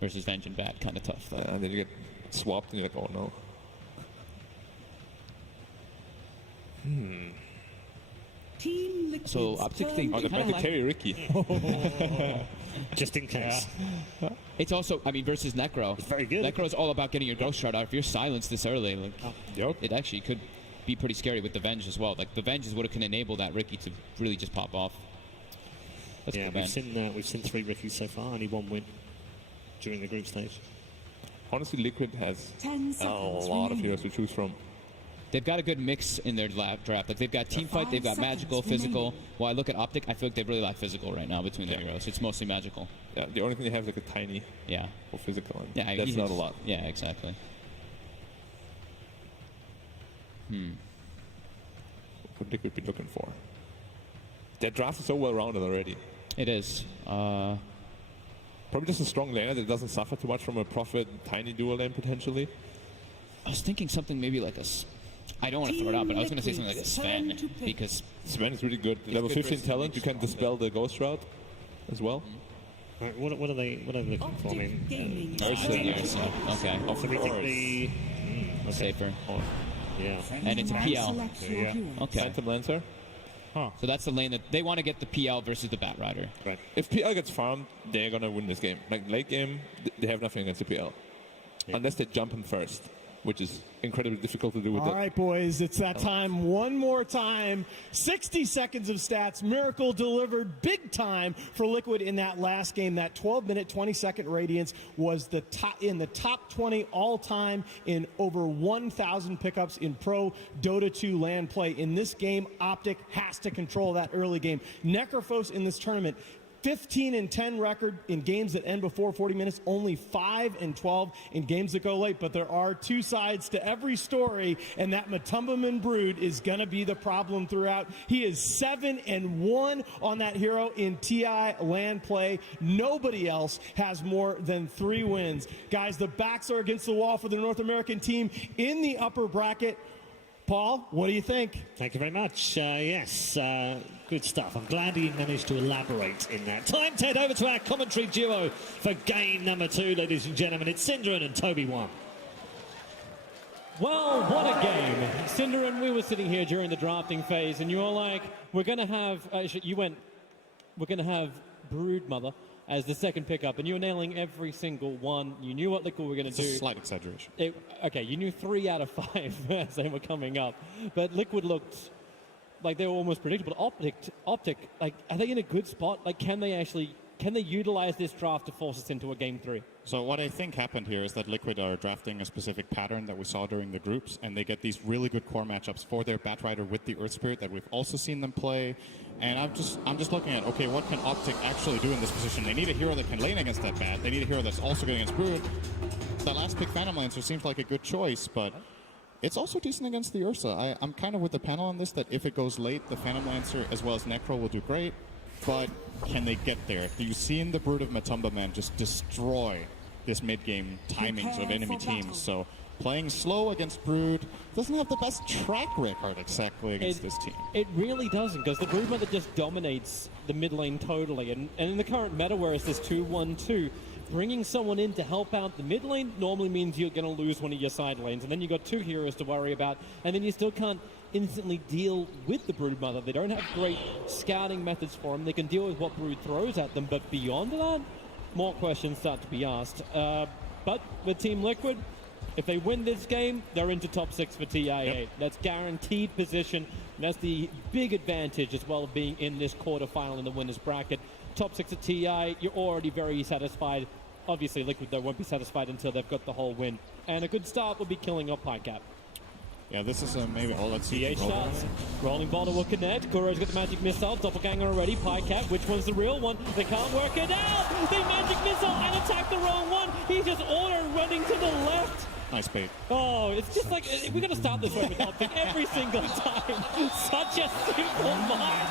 Versus Venge and Bat, kind of tough, though. And then you get swapped and you're like, oh no. Team Liquid's So Optic thing. Oh, they might carry Ricky. Just in case. It's also, I mean, versus Necro. It's very good. Necro is all about getting your Ghost Shard out. If you're silenced this early, like, it actually could be pretty scary with the Venge as well. Like, the Venge is what can enable that Ricky to really just pop off. That's Yeah, we've seen 3 Rickies so far, only 1 win during the group stage. Honestly, Liquid has 10 a lot of heroes to choose from. They've got a good mix in their draft. Like, they've got Teamfight, they've got Magical, Physical. While I look at Optic, I feel like they really like Physical right now between their heroes. It's mostly Magical. Yeah, the only thing they have is like a tiny for Physical. And Yeah, that's not a lot. Yeah, exactly. What Liquid be looking for? Their draft is so well rounded already. It is. Probably just a strong laner that doesn't suffer too much from a Prophet tiny dual lane potentially. I was thinking something maybe like I don't want to throw it out, but I was going to say something like a Sven, because Sven is really good. Level 15 talent, you can dispel the Ghost Route as well. Right, what are they looking for? I mean, Ursa. Okay. So we think the Safer. Yeah. And it's a PL. Yeah. Okay. Phantom Lancer. So that's the lane that they want to get the PL versus the Bat Rider. Right. If PL gets farmed, they're going to win this game. Like late game, they have nothing against the PL. Unless they jump him first, which is incredibly difficult to do with All right, boys, it's that time. One more time. 60 seconds of stats. Miracle delivered big time for Liquid in that last game. That 12-minute, 20-second Radiance was in the top 20 all-time in over 1,000 pickups in pro Dota 2 LAN play. In this game, Optic has to control that early game. Necrophos in this tournament, 15-10 record in games that end before 40 minutes, only 5-12 in games that go late. But there are 2 sides to every story, and that Matumbaman Brood is going to be the problem throughout. He is 7-1 on that hero in TI LAN play. Nobody else has more than 3 wins. Guys, the backs are against the wall for the North American team in the upper bracket. Paul, what do you think? Thank you very much. Yes, good stuff. I'm glad he managed to elaborate in that. Time to head over to our commentary duo for game number 2, ladies and gentlemen. It's Synderen and Toby 1. Well, what a game. Synderen, we were sitting here during the drafting phase, and you were like, we're going to have, we're going to have Broodmother as the second pickup, and you were nailing every single one. You knew what Liquid were going to do. It's a slight exaggeration. Okay, you knew 3 out of 5 as they were coming up, but Liquid looked like they were almost predictable. Optic, like, are they in a good spot? Like, can they actually can they utilize this draft to force us into a game 3? So what I think happened here is that Liquid are drafting a specific pattern that we saw during the groups, and they get these really good core matchups for their Batrider with the Earth Spirit that we've also seen them play. And I'm just looking at, okay, what can Optic actually do in this position? They need a hero that can lane against that Bat. They need a hero that's also good against Brood. The last pick, Phantom Lancer, seems like a good choice, but it's also decent against the Ursa. I'm kind of with the panel on this, that if it goes late, the Phantom Lancer as well as Necro will do great, but can they get there? Do you see in the Brood of Matumba Man just destroy this mid-game timings of enemy teams? So playing slow against Brood doesn't have the best track record exactly against this team. It really doesn't, because the Brood Mother just dominates the mid lane totally. And in the current meta, where it's this 2-1-2, bringing someone in to help out the mid lane normally means you're going to lose one of your side lanes. And then you've got 2 heroes to worry about, and then you still can't instantly deal with the Brood Mother. They don't have great scouting methods for them. They can deal with what Brood throws at them, but beyond that, more questions start to be asked. But with Team Liquid, if they win this game, they're into top 6 for TI8. Yep. That's guaranteed position. And that's the big advantage as well of being in this quarterfinal in the winners bracket. Top 6 at TI, you're already very satisfied. Obviously, Liquid, though, won't be satisfied until they've got the whole win. And a good start will be killing up High Cap. Yeah, this is maybe all. Let's see. CH starts. Rolling Boulder will connect. Kuro's got the magic missile. Doppelganger already. Pycat. Which one's the real one? They can't work it out. They magic missile and attack the wrong one. He's just auto running to the left. Nice bait. Oh, it's just like, we're going to start this way with Optic every single time. Such a simple mind.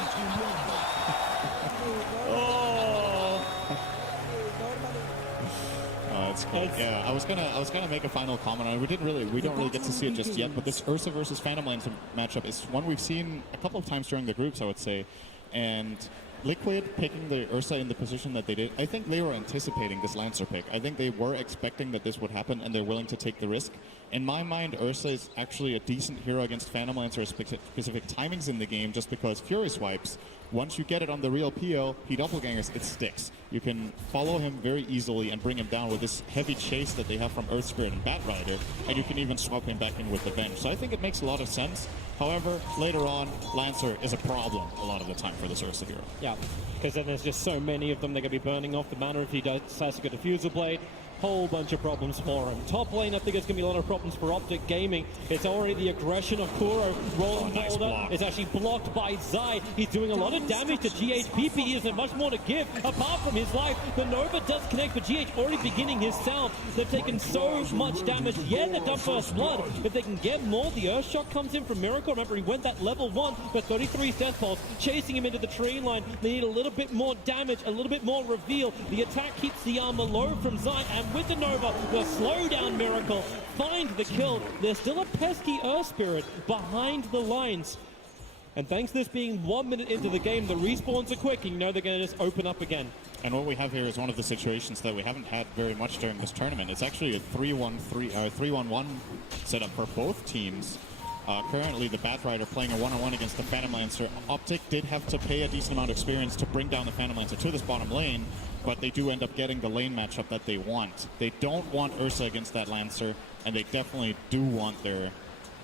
That's cool. Yeah, I was gonna make a final comment on it. We don't really get to see it just yet, but this Ursa versus Phantom Lancer matchup is one we've seen a couple of times during the groups, I would say. And Liquid picking the Ursa in the position that they did, I think they were anticipating this Lancer pick. I think they were expecting that this would happen, and they're willing to take the risk. In my mind, Ursa is actually a decent hero against Phantom Lancer at specific timings in the game, just because Fury Swipes, once you get it on the real PO, he doppelgangers, it sticks. You can follow him very easily and bring him down with this heavy chase that they have from Earth Spirit and Batrider, and you can even swap him back in with the Venge. So I think it makes a lot of sense. However, later on, Lancer is a problem a lot of the time for this Ursa hero. Yeah, because then there's just so many of them they're going to be burning off the mana if he decides to get a Diffusal Blade. Whole bunch of problems for him. Top lane, I think it's going to be a lot of problems for Optic Gaming. It's already the aggression of Kuro. Rolling Boulder is actually blocked by Zai. He's doing a lot of damage to GH. PP isn't much more to give apart from his life. The Nova does connect, but GH already beginning his sound. They've taken so much damage. Yeah, they done first blood. If they can get more, the Earthshock comes in from Miracle. Remember, he went that level 1 for 33 Death Pulse, chasing him into the tree line. They need a little bit more damage, a little bit more reveal. The attack keeps the armor low from Zai, and with the Nova, the slow down Miracle, find the kill. There's still a pesky Earth Spirit behind the lines. And thanks to this being 1 minute into the game, the respawns are quick, and you know they're going to just open up again. And what we have here is one of the situations that we haven't had very much during this tournament. It's actually a 3-1-1 setup for both teams. Currently, the Batrider playing a one-on-one against the Phantom Lancer. Optic did have to pay a decent amount of experience to bring down the Phantom Lancer to this bottom lane, but they do end up getting the lane matchup that they want. They don't want Ursa against that Lancer, and they definitely do want their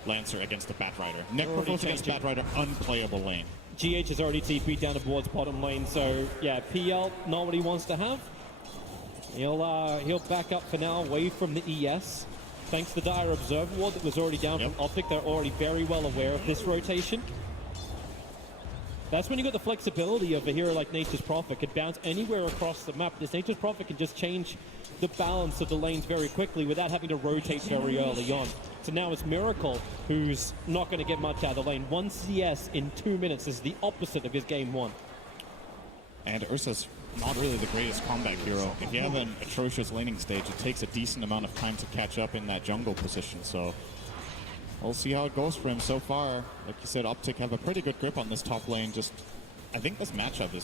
Lancer against the Batrider. Necrophos against Batrider, unplayable lane. GH has already TP'd down towards bottom lane, so yeah, PL, not what he wants to have. He'll back up for now, away from the ES. Thanks to the Dire Observer Ward that was already down from Optic, they're already very well aware of this rotation. That's when you got the flexibility of a hero like Nature's Prophet. Could bounce anywhere across the map. This Nature's Prophet can just change the balance of the lanes very quickly without having to rotate very early on. So now it's Miracle, who's not going to get much out of the lane. 1 CS in 2 minutes is the opposite of his game 1. And Ursa's not really the greatest combat hero. If you have an atrocious laning stage, it takes a decent amount of time to catch up in that jungle position. So we'll see how it goes for him so far. Like you said, Optic have a pretty good grip on this top lane. I think this matchup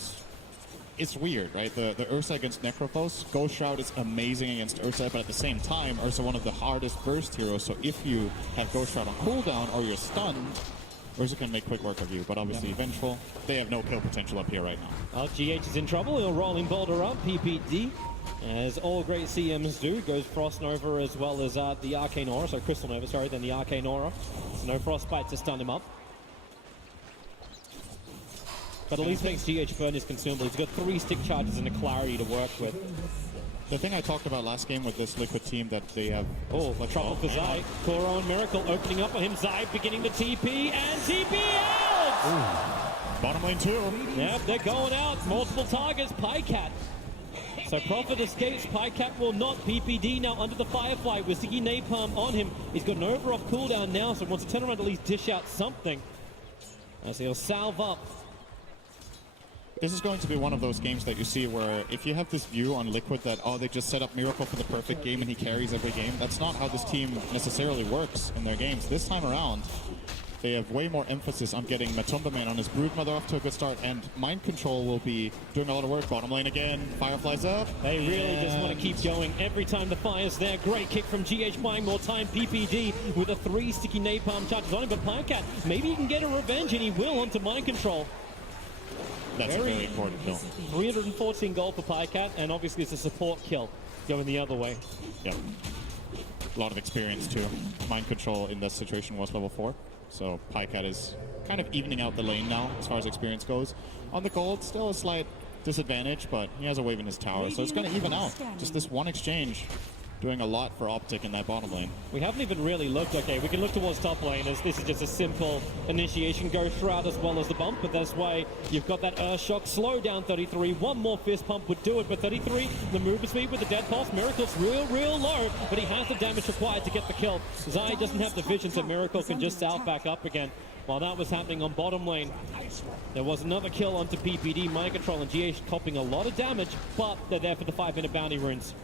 it's weird, right? The Ursa against Necrophos. Ghost Shroud is amazing against Ursa, but at the same time, Ursa one of the hardest burst heroes. So if you have Ghost Shroud on cooldown or you're stunned, Ursa can make quick work of you, but obviously Vengeful, they have no kill potential up here right now. Well, GH is in trouble. He'll Rolling Boulder up, PPD, as all great CMs do. Goes Frost Nova as well as the Arcane Aura, so Crystal Nova, sorry, then the Arcane Aura. So no Frostbite to stun him up. But at least makes GH burn his consumable. He's got 3 stick charges and a clarity to work with. The thing I talked about last game with this Liquid team that they have... Oh, trouble for Zai. Kuro and Miracle opening up on him. Zai beginning the TP and TP out! Ooh. Bottom lane 2. Yep, they're going out. Multiple targets. Pycat. So Prophet escapes. Pycat will not. PPD now under the Firefly with Sticky Napalm on him. He's got an over-off cooldown now, so wants to turn around at least dish out something. As he'll salve up. This is going to be one of those games that you see where if you have this view on Liquid that, oh, they just set up Miracle for the perfect game and he carries every game, that's not how this team necessarily works in their games. This time around, they have way more emphasis on getting Matumba Man on his Broodmother off to a good start, and Mind Control will be doing a lot of work. Bottom lane again, Firefly's up. They really just want to keep going every time the fire's there. Great kick from GH, buying more time. PPD with a 3 sticky napalm charges on him, but Pycat, maybe he can get a revenge, and he will onto Mind Control. That's a very important kill. 314 gold for Pycat, and obviously it's a support kill going the other way. Yep. A lot of experience too. Mind Control in this situation was level 4. So Pycat is kind of evening out the lane now as far as experience goes. On the gold, still a slight disadvantage, but he has a wave in his tower, so it's going to even out. Just this one exchange doing a lot for Optic in that bottom lane. We haven't even really looked. Okay, we can look towards top lane as this is just a simple initiation go throughout as well as the bump, but that's why you've got that Earth Shock, slow down 33. One more fist pump would do it, but 33, the movement speed with the dead pulse. Miracle's real low, but he has the damage required to get the kill. Zai doesn't have the vision, so Miracle can just south back up again. While that was happening on bottom lane, there was another kill onto PPD. Mind Control and GH copying a lot of damage, but they're there for the 5-minute bounty runes.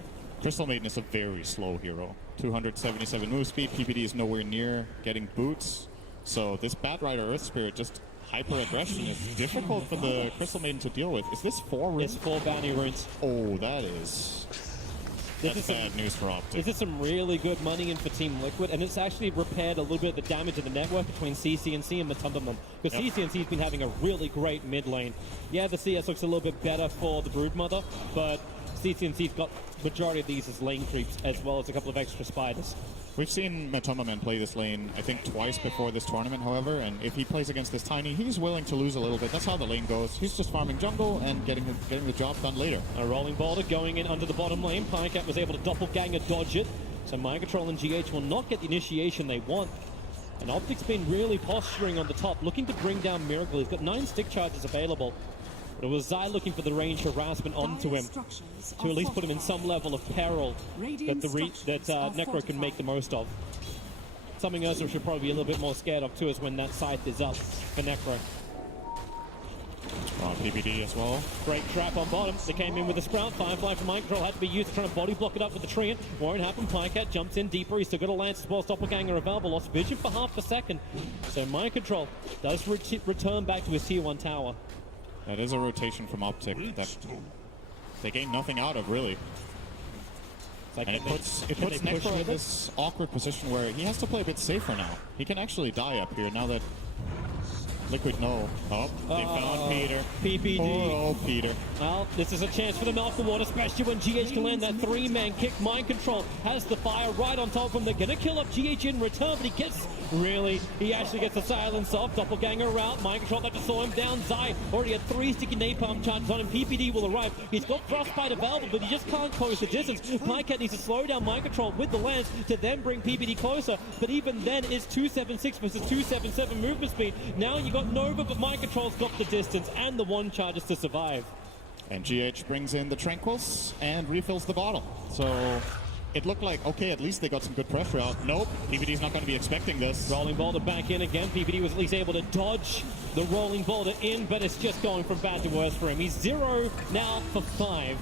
Crystal Maiden is a very slow hero. 277 move speed. PPD is nowhere near getting boots. So this Bat Rider Earth Spirit, just hyper aggression, is difficult for the Crystal Maiden to deal with. Is this 4 runes? It's 4 bounty runes. Oh, that's bad news for Optic. This is some really good money in for Team Liquid, and it's actually repaired a little bit of the damage of the network between CCNC and Matumbaman. Because CCNC's been having a really great mid lane. Yeah, the CS looks a little bit better for the Broodmother, but CCNC's got majority of these as lane creeps, as well as a couple of extra spiders. We've seen Matumbaman play this lane, I think, twice before this tournament, however, and if he plays against this Tiny, he's willing to lose a little bit. That's how the lane goes. He's just farming jungle and getting the job done later. A rolling boulder going in under the bottom lane. Pycat was able to doppelganger dodge it, so Mind Control and GH will not get the initiation they want. And Optic's been really posturing on the top, looking to bring down Miracle. He's got 9 stick charges available. But it was Zai looking for the range harassment onto him to at least put him in some level of peril that Necro can make the most of. Something else we should probably be a little bit more scared of too is when that scythe is up for Necro. PPD as well. Great trap on bottom. They came in with a Sprout. Firefly from Mind Control had to be used to try to body block it up with the Treant. Won't happen. Pycat jumps in deeper. He's still got a Lance as well as Doppelganger available. Lost vision for half a second. So Mind Control does return back to his tier 1 tower. That is a rotation from Optic that they gain nothing out of, really. Like, and it puts Necro in this awkward position where he has to play a bit safer now. He can actually die up here now that Liquid know. Oh, they found Peter. PPD. Poor old Peter. Well, this is a chance for the Malcolm Ward, especially when GH can land that 3-man kick. Mind Control has the fire right on top of him. They're going to kill up GH in return, but he actually gets the silence off. Doppelganger out. Mind Control had to slow him down. Zai already had 3 sticky napalm charges on him. PPD will arrive. He's got Frostbite available, but he just can't close the distance. Pycat needs to slow down Mind Control with the lance to then bring PPD closer, but even then it's 276 versus 277 movement speed. Now you got Nova, but Mind Control's got the distance and the 1 charges to survive. And GH brings in the Tranquils and refills the bottle. So it looked like, okay, at least they got some good pressure out. Nope, PPD's not going to be expecting this. Rolling boulder back in again. PPD was at least able to dodge the rolling boulder in, but it's just going from bad to worse for him. He's 0 now for 5.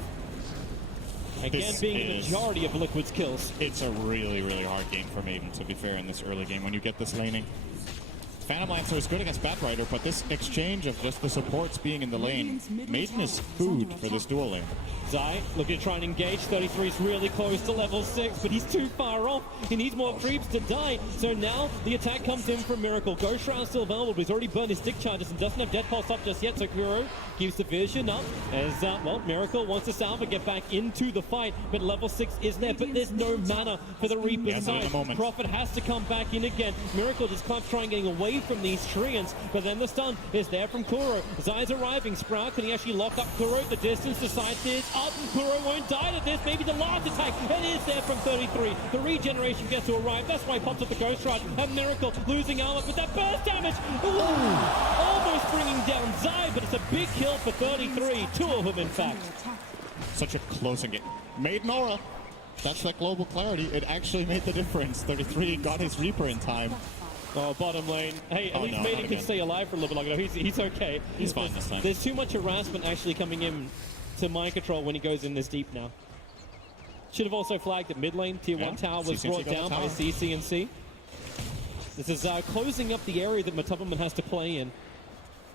Again, being the majority of Liquid's kills. It's a really, really hard game for Maiden, to be fair, in this early game when you get this laning. Phantom Lancer is good against Bat Rider, but this exchange of just the supports being in the lane, Maiden is food for this dual lane. Zai looking to try and engage. 33 is really close to level 6, but he's too far off. He needs more creeps to die. So now the attack comes in from Miracle. Ghost Shroud's still available, but he's already burned his stick charges and doesn't have Dead Pulse up just yet. So Kuro keeps the vision up as, Miracle wants to salve and get back into the fight, but level 6 is there, but there's no mana for the Reaper's side. Prophet has to come back in again. Miracle just can't try and getting away away from these treants, but then the stun is there from Kuro. Zai's arriving. Sprout, can he actually lock up Kuro? The distance decides is up, and Kuro won't die to this. Maybe the last attack, it is there from 33. The regeneration gets to arrive. That's why he pops up the Ghost Rush. And Miracle losing armor, but that burst damage, almost bringing down Zai, but it's a big kill for 33. Two of them, in fact. Such a close game. Made Nora. That's that global clarity. It actually made the difference. 33 got his Reaper in time. Oh, bottom lane. Hey, at least Maiden can stay alive for a little bit longer. He's okay. He's fine this time. There's too much harassment actually coming in to mind control when he goes in this deep now. Should have also flagged that mid lane. Tier 1 tower was brought down by CCNC. This is closing up the area that Matubman has to play in.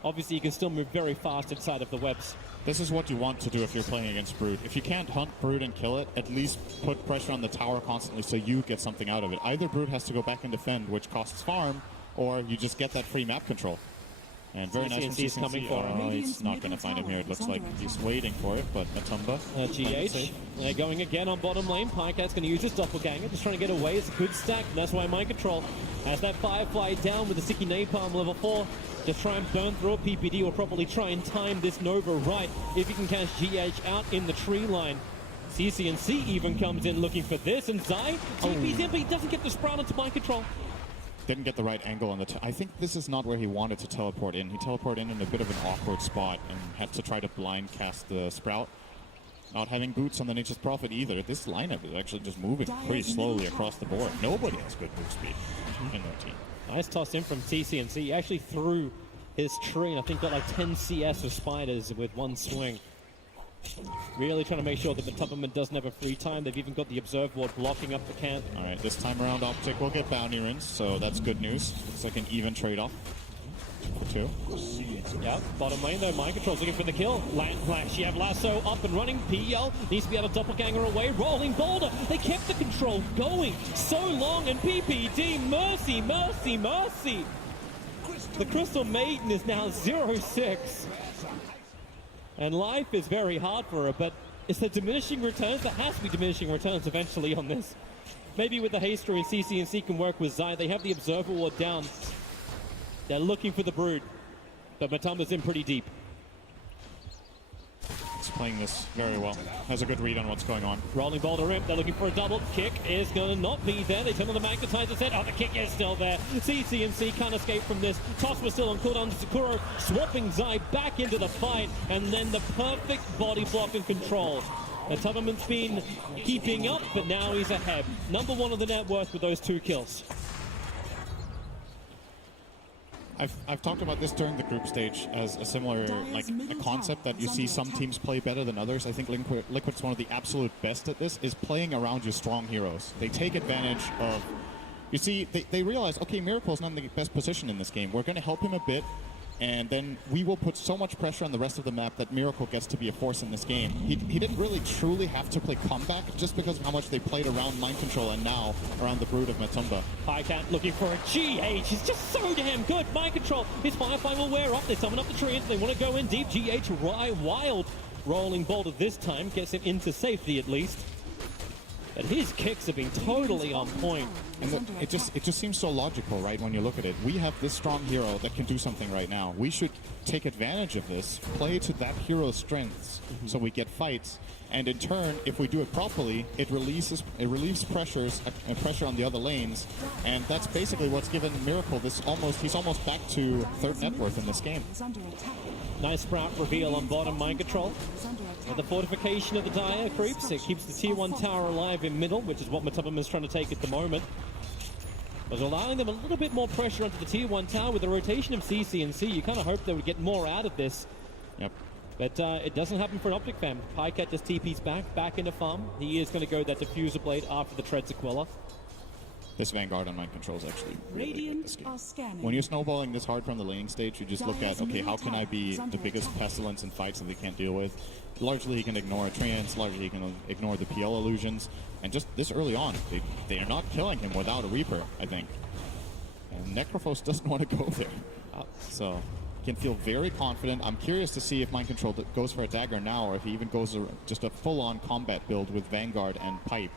Obviously, you can still move very fast inside of the webs. This is what you want to do if you're playing against Brood. If you can't hunt Brood and kill it, at least put pressure on the tower constantly so you get something out of it. Either Brood has to go back and defend, which costs farm, or you just get that free map control. And very nice from CCNC. Coming for him. He's not going to find him here. It looks like he's waiting for it, but Matumba. GH, they're going again on bottom lane. Pykat's going to use his doppelganger, just trying to get away. It's a good stack, and that's why mind control has that Firefly down with the Sticky Napalm level 4. To try and burn through it, PPD will probably try and time this Nova right if he can catch GH out in the tree line. CCNC even comes in looking for this, and Zai TP's in, but he doesn't get the Sprout into mind control. Didn't get the right angle on the... I think this is not where he wanted to teleport in. He teleported in a bit of an awkward spot and had to try to blind cast the Sprout. Not having boots on the Nature's Prophet either. This lineup is actually just moving pretty slowly across the board. Nobody has good move speed in their team. Nice toss in from TCNC. He actually threw his tree and I think got like 10 CS of spiders with one swing. Really trying to make sure that the Tubberman doesn't have a free time. They've even got the Observe Ward blocking up the camp. All right, this time around Optic will get bounty rings, so that's good news. Looks like an even trade-off. 2 for 2. Yeah, bottom lane though, mind control's looking for the kill. She have Lasso up and running. PL needs to be able to doppelganger away. Rolling Boulder. They kept the control going so long, and PPD, mercy, mercy, mercy. The Crystal Maiden is now 0-6. And life is very hard for her, but it's the diminishing returns. There has to be diminishing returns eventually on this. Maybe with the Haster and CCNC can work with Zai. They have the Observer Ward down. They're looking for the Brood, but Matumba's in pretty deep. He's playing this very well. Has a good read on what's going on. Rolling Boulder in. They're looking for a double. Kick is going to not be there. They turn on the magnetizer set. Oh, the kick is still there. CCNC can't escape from this. Toss was still on cooldown. Sakuro swapping Zai back into the fight, and then the perfect body block and control. And Tubberman's been keeping up, but now he's ahead. Number 1 on the net worth with those 2 kills. I've talked about this during the group stage as a similar a concept that you see some teams play better than others. I think Liquid's one of the absolute best at this, is playing around your strong heroes. They take advantage of... You see, they realize, okay, Miracle's not in the best position in this game. We're going to help him a bit, and then we will put so much pressure on the rest of the map that Miracle gets to be a force in this game. He didn't really truly have to play comeback just because of how much they played around mind control and now around the Brood of Matumba. Pycat looking for a GH. He's just so damn good. Mind control. His Firefly will wear off. They summon up the treants. They want to go in deep. GH wild. Rolling Boulder this time gets him into safety at least. But his kicks have been totally on point. And it just seems so logical, right, when you look at it. We have this strong hero that can do something right now. We should take advantage of this, play to that hero's strengths, so we get fights. And in turn, if we do it properly, it relieves pressure on the other lanes. And that's basically what's given Miracle this he's almost back to 3rd net worth in this game. Nice Sprout reveal on bottom mind control. And the fortification of the Dire creeps. It keeps the tier 1 tower alive in middle, which is what Matubman is trying to take at the moment. But allowing them a little bit more pressure onto the tier 1 tower with the rotation of CCNC. You kind of hope they would get more out of this. Yep. But it doesn't happen for an Optic fam. Pycat just TP's back into farm. He is going to go that Diffuser Blade after the Treads Aquila. This Vanguard on mind control is actually really good this game. When you're snowballing this hard from the laning stage, you just look at, okay, how can I be the biggest pestilence in fights that they can't deal with? Largely he can ignore a trance, largely he can ignore the PL illusions, and just this early on, they are not killing him without a Reaper, I think. And Necrophos doesn't want to go there. So he can feel very confident. I'm curious to see if mind control goes for a dagger now, or if he even goes just a full-on combat build with Vanguard and Pipe.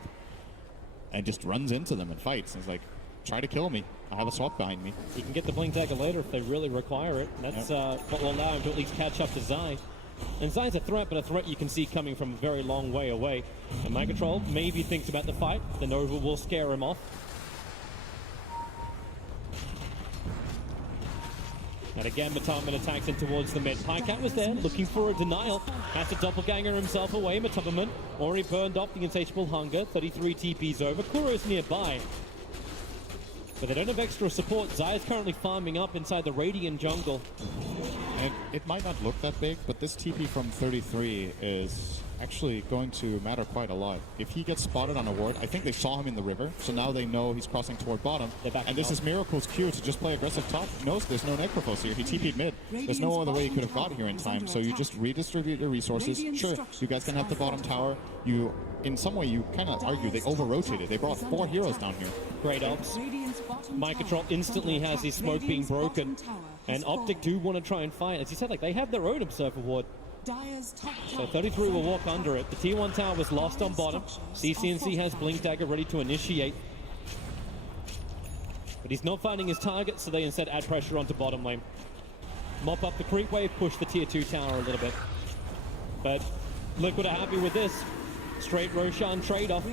And just runs into them and fights. And it's like, try to kill me. I have a swap behind me. He can get the Blink Dagger later if they really require it. That's what will allow him to at least catch up to Zai. And Zai's a threat, but a threat you can see coming from a very long way away. And Mind Control maybe thinks about the fight. The Nova will scare him off. And again, Matumberman attacks in towards the mid. Pycat was there, looking for a denial. Has to doppelganger himself away. Matumberman already burned off the Insatiable Hunger. 33 TPs over. Kuro's nearby. But they don't have extra support. Zai is currently farming up inside the Radiant jungle. And it might not look that big, but this TP from 33 is actually going to matter quite a lot. If he gets spotted on a ward, I think they saw him in the river, so now they know he's crossing toward bottom. And this is Miracle's cue to just play aggressive top. He knows there's no Necrophos here. He TP'd mid. There's no other way he could have got here in time, so you just redistribute the resources. Sure, you guys can have the bottom tower. You, in some way, you kind of argue they over-rotated. They brought 4 heroes down here. Great ops. Mind Control instantly has his smoke being broken. And Optic do want to try and fight. As you said, like, they have their own Observer ward. So 33 will walk under it. The T1 tower was lost on bottom. CCNC has Blink Dagger ready to initiate. But he's not finding his target, so they instead add pressure onto bottom lane. Mop up the creep wave, push the tier 2 tower a little bit. But Liquid are happy with this. Straight Roshan trade-off.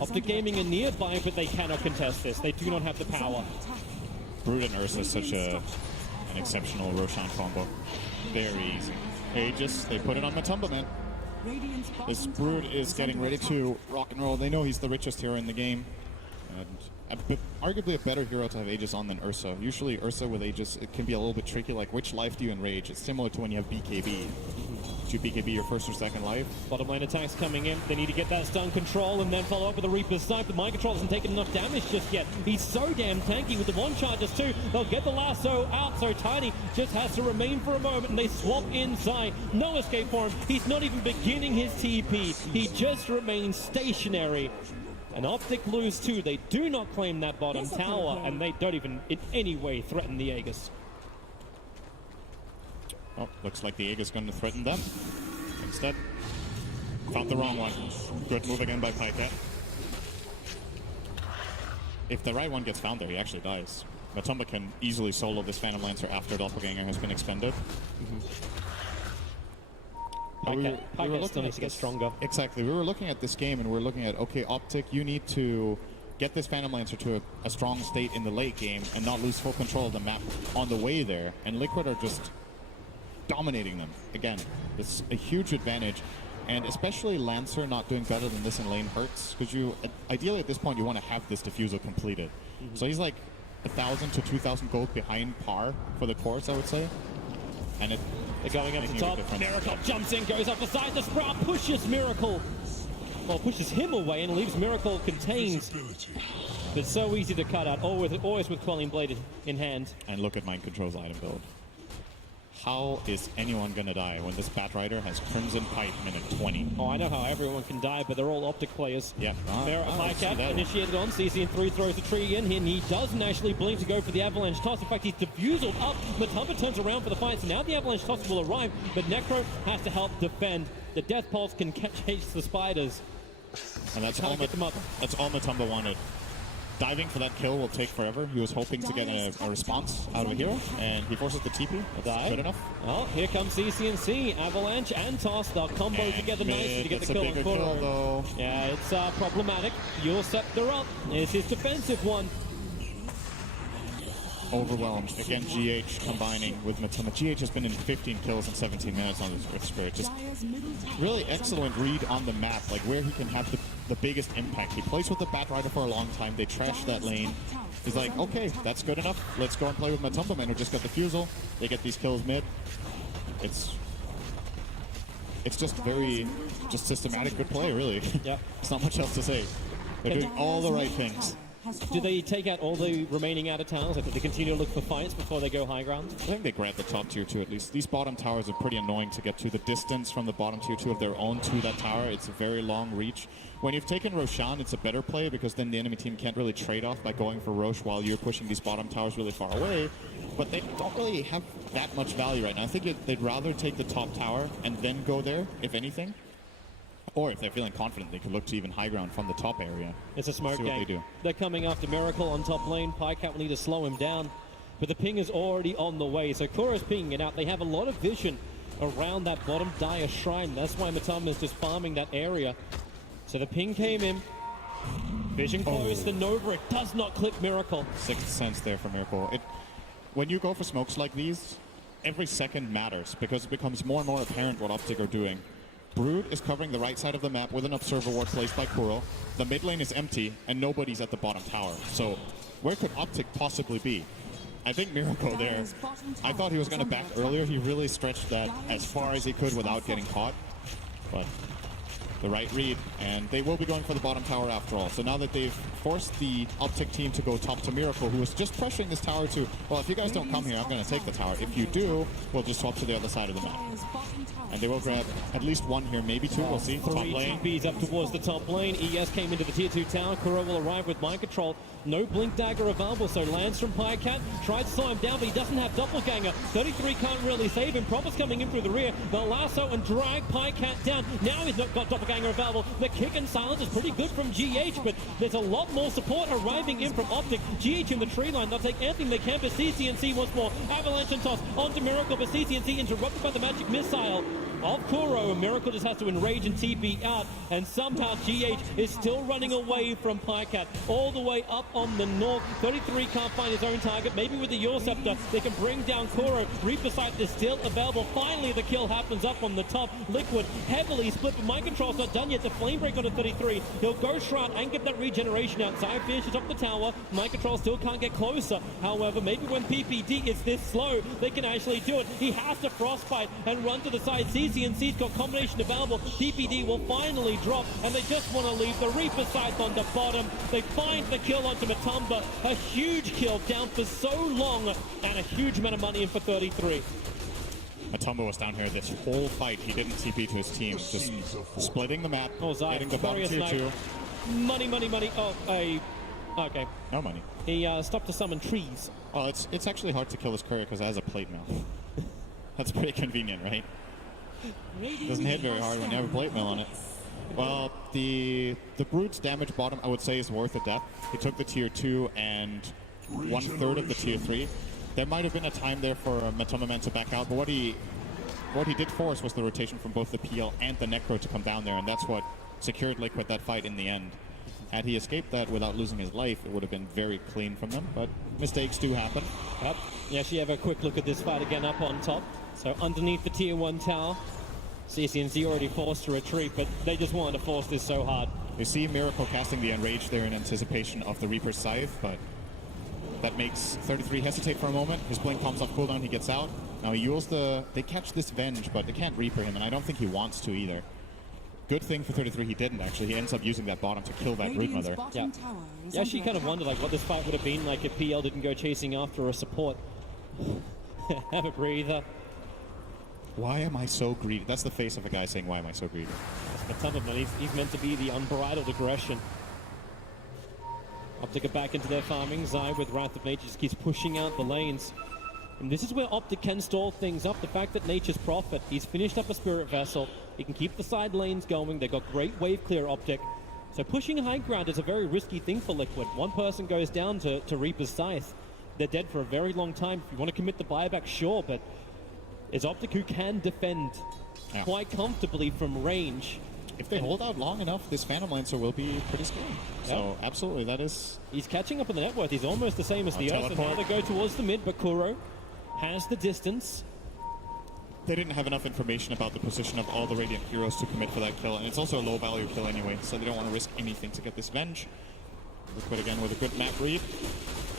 Optic Gaming are nearby, but they cannot contest this. They do not have the power. Brood and Ursa is such an exceptional Roshan combo. Very easy. Aegis, they put it on Matumberman. This Brood is getting ready to rock and roll. They know he's the richest hero in the game. And arguably a better hero to have Aegis on than Ursa. Usually Ursa with Aegis, it can be a little bit tricky, like which life do you enrage? It's similar to when you have BKB. Do you BKB your first or second life? Bottom lane attacks coming in. They need to get that stun control and then follow up with a Reaper's Snipe. The Mind Control hasn't taken enough damage just yet. He's so damn tanky with the one charges too. They'll get the lasso out, so Tiny just has to remain for a moment and they swap inside. No escape for him. He's not even beginning his TP. He just remains stationary. And Optic lose too. They do not claim that bottom tower and they don't even in any way threaten the Aegis. Oh, looks like the Aegis going to threaten them. Instead, found the wrong one. Good move again by Pycat. If the right one gets found there, he actually dies. Matumba can easily solo this Phantom Lancer after Doppelganger has been expended. Pycat still needs to get stronger. Exactly. We were looking at this game and we're looking at, okay, Optic, you need to get this Phantom Lancer to a strong state in the late game and not lose full control of the map on the way there. And Liquid are just dominating them. Again, it's a huge advantage. And especially Lancer not doing better than this in lane hurts. Because you, ideally at this point, you want to have this diffusal completed. So he's like 1,000 to 2,000 gold behind par for the course, I would say. And they're going up the top. Miracle jumps in, goes up the side. The Sprout pushes Miracle. Well, pushes him away and leaves Miracle contained. But so easy to cut out, always with Quelling Blade in hand. And look at Mind Control's item build. How is anyone going to die when this Batrider has Crimson Pipe minute 20? Oh, I know how everyone can die, but they're all Optic players. Yeah. Pycat initiated on. CCN3 throws a tree in, and he doesn't actually blink to go for the Avalanche Toss. In fact, he's diffused up. Matumba turns around for the fight, so now the Avalanche Toss will arrive, but Necro has to help defend. The Death Pulse can chase the spiders. And that's all Matumba wanted. Diving for that kill will take forever. He was hoping to get a response out of a hero, and he forces the TP. That's good enough. Oh, here comes CCNC, Avalanche and Toss. They'll combo together nicely to get the kill on Kuro. Yeah, it's problematic. Your Scepter up. It's his defensive one. Overwhelmed. Again, GH combining with Matumba. GH has been in 15 kills in 17 minutes on this Rift Spirit. Just really excellent read on the map, like where he can have the biggest impact. He plays with the Batrider for a long time. They trash that lane. He's like, okay, that's good enough. Let's go and play with Matumba, who just got the Fusel. They get these kills mid. It's just very systematic good play, really. Yeah. There's not much else to say. They're doing all the right things. Do they take out all the remaining outer towers? Like, do they continue to look for fights before they go high ground? I think they grab the top tier 2 at least. These bottom towers are pretty annoying to get to. The distance from the bottom tier 2 of their own to that tower, it's a very long reach. When you've taken Roshan, it's a better play because then the enemy team can't really trade off by going for Rosh while you're pushing these bottom towers really far away. But they don't really have that much value right now. I think they'd rather take the top tower and then go there, if anything. Or if they're feeling confident, they could look to even high ground from the top area. It's a smoke See what game. they do. They're coming after Miracle on top lane. Pycat will need to slow him down. But the ping is already on the way. So Kuro's pinging it out. They have a lot of vision around that bottom Dire Shrine. That's why Matamba is just farming that area. So the ping came in. Vision close. The Nova. It does not click Miracle. Sixth sense there for Miracle. When you go for smokes like these, every second matters because it becomes more and more apparent what Optic are doing. Brood is covering the right side of the map with an observer ward placed by Kuro. The mid lane is empty and nobody's at the bottom tower. So where could Optic possibly be? I think Miracle there, I thought he was going to back earlier. He really stretched that as far as he could without getting caught. But the right read, and they will be going for the bottom tower after all. So now that they've forced the Optic team to go top to Miracle, who is just pressuring this tower to, well, if you guys don't come here, I'm going to take the tower. If you do, we'll just swap to the other side of the map. And they will grab at least one here, maybe two. We'll see. Top lane. TPs up towards the top lane. ES came into the tier 2 tower. Kuro will arrive with mind control. No blink dagger available, so lands from Pycat. Tries to slow him down, but he doesn't have doppelganger. 33 can't really save him. Prophet's coming in through the rear. They'll lasso and drag Pycat down. Now he's not got doppelganger available. The kick and silence is pretty good from GH, but there's a lot more support arriving in from Optic. GH in the tree line. They'll take anything they can, but CCNC once more. Avalanche and toss onto Miracle, but CCNC interrupted by the magic missile of Kuro. Miracle just has to enrage and TP out, and somehow GH is still running away from Pycat all the way up on the north. 33 can't find his own target. Maybe with the Yor Scepter they can bring down Kuro. Reaper Sight is still available. Finally the kill happens up on the top. Liquid heavily split, but mind control's not done yet. The flame break on a 33. He'll go Shroud and get that regeneration out. Zai finishes up the tower. Mind control still can't get closer. However, maybe when PPD is this slow, they can actually do it. He has to frostbite and run to the side. CCNC's got combination available. PPD will finally drop, and they just want to leave the Reaper Sight on the bottom. They find the kill onto Matamba. A huge kill, down for so long, and a huge amount of money in for 33. Matamba was down here this whole fight. He didn't TP to his team. Just splitting the map, getting the bottom tier 2. Money, money, money. Oh, okay. No money. He stopped to summon trees. Well, it's actually hard to kill this courier because it has a plate mail. That's pretty convenient, right? Doesn't hit very hard when you have a plate mail on it. Well, the Brood's damage bottom, I would say, is worth a death. He took the tier 2 and 1/3 of the tier 3. There might have been a time there for Matamba Man to back out, but what he did force was the rotation from both the PL and the Necro to come down there, and that's what secured Liquid that fight in the end. Had he escaped that without losing his life, it would have been very clean from them, but mistakes do happen. Yep. Yeah, she have a quick look at this fight again up on top. So underneath the tier 1 tower, CCNC already forced to retreat, but they just wanted to force this so hard. You see Miracle casting the Enrage there in anticipation of the Reaper's Scythe, but that makes 33 hesitate for a moment. His blink comes off cooldown, he gets out. Now he used they catch this Venge, but they can't Reaper him, and I don't think he wants to either. Good thing for 33 he didn't actually. He ends up using that bottom to kill that Broodmother. Yeah. Yeah, she kind of wondered like what this fight would have been like if PL didn't go chasing after a support. Have a breather. Why am I so greedy? That's the face of a guy saying, why am I so greedy? He's meant to be the unbridled aggression. Optic are back into their farming. Zai with Wrath of Nature just keeps pushing out the lanes. And this is where Optic can stall things up. The fact that Nature's Prophet, he's finished up a Spirit Vessel. He can keep the side lanes going. They've got great wave clear Optic. So pushing high ground is a very risky thing for Liquid. One person goes down to Reaper's Scythe. They're dead for a very long time. If you want to commit the buyback, sure, but it's Optic who can defend quite comfortably from range. If they hold out long enough, this Phantom Lancer will be pretty scary. So, absolutely, that is... He's catching up on the net worth. He's almost the same as the Earth. And now they go towards the mid, but Kuro has the distance. They didn't have enough information about the position of all the Radiant heroes to commit for that kill, and it's also a low-value kill anyway, so they don't want to risk anything to get this Venge. Liquid again with a good map read.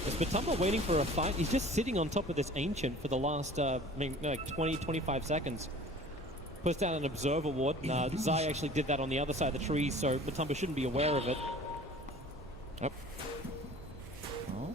Is Matamba waiting for a fight? He's just sitting on top of this Ancient for the last, like 20, 25 seconds. Puts down an Observer Ward. Zai actually did that on the other side of the trees, so Matamba shouldn't be aware of it. Yep.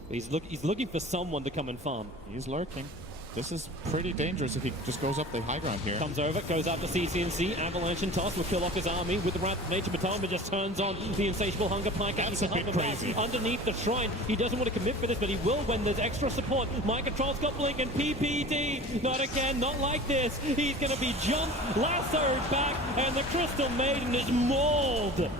He's looking for someone to come and farm. He's lurking. This is pretty dangerous if he just goes up the high ground here. Comes over, goes up to CCNC, Avalanche and Toss will kill off his army with the Wrath of Nature. Matamba just turns on the Insatiable Hunger Pike. That's a bit crazy. Underneath the shrine, he doesn't want to commit for this, but he will when there's extra support. Microtron's got Blink and PPD. Not again, not like this. He's going to be jumped, lassoed back, and the Crystal Maiden is mauled.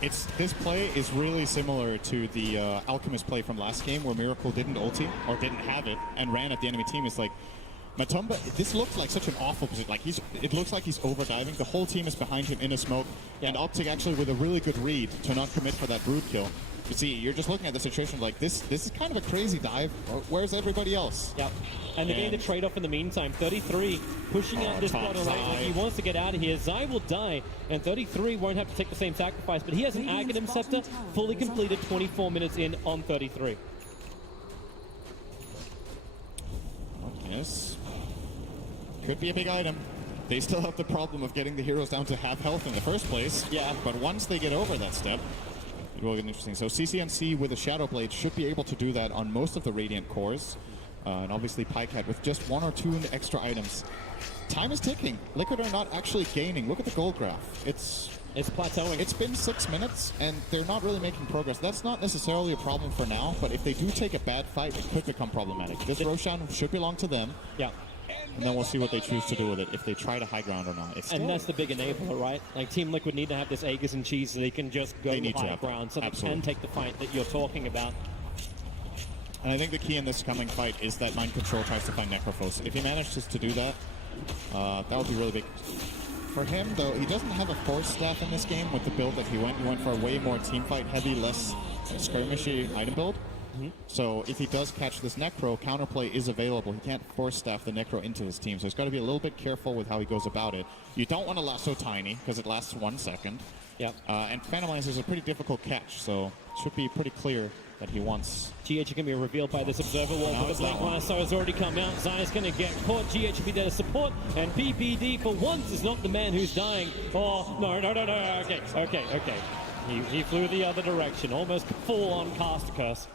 This play is really similar to the Alchemist play from last game where Miracle didn't ulti or didn't have it and ran at the enemy team. It's like Matumba, this looks like such an awful position. Like it looks like he's overdiving. The whole team is behind him in a smoke, and Optic actually with a really good read to not commit for that brood kill. You see, you're just looking at the situation like this is kind of a crazy dive. Where's everybody else? Yep. And they're getting the trade-off in the meantime. 33 pushing out this bottom right. Like he wants to get out of here. Zai will die, and 33 won't have to take the same sacrifice, but he has an Aghanim Scepter fully completed 24 minutes in on 33. Yes. Could be a big item. They still have the problem of getting the heroes down to half health in the first place. Yeah. But once they get over that step, it will get interesting. So CCNC with a Shadow Blade should be able to do that on most of the Radiant cores. And obviously Pycat with just 1 or 2 extra items. Time is ticking. Liquid are not actually gaining. Look at the gold graph. It's plateauing. It's been 6 minutes, and they're not really making progress. That's not necessarily a problem for now, but if they do take a bad fight, it could become problematic. This Roshan should belong to them. Yeah. And then we'll see what they choose to do with it, if they try to high ground or not. And that's the big enabler, right? Like Team Liquid need to have this Aegis and cheese so they can just go high ground, so they can take the fight that you're talking about. And I think the key in this coming fight is that Mind Control tries to find Necrophos. If he manages to do that, that would be really big. For him, though, he doesn't have a Force Staff in this game with the build that he went. He went for a way more teamfight heavy, less skirmishy item build. So if he does catch this Necro, counterplay is available. He can't Force Staff the Necro into his team, so he's got to be a little bit careful with how he goes about it. You don't want to lasso Tiny, because it lasts 1 second. Yep. And Phantom Lance is a pretty difficult catch, so it should be pretty clear that he wants. GH is going to be revealed by this Observer Wall, but the Black Lasso has already come out. Zai's going to get caught. GH will be there to support, and PPD for once is not the man who's dying. Oh, no. Okay. He flew the other direction, almost full on Caster Curse.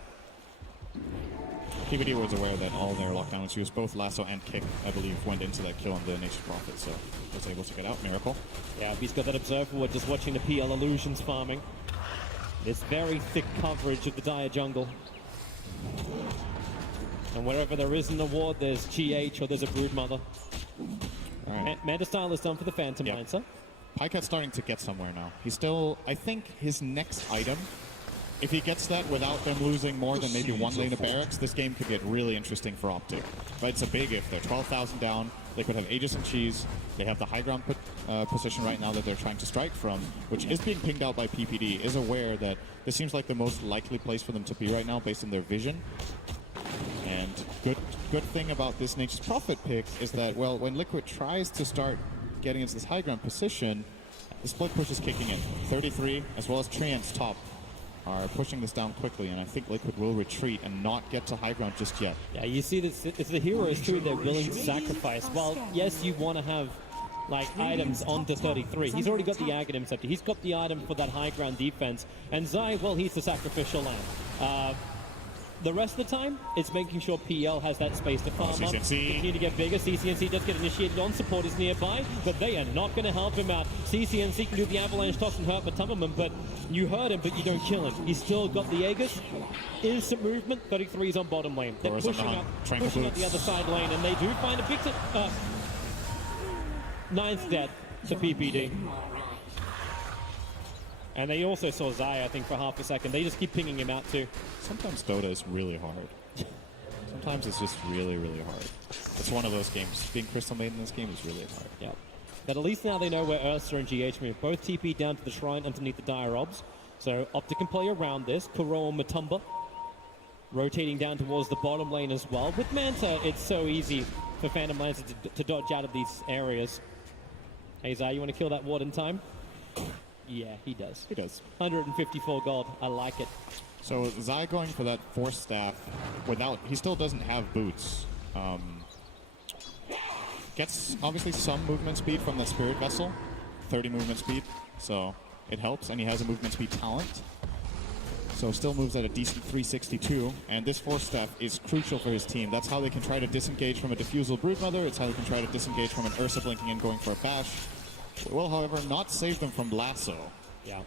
PPD was aware that all their lockdowns used both lasso and kick, I believe, went into that kill on the Nature's Prophet, so was able to get out. Miracle. Yeah, he's got that Observer Wall, just watching the PL Illusions farming. This very thick coverage of the Dire jungle. And wherever there is an award, there's GH or there's a Broodmother. Right. Manta Style is done for the Phantom Lancer. Pycat's starting to get somewhere now. He's still, I think his next item, if he gets that without them losing more than maybe 1 lane of barracks, this game could get really interesting for Optic. But it's a big if. They're 12,000 down. They could have Aegis and Cheese. They have the high ground position right now that they're trying to strike from, which is being pinged out by PPD, is aware that this seems like the most likely place for them to be right now based on their vision. And good thing about this Nature's Prophet pick is that, well, when Liquid tries to start getting into this high ground position, the split push is kicking in. 33, as well as Treant's top, are pushing this down quickly, and I think Liquid will retreat and not get to high ground just yet. Yeah, you see this, it's the heroes too they're willing to sacrifice. Well, yes, you want to have like items onto 33. He's already got the Aghanim Scepter. He's got the item for that high ground defense. And Zai, well, he's the sacrificial lamb. The rest of the time, it's making sure PL has that space to farm up. Continue to get bigger. CCNC does get initiated on. Support is nearby, but they are not going to help him out. CCNC can do the avalanche toss and hurt Matumberman, but you hurt him, but you don't kill him. He's still got the Aegis. Instant movement. 33 is on bottom lane. They're pushing up the other side lane, and they do find a big... Ninth dead to PPD. And they also saw Zai, I think, for half a second. They just keep pinging him out, too. Sometimes Dota is really hard. Sometimes it's just really, really hard. It's one of those games. Being Crystal Maiden in this game is really hard. Yeah. But at least now they know where Ursa and GH move. Both TP down to the shrine underneath the Dire Obs. So Optic can play around this. Kuro and Matumba rotating down towards the bottom lane as well. With Manta, it's so easy for Phantom Lancer to dodge out of these areas. Hey, Zai, you want to kill that ward in time? Yeah, he does. He does. 154 gold. I like it. So Zai going for that Force Staff without... He still doesn't have boots. Gets, obviously, some movement speed from the Spirit Vessel. 30 movement speed. So it helps. And he has a movement speed talent. so still moves at a decent 362. And this force staff is crucial for his team. That's how they can try to disengage from a Diffusal Broodmother. It's how they can try to disengage from an Ursa blinking and going for a bash. It will, however, not save them from Lasso. Yeah.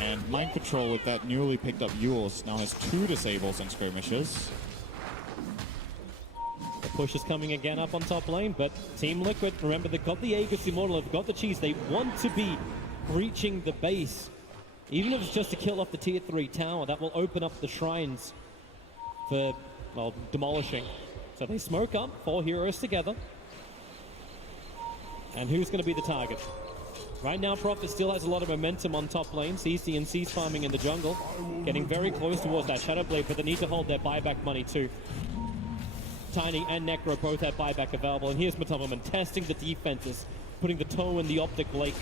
And Mind Control with that newly picked up Yules now has 2 disables and skirmishes. The push is coming again up on top lane, but Team Liquid, remember, they've got the Aegis Immortal, they've got the cheese. They want to be reaching the base. Even if it's just to kill off the tier 3 tower, that will open up the shrines for, well, demolishing. So they smoke up, 4 heroes together. And who's going to be the target? Right now, Prophet still has a lot of momentum on top lane. CC and C's farming in the jungle. Getting very close towards that Shadow Blade, but they need to hold their buyback money too. Tiny and Necro both have buyback available. And here's Matumberman testing the defenses, putting the toe in the Optic Lake.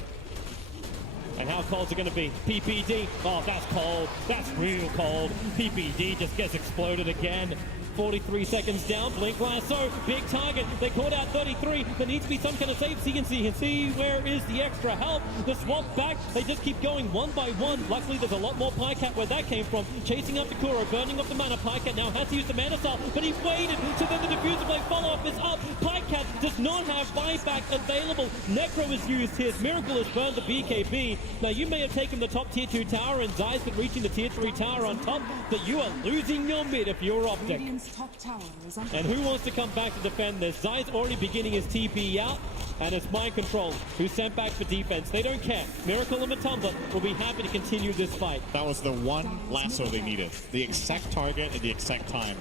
And how cold's it going to be? PPD. Oh, that's cold. That's real cold. PPD just gets exploded again. 43 seconds down. Blink Lasso. Big target. They caught out 33. There needs to be some kind of save. See where is the extra help? The swap back. They just keep going one by one. Luckily, there's a lot more Pycat where that came from. Chasing up the Kuro. Burning up the mana. Pycat now has to use the Mana Cell, but he's waited. So then the Diffuser Blade follow-up is up. Pycat does not have buyback available. Necro is used here. Miracle has burned the BKB. Now, you may have taken the top tier 2 tower and Zai's been reaching the tier 3 tower on top, but you are losing your mid if you're Optic. Top tower is under And who wants to come back to defend this? Zai's already beginning his TP out, and it's Mind Control who's sent back for defense. They don't care. Miracle and Matumba will be happy to continue this fight. That was the one lasso they needed. The exact target at the exact time.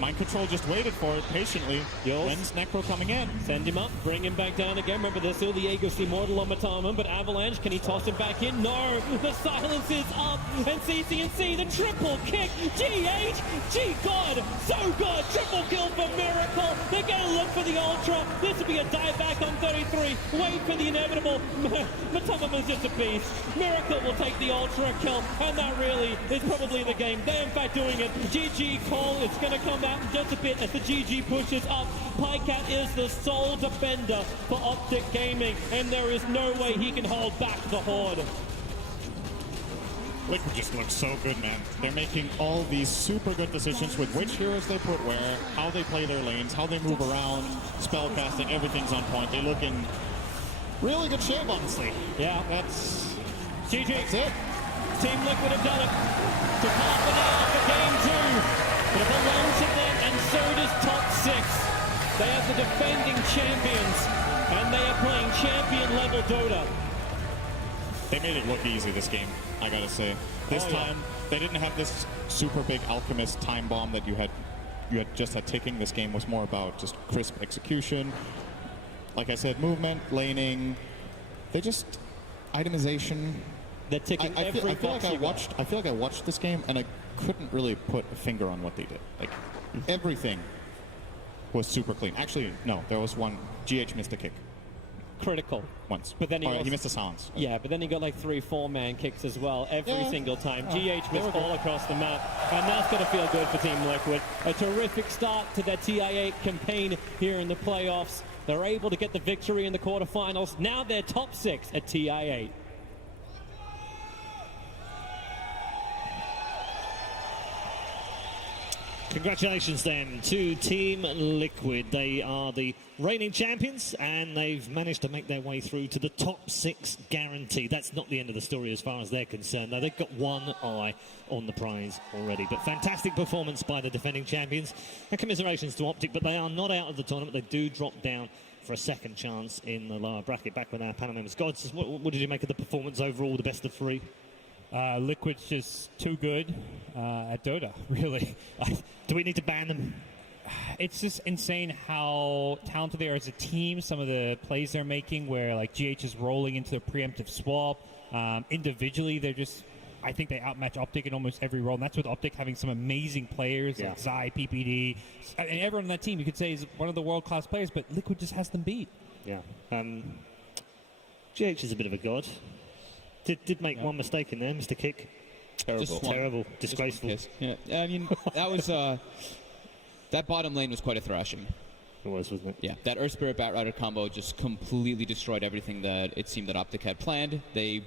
Mind Control just waited for it patiently. When's Necro coming in? Send him up, bring him back down again. Remember, there's still the Aegis Immortal on Matumba, but Avalanche, can he toss him back in? No! The silence is up, and CC&C, the triple kick! GH! God! So good! Triple kill for Miracle! They're gonna look for the Ultra! This will be a dive back on 33! Wait for the inevitable! Matumba's just a beast! Miracle will take the Ultra kill, and that really is probably the game. They're in fact doing it. GG Cole, it's gonna come out in just a bit as the GG pushes up. Pycat is the sole defender for Optic Gaming, and there is no way he can hold back the Horde. Liquid just looks so good, man. They're making all these super good decisions with which heroes they put where, how they play their lanes, how they move around, spell casting, everything's on point. They look in really good shape, honestly. Yeah. That's GG. That's it. Team Liquid have done it. To half an hour for game 2. But it belongs to them, and so does top 6. They have the defending champions, and they are playing champion-level Dota. They made it look easy this game, I gotta say. This time, they didn't have this super big Alchemist time bomb that you had just had ticking. This game was more about just crisp execution. Like I said, movement, laning. They just itemization. They're ticking I feel box like I watched this game and I couldn't really put a finger on what they did. Like everything was super clean. Actually, no, there was one. GH missed a kick. Critical. Once. But then he missed a silence. Yeah, but then he got like 3-4 man kicks as well every single time. GH missed all across the map, and that's going to feel good for Team Liquid. A terrific start to their TI8 campaign here in the playoffs. They're able to get the victory in the quarterfinals. Now they're top 6 at TI8. Congratulations then to Team Liquid. They are the reigning champions and they've managed to make their way through to the top 6 guarantee. That's not the end of the story as far as they're concerned. Now they've got one eye on the prize already. But fantastic performance by the defending champions. And commiserations to Optic, but they are not out of the tournament. They do drop down for a second chance in the lower bracket. Back with our panel members. Gods, what did you make of the performance overall, the best of 3? Liquid's just too good at Dota, really. Do we need to ban them? It's just insane how talented they are as a team. Some of the plays they're making where like GH is rolling into a preemptive swap. Individually, they're just, I think they outmatch Optic in almost every role. And that's with Optic having some amazing players like Zai, PPD. And everyone on that team you could say is one of the world-class players, but Liquid just has them beat. Yeah. GH is a bit of a god. Did make one mistake in there, Mr. Kick. Terrible. Terrible. Disgraceful. Yeah, I mean, that was that bottom lane was quite a thrashing. It was, wasn't it? Yeah, that Earth Spirit Batrider combo just completely destroyed everything that it seemed that Optic had planned. They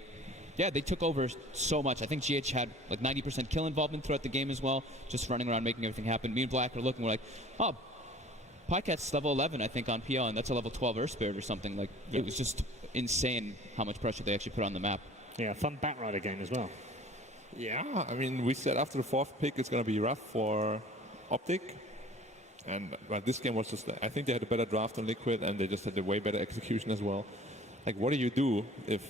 Yeah, they took over so much. I think GH had like 90% kill involvement throughout the game as well, just running around making everything happen. Me and Black are looking, we're like, oh, Pycat's level 11, I think, on PL, and that's a level 12 Earth Spirit or something. Like, it was just insane how much pressure they actually put on the map. Yeah, fun Batrider game as well. Yeah, I mean, we said after the 4th pick it's going to be rough for Optic. And well, this game was just, I think they had a better draft on Liquid, and they just had a way better execution as well. Like, what do you do if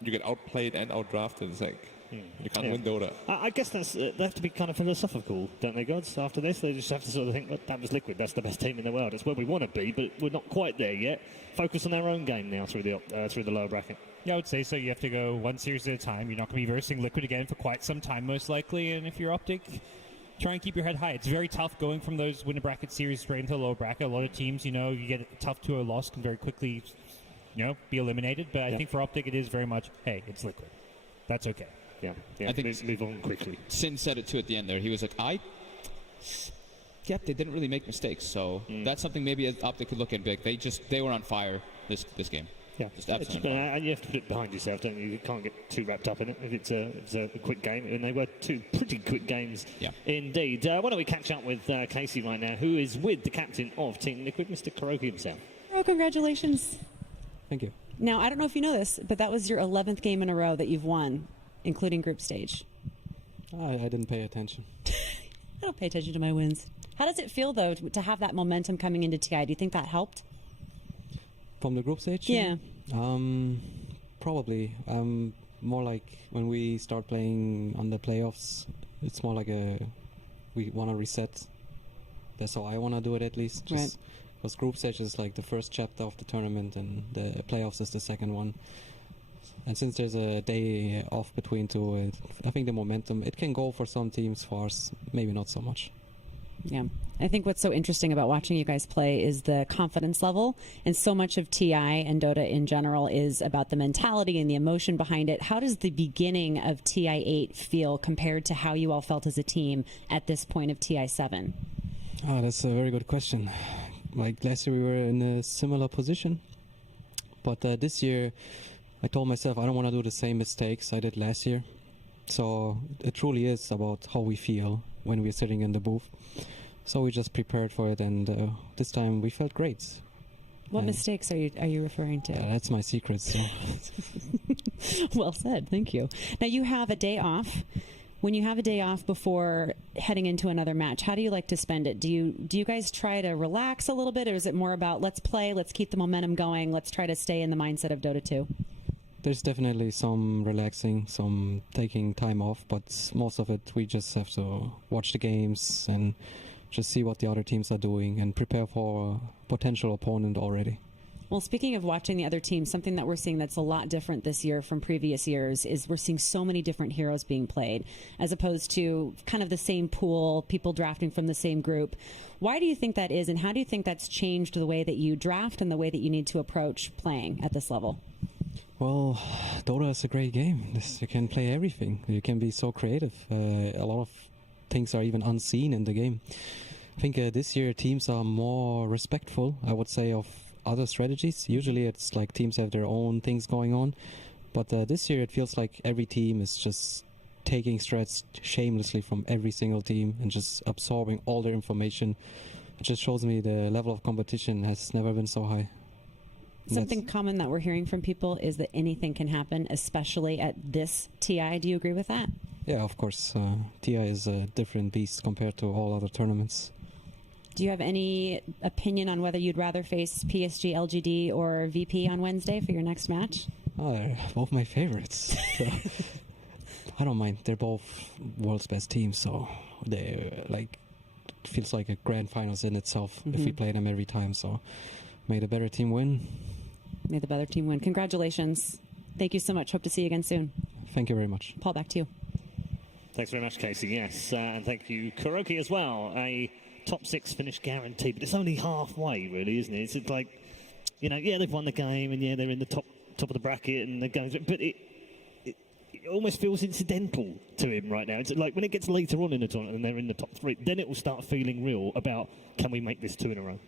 you get outplayed and outdrafted? It's like, you can't win Dota. I guess that's they have to be kind of philosophical, don't they, gods? After this, they just have to sort of think, well, that was Liquid, that's the best team in the world. It's where we want to be, but we're not quite there yet. Focus on our own game now through the lower bracket. Yeah, I would say so. You have to go one series at a time. You're not going to be versing Liquid again for quite some time, most likely. And if you're Optic, try and keep your head high. It's very tough going from those winner bracket series straight into the lower bracket. A lot of teams, you know, you get a tough 2-0 loss can very quickly, you know, be eliminated. But I think for Optic, it is very much, hey, it's Liquid. That's okay. Yeah, I think move on quickly. Sin said it too at the end there. He was like, yep, they didn't really make mistakes. So that's something maybe Optic could look at big. They were on fire this game. Yeah, just absolutely. And you have to put it behind yourself, don't you? You can't get too wrapped up in it if it's a quick game. And they were two pretty quick games indeed. Why don't we catch up with Casey right now, who is with the captain of Team Liquid, Mr. Kuroki himself. Oh, congratulations. Thank you. Now, I don't know if you know this, but that was your 11th game in a row that you've won, including group stage. I didn't pay attention. I don't pay attention to my wins. How does it feel, though, to have that momentum coming into TI? Do you think that helped? From the group stage? Yeah. Probably. More like when we start playing on the playoffs, it's more like we want to reset. That's how I want to do it, at least. Just because group stage is like the first chapter of the tournament and the playoffs is the second one. And since there's a day off between two, I think the momentum, it can go for some teams, for us, maybe not so much. Yeah. I think what's so interesting about watching you guys play is the confidence level. And so much of TI and Dota in general is about the mentality and the emotion behind it. How does the beginning of TI8 feel compared to how you all felt as a team at this point of TI7? Oh, that's a very good question. Like last year we were in a similar position. But this year I told myself I don't want to do the same mistakes I did last year. So it truly is about how we feel when we're sitting in the booth. So we just prepared for it, and this time we felt great. What mistakes are you referring to? That's my secret. So. Well said, thank you. Now you have a day off. When you have a day off before heading into another match, how do you like to spend it? Do you guys try to relax a little bit, or is it more about let's play, let's keep the momentum going, let's try to stay in the mindset of Dota 2? There's definitely some relaxing, some taking time off, but most of it we just have to watch the games and just see what the other teams are doing and prepare for a potential opponent already. Well, speaking of watching the other teams, something that we're seeing that's a lot different this year from previous years is we're seeing so many different heroes being played, as opposed to kind of the same pool, people drafting from the same group. Why do you think that is, and how do you think that's changed the way that you draft and the way that you need to approach playing at this level? Well, Dota is a great game. You can play everything. You can be so creative. A lot of things are even unseen in the game. I think this year teams are more respectful, I would say, of other strategies. Usually it's like teams have their own things going on, but this year it feels like every team is just taking strats shamelessly from every single team and just absorbing all their information. It just shows me the level of competition has never been so high. Something common that we're hearing from people is that anything can happen, especially at this TI. Do you agree with that? Yeah, of course. TI is a different beast compared to all other tournaments. Do you have any opinion on whether you'd rather face PSG, LGD, or VP on Wednesday for your next match? Oh, they're both my favorites. So I don't mind. They're both world's best teams, so they it feels like a grand finals in itself if we play them every time. So may the better team win. May the better team win. Congratulations. Thank you so much. Hope to see you again soon. Thank you very much. Paul, back to you. Thanks very much, Casey. Yes, and thank you, Kuroki, as well. A top 6 finish guaranteed, but it's only halfway, really, isn't it? It's like, you know, yeah, they've won the game, and yeah, they're in the top of the bracket, and they're going, but it almost feels incidental to him right now. It's like when it gets later on in the tournament and they're in the top 3, then it will start feeling real about, can we make this 2 in a row?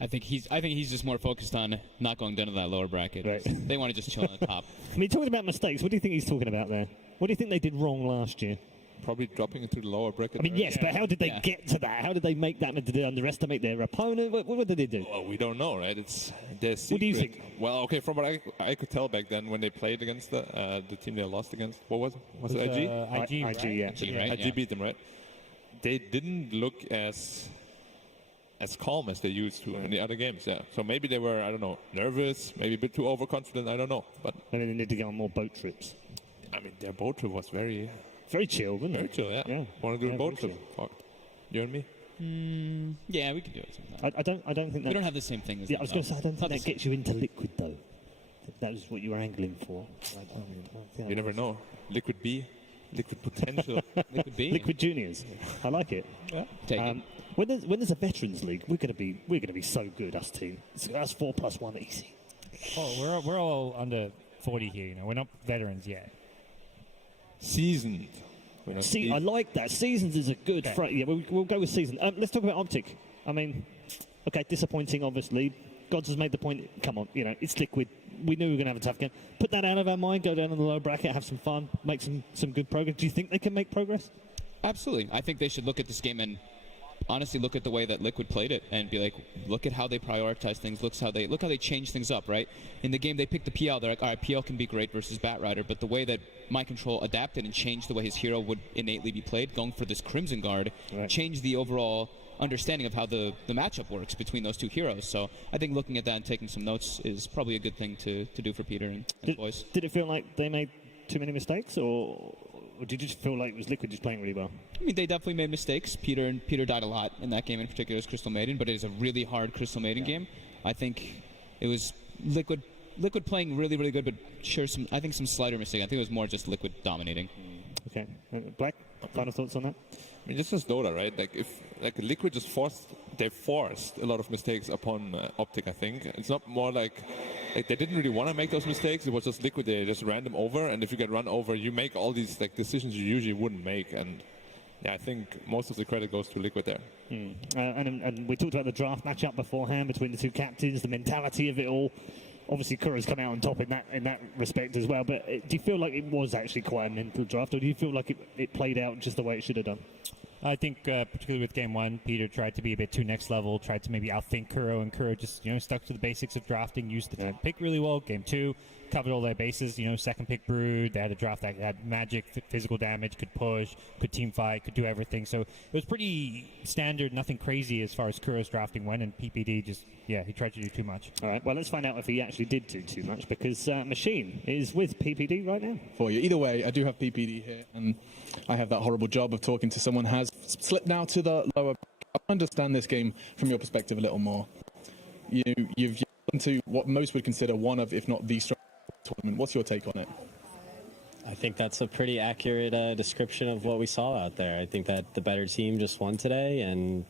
I think he's just more focused on not going down to that lower bracket. Right. They want to just chill on the top. I mean, talking about mistakes, what do you think he's talking about there? What do you think they did wrong last year? Probably dropping into the lower bracket. I mean, yes, but how did they get to that? How did they make that? Did they underestimate their opponent? What did they do? Well, we don't know, right? It's their secret. What do you think? Well, okay, from what I could tell back then when they played against the team they lost against, what was it? Was it IG? IG, right? IG, right? IG beat them, right? They didn't look as calm as they used to in the other games, yeah. So maybe they were, I don't know, nervous, maybe a bit too overconfident, I don't know. But maybe they need to get on more boat trips. I mean, their boat trip was very chill, wasn't very it? chill, yeah. Want to do a boat trip? Fuck. You and me? Yeah, we can do it sometime. I don't think that... We don't have the same thing as Yeah, them, I was going to say, I don't Not think the that gets you into liquid, though. That was what you were angling for. You never know. Liquid B, liquid potential. Liquid B? Liquid juniors. I like it. Yeah. Take it. When there's a veterans league, we're gonna be so good. Us team. That's 4+1 easy. Oh, we're all under 40 here. You know, we're not veterans yet. Seasoned. See, I like that. Seasons is a good phrase. Yeah, we'll go with season. Let's talk about Optic. I mean, okay, disappointing, obviously. Gods has made the point. Come on, you know, it's liquid. We knew we were going to have a tough game. Put that out of our mind, go down in the lower bracket, have some fun, make some good progress. Do you think they can make progress? Absolutely. I think they should look at this game and honestly look at the way that Liquid played it and be like, look at how they prioritize things. Look how they change things up, right? In the game, they picked the PL. They're like, all right, PL can be great versus Batrider, but the way that My Control adapted and changed the way his hero would innately be played, going for this Crimson Guard, changed the overall understanding of how the matchup works between those two heroes. So I think looking at that and taking some notes is probably a good thing to do for Peter and his boys. Did it feel like they made too many mistakes, or did you just feel like it was Liquid just playing really well? I mean, they definitely made mistakes. Peter died a lot in that game, in particular as Crystal Maiden, but it is a really hard Crystal Maiden game. I think it was Liquid playing really, really good, but I think some slighter mistakes. I think it was more just Liquid dominating. Okay. Black, final thoughts on that? I mean, this is Dota, right? Like Liquid just forced a lot of mistakes upon Optic, I think. It's not more like they didn't really want to make those mistakes. It was just Liquid, they just ran them over, and if you get run over, you make all these decisions you usually wouldn't make, and yeah, I think most of the credit goes to Liquid there. And we talked about the draft matchup beforehand between the two captains, the mentality of it all. Obviously, Kuro's come out on top in that respect as well. But do you feel like it was actually quite a mental draft, or do you feel like it played out just the way it should have done? I think, particularly with Game 1, Peter tried to be a bit too next level, tried to maybe outthink Kuro, and Kuro just, stuck to the basics of drafting, used the top pick really well. Game 2, covered all their bases, second pick Brood, they had a draft that had magic, physical damage, could push, could team fight, could do everything. So it was pretty standard, nothing crazy as far as Kuro's drafting went, and PPD just, he tried to do too much. All right, well, let's find out if he actually did do too much, because Machine is with PPD right now. For you. Either way, I do have PPD here, and I have that horrible job of talking to someone who has slipped now to the lower. I understand this game from your perspective a little more. You've gone to what most would consider one of, if not the strongest tournament. What's your take on it? I think that's a pretty accurate description of what we saw out there. I think that the better team just won today, and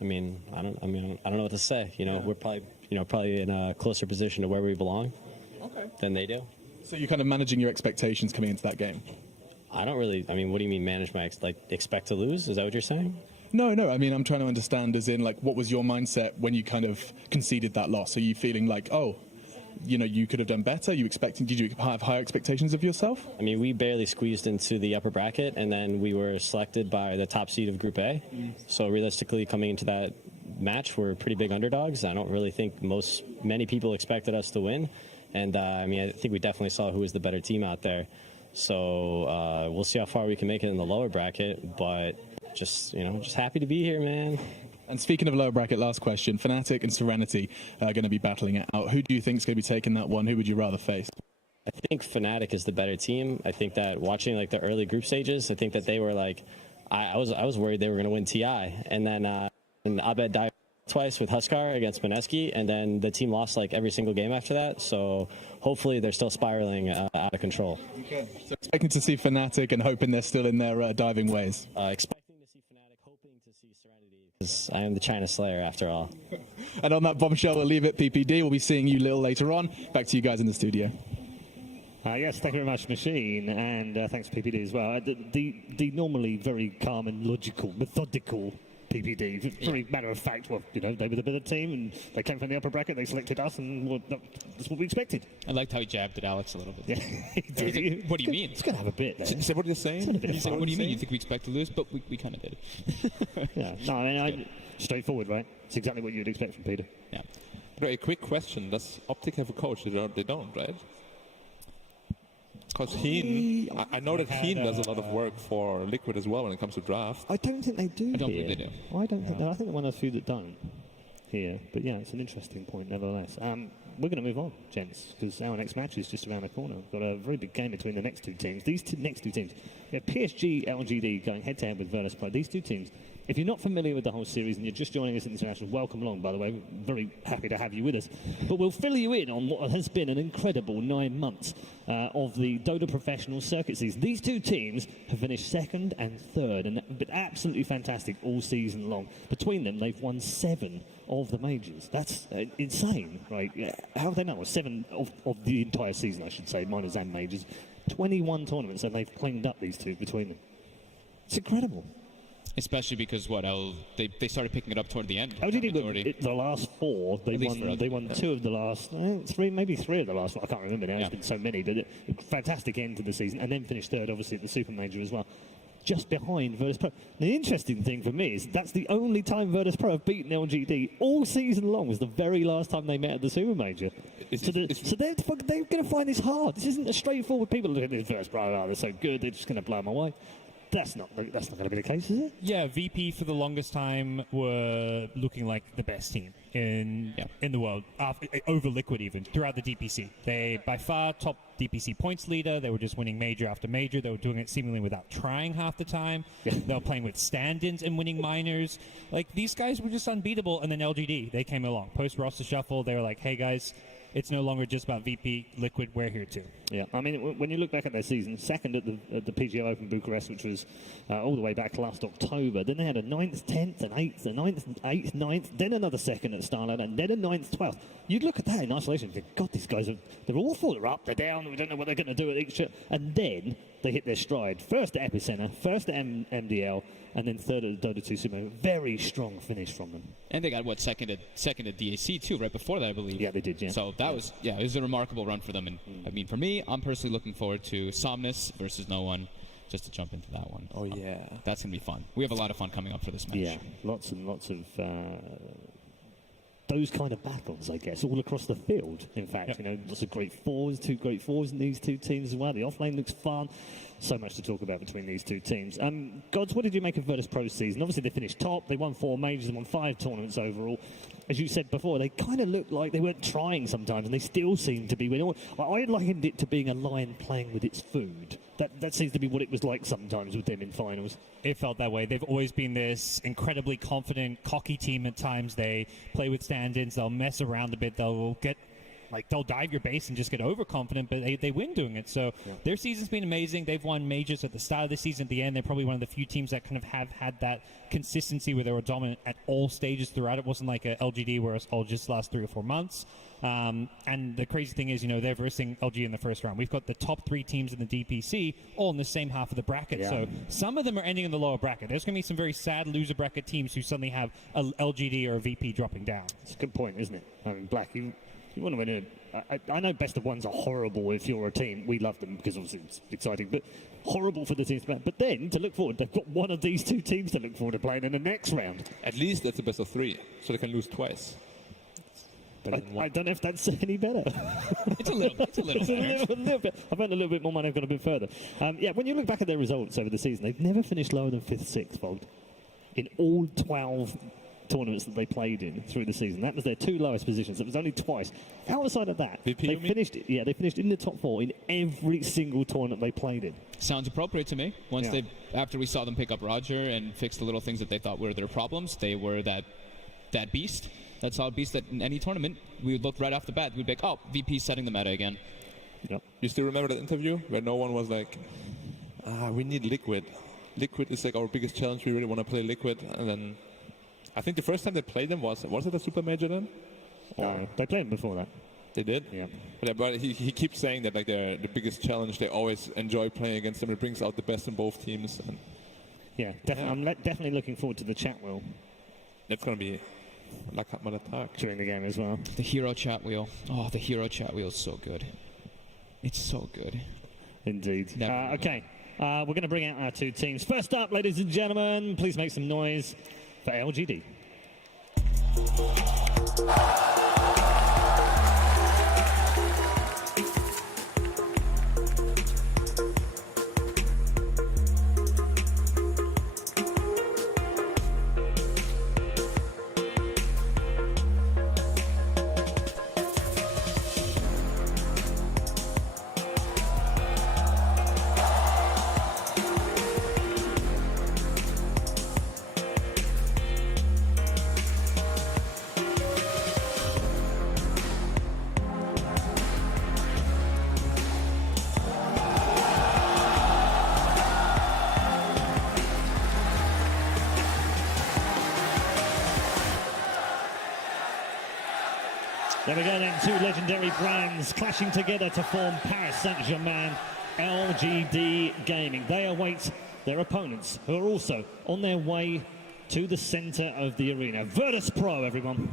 I don't know what to say. We're probably in a closer position to where we belong than they do. So you're kind of managing your expectations coming into that game. I don't really. What do you mean manage my expect to lose? Is that what you're saying? No. I'm trying to understand as in what was your mindset when you kind of conceded that loss? Are you feeling like, you could have done better? Did you have higher expectations of yourself? We barely squeezed into the upper bracket, and then we were selected by the top seed of Group A. So realistically, coming into that match, we're pretty big underdogs. I don't really think many people expected us to win, and I think we definitely saw who was the better team out there. So we'll see how far we can make it in the lower bracket, but just happy to be here, man. And speaking of lower bracket, last question. Fnatic and Serenity are going to be battling it out. Who do you think is going to be taking that one? Who would you rather face? I think Fnatic is the better team. I think that watching the early group stages, I think that they were I was worried they were going to win TI. And then Abed died twice with Huskar against Mineski, and then the team lost every single game after that. So hopefully they're still spiraling out of control. Okay. So expecting to see Fnatic and hoping they're still in their diving ways. Expecting to see Fnatic, hoping to see Serenity, because I am the China Slayer after all. And on that bombshell, we'll leave it. PPD, we'll be seeing you a little later on. Back to you guys in the studio. Yes, thank you very much, Machine, and thanks PPD as well. The normally very calm and logical, methodical PPD. Just very matter of fact, well, you know, they were the better team and they came from the upper bracket, they selected us, and well, that's what we expected. I liked how he jabbed at Alex a little bit. Yeah, he did. What do you mean? It's going to have a bit. Is that what you're saying? He said, what do you mean? You think we expect to lose? But we kind of did. Yeah, no, I mean, straightforward, right? It's exactly what you'd expect from Peter. Yeah. But a quick question: does Optic have a coach? They don't, right? Because Heen, I know that Heen does a lot of work for Liquid as well when it comes to draft. I don't think they do. I don't believe they do. I don't think. I think they're one of the few that don't here. But yeah, it's an interesting point nevertheless. We're going to move on, gents, because our next match is just around the corner. We've got a very big game between the next two teams. These next two teams, we have PSG, LGD going head-to-head with Virtus Pro. These two teams, if you're not familiar with the whole series and you're just joining us at International, welcome along, by the way. We're very happy to have you with us. But we'll fill you in on what has been an incredible 9 months of the Dota Professional Circuit season. These two teams have finished second and third and been absolutely fantastic all season long. Between them, they've won 7 of the majors. That's insane, right? How have they done? Well, 7 of the entire season, I should say, minors and majors. 21 tournaments, and they've cleaned up these two between them. It's incredible. Especially because they started picking it up toward the end. LGD, the last 4, they won 2 of the last 3, maybe 3 of the last 4. I can't remember now. It's been so many, but fantastic end to the season, and then finished third, obviously, at the Super Major as well. Just behind Virtus Pro. The interesting thing for me is that's the only time Virtus Pro have beaten LGD all season long. Was the very last time they met at the Super Major. So they're going to find this hard. This isn't a straightforward. People look at this Virtus Pro, they're so good, they're just going to blow them away. That's not going to be the case, is it? Yeah, VP for the longest time were looking like the best team in the world, over Liquid even, throughout the DPC. They, by far, top DPC points leader. They were just winning major after major. They were doing it seemingly without trying half the time. They were playing with stand-ins and winning minors. Like, these guys were just unbeatable, and then LGD, they came along. Post-roster shuffle, they were like, hey, guys, it's no longer just about VP, Liquid, we're here too. Yeah, I mean, when you look back at their season, second at the PGO Open Bucharest, which was all the way back last October, then they had a 9th, 10th, an 8th, a 9th, 8th, 9th, then another second at Starlight, and then a 9th, 12th. You'd look at that in isolation and think, God, these guys, they're awful. They're up, they're down, we don't know what they're going to do at each. And then they hit their stride. First at Epicenter, first at MDL, and then third at the Dota 2 Super. Very strong finish from them. And they got, second at DAC, too, right before that, I believe. Yeah, they did, yeah. So that was, it was a remarkable run for them. And, I mean, for me, I'm personally looking forward to Somnus versus No One, just to jump into that one. Oh, yeah. That's going to be fun. We have a lot of fun coming up for this match. Yeah, lots and lots of those kind of battles, I guess, all across the field. In fact, you know, lots of great 4s, 2 great 4s in these two teams as well. The offlane looks fun. So much to talk about between these two teams. Gods, what did you make of Virtus Pro's season? Obviously, they finished top. They won 4 majors and won 5 tournaments overall. As you said before, they kind of looked like they weren't trying sometimes, and they still seem to be winning. I likened it to being a lion playing with its food. That seems to be what it was like sometimes with them in finals. It felt that way. They've always been this incredibly confident, cocky team at times. They play with stand-ins. They'll mess around a bit. They'll dive your base and just get overconfident, but they win doing it. So their season's been amazing. They've won majors at the start of the season. At the end, they're probably one of the few teams that kind of have had that consistency where they were dominant at all stages throughout. It wasn't like a LGD where it's all just last 3 or 4 months. And the crazy thing is, you know, they're versing LG in the first round. We've got the top 3 teams in the DPC all in the same half of the bracket. Yeah. So some of them are ending in the lower bracket. There's going to be some very sad loser bracket teams who suddenly have a LGD or a VP dropping down. It's a good point, isn't it? I mean, Black, you want to win I know best of ones are horrible if you're a team. We love them because obviously it's exciting, but horrible for the teams. But then to look forward, they've got one of these two teams to look forward to playing in the next round. At least that's a best of 3, so they can lose twice. I don't know if that's any better. It's a little bit. I've earned a little bit more money. I've got a bit further. When you look back at their results over the season, they've never finished lower than 5th, 6th, Fold, in all 12 tournaments that they played in through the season. That was their 2 lowest positions. It was only twice. Outside of that, they finished in the top 4 in every single tournament they played in. Sounds appropriate to me. After we saw them pick up Roger and fix the little things that they thought were their problems, they were that beast. That solid beast that in any tournament, we would look right off the bat, we'd be like, oh, VP's setting the meta again. Yep. You still remember that interview where No One was like, we need Liquid. Liquid is like our biggest challenge. We really want to play Liquid. And then I think the first time they played them was it a Super Major then? They played them before that. They did? Yeah. But he keeps saying that like they're the biggest challenge. They always enjoy playing against them. It brings out the best in both teams. And Yeah, I'm definitely looking forward to the chat wheel. It's going to be like a attack during the game as well. The hero chat wheel. Oh, the hero chat wheel is so good. It's so good. Indeed. Okay, we're going to bring out our two teams. First up, ladies and gentlemen, please make some noise for LGD. There we go then, two legendary brands clashing together to form Paris Saint-Germain LGD Gaming. They await their opponents, who are also on their way to the centre of the arena. Virtus Pro, everyone.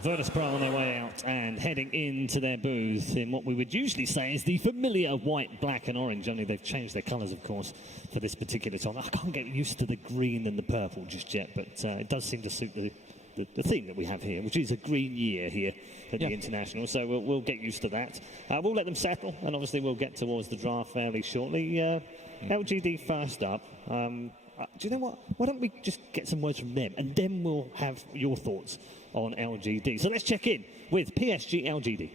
Virtus Pro on their way out and heading into their booth in what we would usually say is the familiar white, black and orange, only they've changed their colours, of course, for this particular time. I can't get used to the green and the purple just yet, but it does seem to suit the theme that we have here, which is a green year here at the International, so we'll get used to that. We'll let them settle, and obviously we'll get towards the draft fairly shortly. LGD first up. Do you know what? Why don't we just get some words from them, and then we'll have your thoughts on LGD. So let's check in with PSG LGD.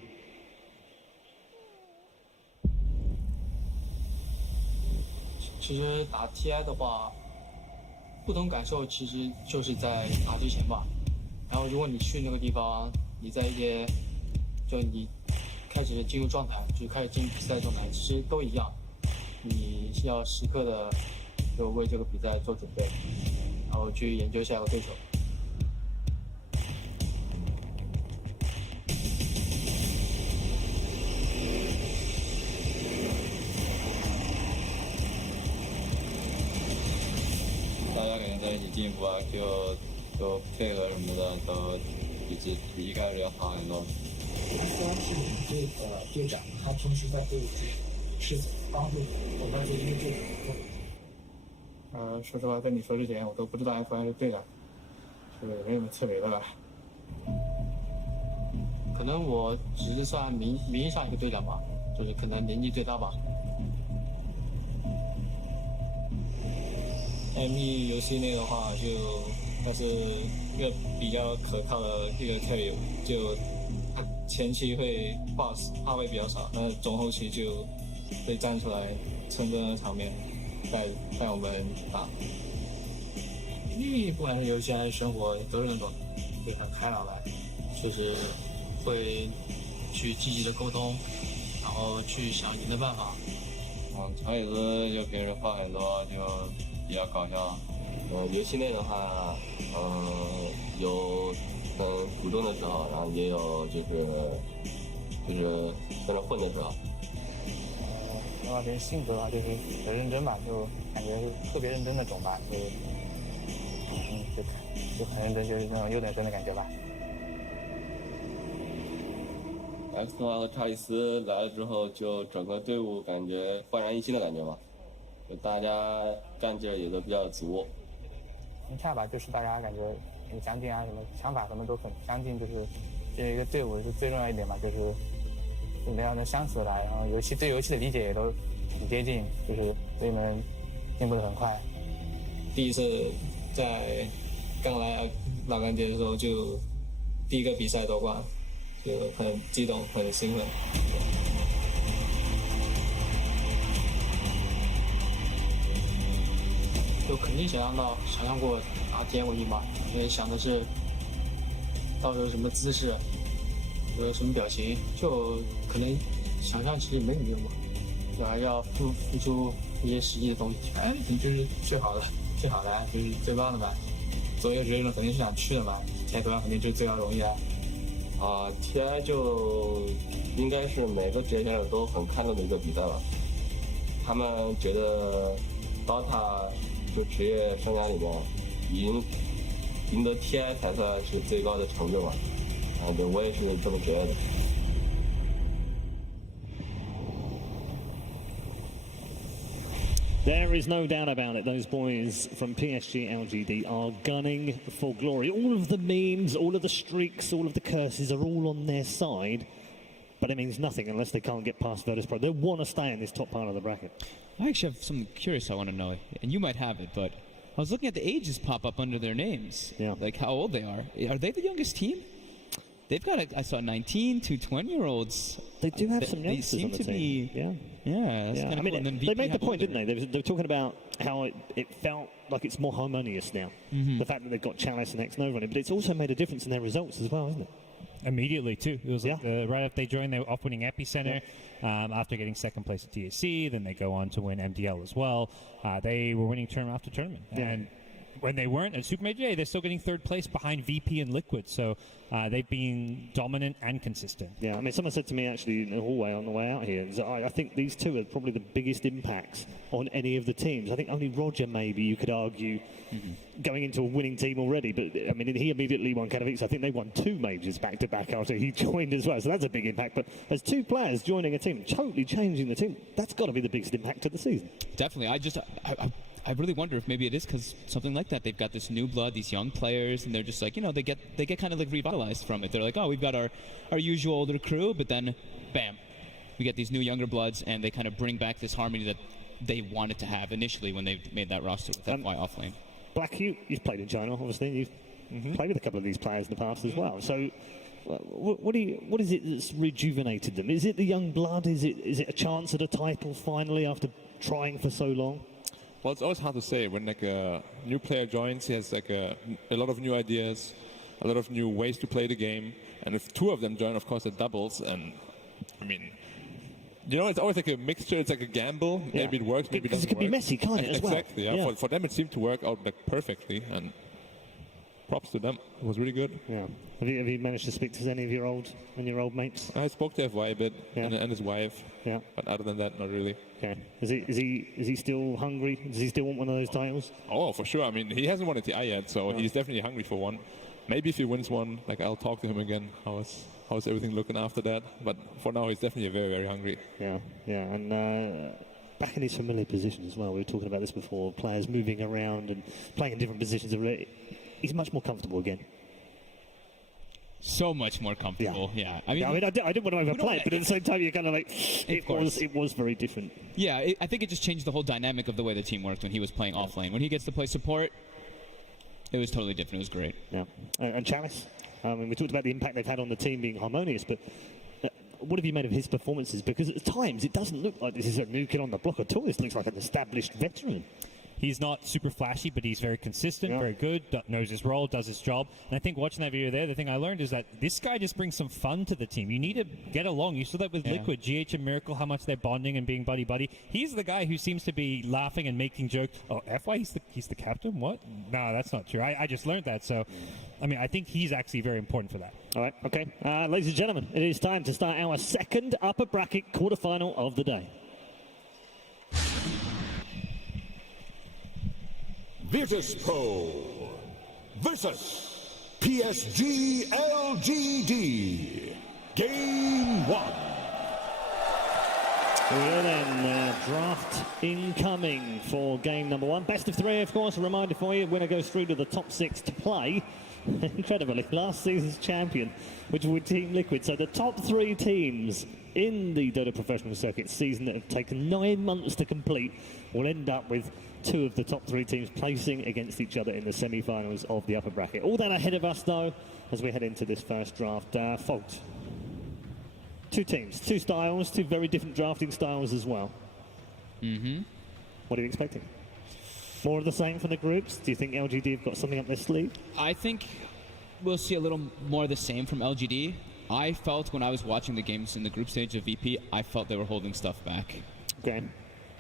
其实打 TI 的话，不同感受其实就是在打之前吧。然后如果你去那个地方，你在一些就你开始进入状态，就开始进入比赛状态，其实都一样。你要时刻的就为这个比赛做准备，然后去研究下一个对手。 大家感觉在一起进步啊，就配合什么的都比一开始要好很多。他虽然是我们这个队长，他平时在队里是怎么帮助我们作为一个队长做？说实话，在你说之前，我都不知道 F1 是队长，是没什么特别的吧？可能我只是算名义上一个队长吧，就是可能年纪最大吧。 ME 游戏内的话，它是一个比较可靠的一个 carry， 就它前期会 boss 发挥比较少，那中后期就会站出来撑着那场面，带我们打。不管是游戏还是生活，都是那种会很开朗的，就是会去积极的沟通，然后去想赢的办法。常宇哥就平时话很多，就。 比较搞笑。游戏内的话，有很主动的时候，然后也有就是在那混的时候。另外人性格啊，就是很认真吧，就感觉是特别认真那种吧，就很认真，就是那种有点真的感觉吧。X 诺和查理斯来了之后，就整个队伍感觉焕然一新的感觉嘛。 就大家干劲儿也都比较足，很恰吧，就是大家感觉很相近啊，什么想法什么都很相近，就是这一个队伍是最重要一点嘛，就是非常的相似的来，然后游戏对游戏的理解也都很接近，就是所以我们进步的很快。第一次在刚来老干爹的时候就第一个比赛夺冠，就很激动，很兴奋。就肯定想象过拿田为一嘛，因为想的是到时候什么姿势，有什么表情，就可能想象其实没什么用嘛，就还是要付出一些实际的东西。哎，就是最好的，就是最棒的嘛。作为决定了肯定是想去的嘛，TI夺冠肯定就是最高荣誉啊。TI 就应该是每个职业选手都很看重的一个比赛吧。他们觉得 Dota 就职业生涯里面赢得 TI 才算是最高的成就嘛。对，我也是这么觉得的。There is no doubt about it. Those boys from PSG LGD are gunning for glory. All of the memes, all of the streaks, all of the curses are all on their side. But it means nothing unless they can't get past Virtus Pro. They want to stay in this top part of the bracket. I actually have something curious I want to know, and you might have it, but I was looking at the ages pop up under their names. Yeah. Like how old they are. Are they the youngest team? They've got, I saw 19 to 20-year-olds. They do have some youngsters They seem on the to team. be... Yeah, that's kind of cool. And then They VP made the have point, older. didn't they? They were talking about how it felt like it's more harmonious now. The fact that they've got Chalice and X-Nova on it, but it's also made a difference in their results as well, isn't it? Immediately too. It was like right after they joined, they were off winning Epicenter after getting second place at TAC. Then they go on to win MDL as well. They were winning tournament after tournament. And when they weren't at Super Major A, they're still getting third place behind VP and Liquid. So they've been dominant and consistent. Yeah, I mean, someone said to me actually in the hallway on the way out here, I think these two are probably the biggest impacts on any of the teams. I think only Roger, maybe, you could argue, going into a winning team already. But, I mean, he immediately won Katowice. I think they won 2 majors back-to-back after he joined as well. So that's a big impact. But as 2 players joining a team, totally changing the team, that's got to be the biggest impact of the season. Definitely. I really wonder if maybe it is because something like that. They've got this new blood, these young players, and they're just like, they get kind of like revitalized from it. They're like, oh, we've got our usual older crew, but then, bam, we get these new younger bloods, and they kind of bring back this harmony that they wanted to have initially when they made that roster with FY offlane. Black, you've played in China, obviously. You've played with a couple of these players in the past as well. So what is it that's rejuvenated them? Is it the young blood? Is it a chance at a title finally after trying for so long? Well, it's always hard to say. When like a new player joins, he has like a lot of new ideas, a lot of new ways to play the game. And if 2 of them join, of course, it doubles. And I mean, it's always like a mixture. It's like a gamble. Yeah. Maybe it works, maybe it doesn't work. Because it can be messy, can't it, as well? Exactly, yeah. For them, it seemed to work out like perfectly. And props to them. It was really good. Yeah. Have you managed to speak to any of your old mates? I spoke to FY a bit and his wife. Yeah. But other than that, not really. Okay. Is he still hungry? Does he still want one of those titles? Oh, for sure. I mean, he hasn't won a TI yet, so he's definitely hungry for one. Maybe if he wins one, like I'll talk to him again. How's everything looking after that? But for now, he's definitely very, very hungry. Yeah. And back in his familiar position as well. We were talking about this before. Players moving around and playing in different positions. He's much more comfortable again. So much more comfortable, yeah. I didn't want to overplay it, but at the same time, you're kind of like, it was very different. Yeah, I think it just changed the whole dynamic of the way the team worked when he was playing offlane. When he gets to play support, it was totally different. It was great. Yeah. And Chalice, we talked about the impact they've had on the team being harmonious, but what have you made of his performances? Because at times, it doesn't look like this is a new kid on the block at all. This looks like an established veteran. He's not super flashy, but he's very consistent, very good, knows his role, does his job. And I think watching that video there, the thing I learned is that this guy just brings some fun to the team. You need to get along. You saw that with Liquid, GH and Miracle, how much they're bonding and being buddy-buddy. He's the guy who seems to be laughing and making jokes. Oh, FY, he's the captain? What? No, that's not true. I just learned that. So, I mean, I think he's actually very important for that. All right, okay. Ladies and gentlemen, it is time to start our second upper bracket quarterfinal of the day. Virtus Pro versus PSG LGD. Game 1. Here we go then, draft incoming for game number 1. Best of 3, of course, a reminder for you. Winner goes through to the top 6 to play Incredibly, last season's champion, which would Team Liquid. So the top 3 teams in the Dota Professional Circuit season that have taken 9 months to complete will end up with 2 of the top 3 teams placing against each other in the semi-finals of the upper bracket. All that ahead of us, though, as we head into this first draft. Fault. 2 teams, 2 styles, 2 very different drafting styles as well. What are you expecting? More of the same from the groups? Do you think LGD have got something up their sleeve? I think we'll see a little more of the same from LGD. I felt when I was watching the games in the group stage of VP, I felt they were holding stuff back. Okay.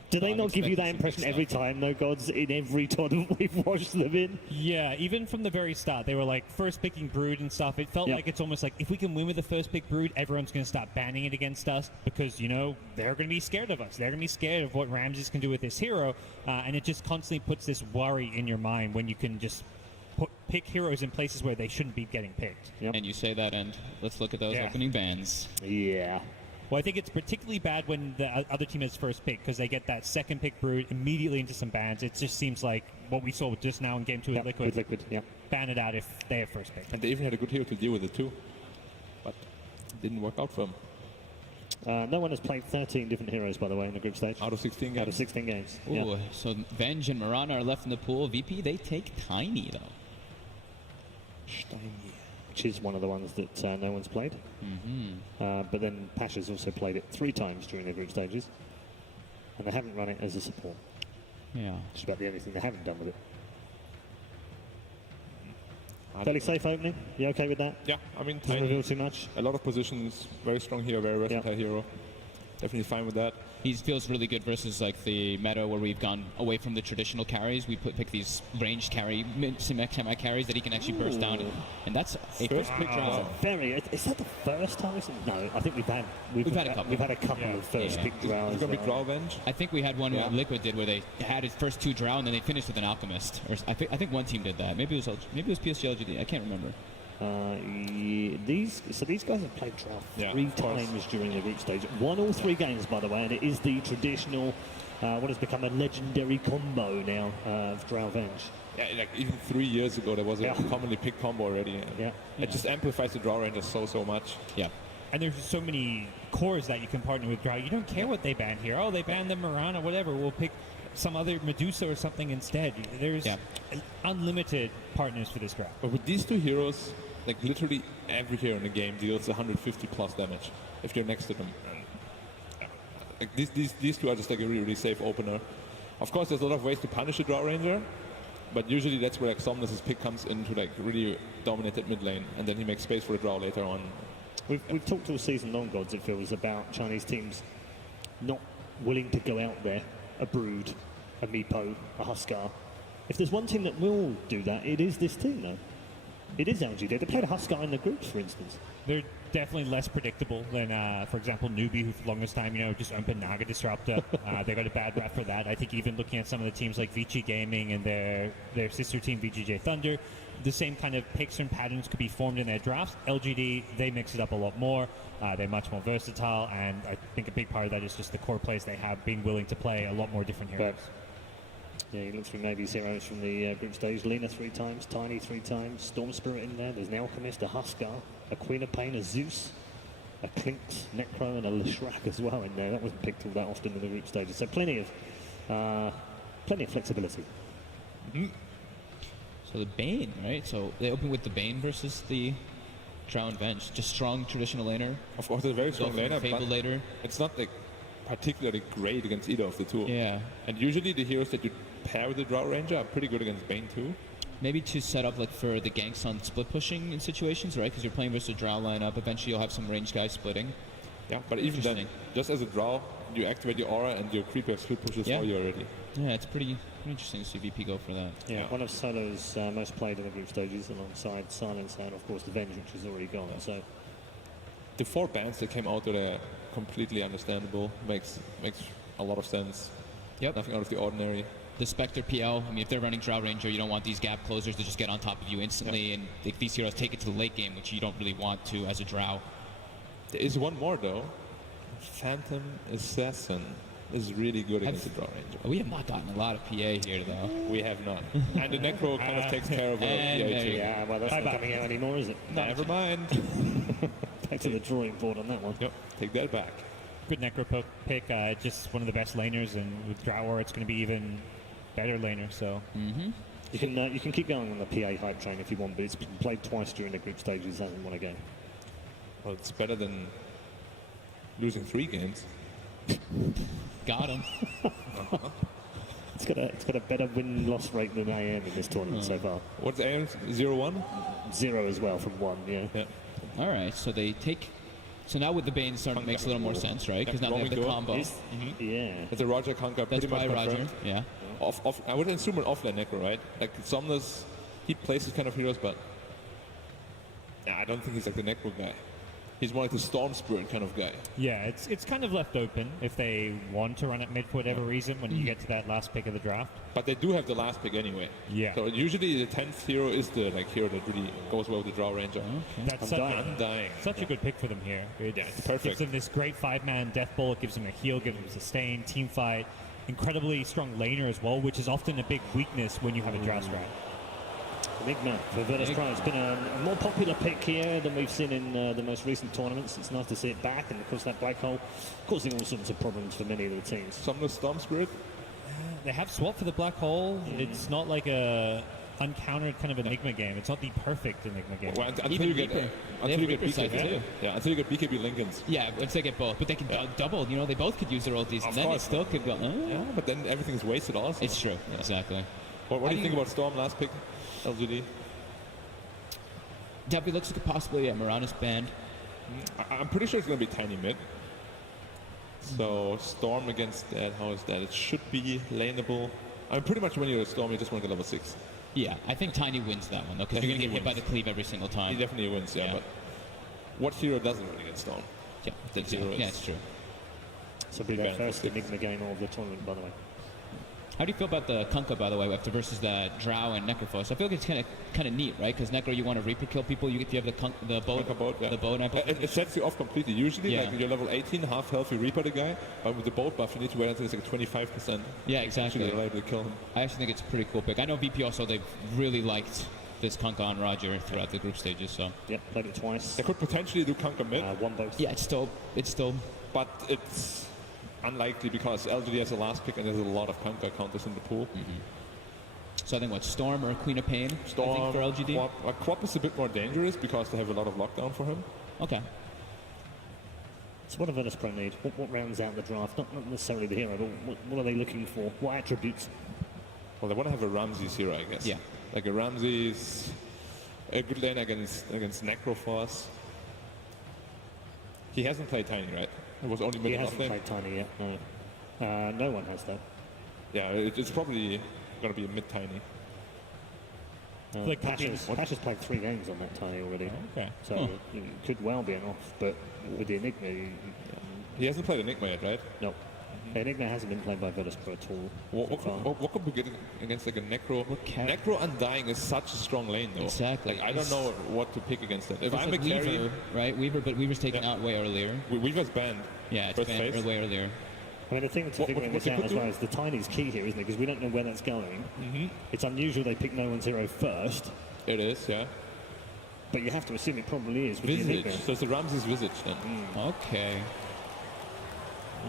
Do they not give you that impression every time, though, Gods, in every tournament we've watched them in? Yeah, even from the very start, they were like first picking Brood and stuff. It felt like it's almost like if we can win with the first pick Brood, everyone's going to start banning it against us because, you know, they're going to be scared of us. They're going to be scared of what Ramses can do with this hero, and it just constantly puts this worry in your mind when you can just pick heroes in places where they shouldn't be getting picked. And you say that, and let's look at those opening bans. Yeah. Well, I think it's particularly bad when the other team has first pick because they get that second pick Brood immediately into some bans. It just seems like what we saw just now in Game 2 with Liquid. Ban it out if they have first pick. And they even had a good hero to deal with it too. But it didn't work out for them. No one has played 13 different heroes, by the way, in the group stage. Out of 16 games. Out of 16 games. Ooh, so Venge and Marana are left in the pool. VP, they take Tiny, though. Which is one of the ones that no one's played. But then Pasha's also played it 3 times during the group stages. And they haven't run it as a support. Yeah. It's about the only thing they haven't done with it. Fairly safe opening? You okay with that? Yeah, I mean, Doesn't reveal too much? A lot of positions, very strong hero, very versatile hero. Definitely fine with that. He feels really good versus like the meta where we've gone away from the traditional carries. We pick these ranged carry, semi carries that he can actually burst down, and that's a first pick draw. Is that the first time? No, I think we've had a couple. We've had a couple of first pick draws. Draw Venge. I think we had one where Liquid did where they had his first 2 draw and then they finished with an Alchemist. Or I think one team did that. Maybe it was PSG LGD. I can't remember. These guys have played draft 3 times during the group stage. Won all 3 games, by the way, and it is the traditional, what has become a legendary combo now of Drow Venge. Yeah, like even 3 years ago, there was a commonly picked combo already. It just amplifies the draw range so much. Yeah. And there's so many cores that you can partner with Drow. You don't care what they ban here. Oh, they banned the Marana, whatever. We'll pick some other Medusa or something instead. There's unlimited partners for this draft. But with these 2 heroes, like literally every hero in the game deals 150 plus damage if you're next to them. Like these 2 are just like a really safe opener. Of course, there's a lot of ways to punish a Draw Ranger, but usually that's where like Somnus' pick comes in to like really dominate that mid lane, and then he makes space for the draw later on. We've talked all season long, Gods, it feels, about Chinese teams not willing to go out there, a Brood, a Meepo, a Huskar. If there's one team that will do that, it is this team, though. It is LGD. They played a Huskar in the groups, for instance. They're definitely less predictable than, for example, Newbie, who for the longest time, just opened Naga Disruptor. They got a bad rep for that. I think even looking at some of the teams like Vici Gaming and their sister team, VGJ Thunder, the same kind of picks and patterns could be formed in their drafts. LGD, they mix it up a lot more. They're much more versatile, and I think a big part of that is just the core players they have being willing to play a lot more different heroes. Yeah, you look through maybe heroes from the group stage. Lina 3 times, Tiny 3 times, Storm Spirit in there. There's an Alchemist, a Huskar, a Queen of Pain, a Zeus, a Clinks, Necro, and a Leshrac as well in there. That wasn't picked all that often in the group stages. So plenty of flexibility. So the Bane, right? So they open with the Bane versus the Drow and Venge. Just strong traditional laner. Of course, a very strong laner. Fable later. It's not like particularly great against either of the 2. Yeah. And usually the heroes that you pair with the Draw Ranger are pretty good against Bane too. Maybe to set up like for the ganks on split pushing in situations, right? Because you're playing versus a Drow lineup. Eventually you'll have some ranged guys splitting. Yeah, but even then, just as a Drow, you activate your aura and your creeper split pushes for you already. Yeah, it's pretty interesting to see VP go for that. Yeah, one of Solo's most played in the group stages alongside Silence and of course the Venge, which is already gone. So the 4 bans that came out are completely understandable. Makes a lot of sense. Yep. Nothing out of the ordinary. The Spectre PL, I mean, if they're running Drow Ranger, you don't want these gap closers to just get on top of you instantly, and if these heroes take it to the late game, which you don't really want to as a Drow. There is one more, though. Phantom Assassin. is really good against the Draw Ranger. We have not gotten a lot of PA here, though. We have not. And the Necro kind of takes care of our PA too. Yeah, well, that's not coming out anymore, is it? Never mind. Back to the drawing board on that one. Yep, take that back. Good Necro pick. Just one of the best laners, and with Drower, it's going to be even better laner. So you can keep going on the PA hype train if you want, but it's been played twice during the group stages. Hasn't won a game. Well, it's better than losing 3 games. Got him. It's got a better win-loss rate than AM in this tournament so far. What's AM? 0-1? 0 as well from 1. Yeah. All right, so they take. So now with the Bane starting makes a little more sense, right? Because now they have the combo. Yeah. It's a Roger Conquer. That's pretty much probably Roger. confirmed. Yeah. I would assume an offline Necro, right? Like Somnus, he plays his kind of heroes, but I don't think he's like the Necro guy. He's more like the Storm Spirit kind of guy. yeah, it's kind of left open if they want to run it mid for whatever reason when you get to that last pick of the draft. But they do have the last pick anyway. Yeah. So usually the 10th hero is the hero that really goes well with the Draw Ranger. That's such a good pick for them here. It's perfect. Gives them this great 5-man death bolt, gives them a heal, gives them sustain, team fight, incredibly strong laner as well, which is often a big weakness when you have a draw strat. Enigma for Virtus Pro. It's been a more popular pick here than we've seen in the most recent tournaments. It's nice to see it back, and of course that black hole causing all sorts of problems for many of the teams. Somnus Storm Spirit? They have swapped for the black hole. It's not like a uncountered kind of Enigma game. It's not the perfect Enigma game. Well, until you get BKB. Yeah, until you get BKB Lincolns. Yeah, once they get both. But they can double. You know, they both could use their ultis, and then it still could go. Yeah, but then everything's wasted also. It's true. Exactly. What do you think about Storm last pick? LGD? Definitely looks like possibly a Marauders band. I'm pretty sure it's going to be tiny mid. So Storm against that, how is that? It should be laneable. I mean, pretty much when you're a Storm, you just want to get level 6. Yeah, I think Tiny wins that one, though, because you're going to get hit by the cleave every single time. He definitely wins, yeah. But what hero doesn't really get Storm? Yeah, exactly. Yeah, it's true. So be their first Enigma game of the tournament, by the way. How do you feel about the Kunkka, by the way, after versus the Drow and Necrophos? I feel like it's kind of neat, right? Because Necro, you want to Reaper kill people. You have the boat. The boat. It sets you off completely. Usually, like you're level 18, half health, you Reaper the guy. But with the boat buff, you need to wait until it's like 25%. Yeah, exactly. You're able to kill him. I actually think it's a pretty cool pick. I know VP also, they've really liked this Kunkka on Roger throughout the group stages. So yep, played it twice. They could potentially do Kunkka mid. Won both. Yeah, it's still. But it's unlikely because LGD has the last pick and there's a lot of Kunkka counters in the pool. So I think what, Storm or Queen of Pain? Storm I think for LGD. Quap is a bit more dangerous because they have a lot of lockdown for him. Okay. So what do Virtus Pro need? What rounds out the draft? Not necessarily the hero, but what are they looking for? What attributes? Well, they want to have a Ramses hero, I guess. Yeah. Like a Ramses, a good lane against Necrophos. He hasn't played Tiny, right? It was only mid. He hasn't played Tiny yet. No, no one has though. Yeah, it's probably going to be a mid Tiny. Like Pasha's played 3 games on that Tiny already. Okay. So it could well be an off, but with the Enigma, he hasn't played Enigma yet, right? No. Enigma hasn't been played by Virtus Pro at all. What could we get against like a Necro? Necro Undying is such a strong lane though. Exactly. Like, I don't know what to pick against that. If It's I'm like a carry, Weaver, right? Weaver, but Weaver's taken out way earlier. Weaver's banned. Yeah, it's First banned phase. way earlier. I mean, the thing to figure this out as well is the Tiny's key here, isn't it? Because we don't know where that's going. It's unusual they pick no one's hero first. It is, yeah. But you have to assume it probably is. With the Visage. Enigma. So it's the Ramses Visage then. Okay.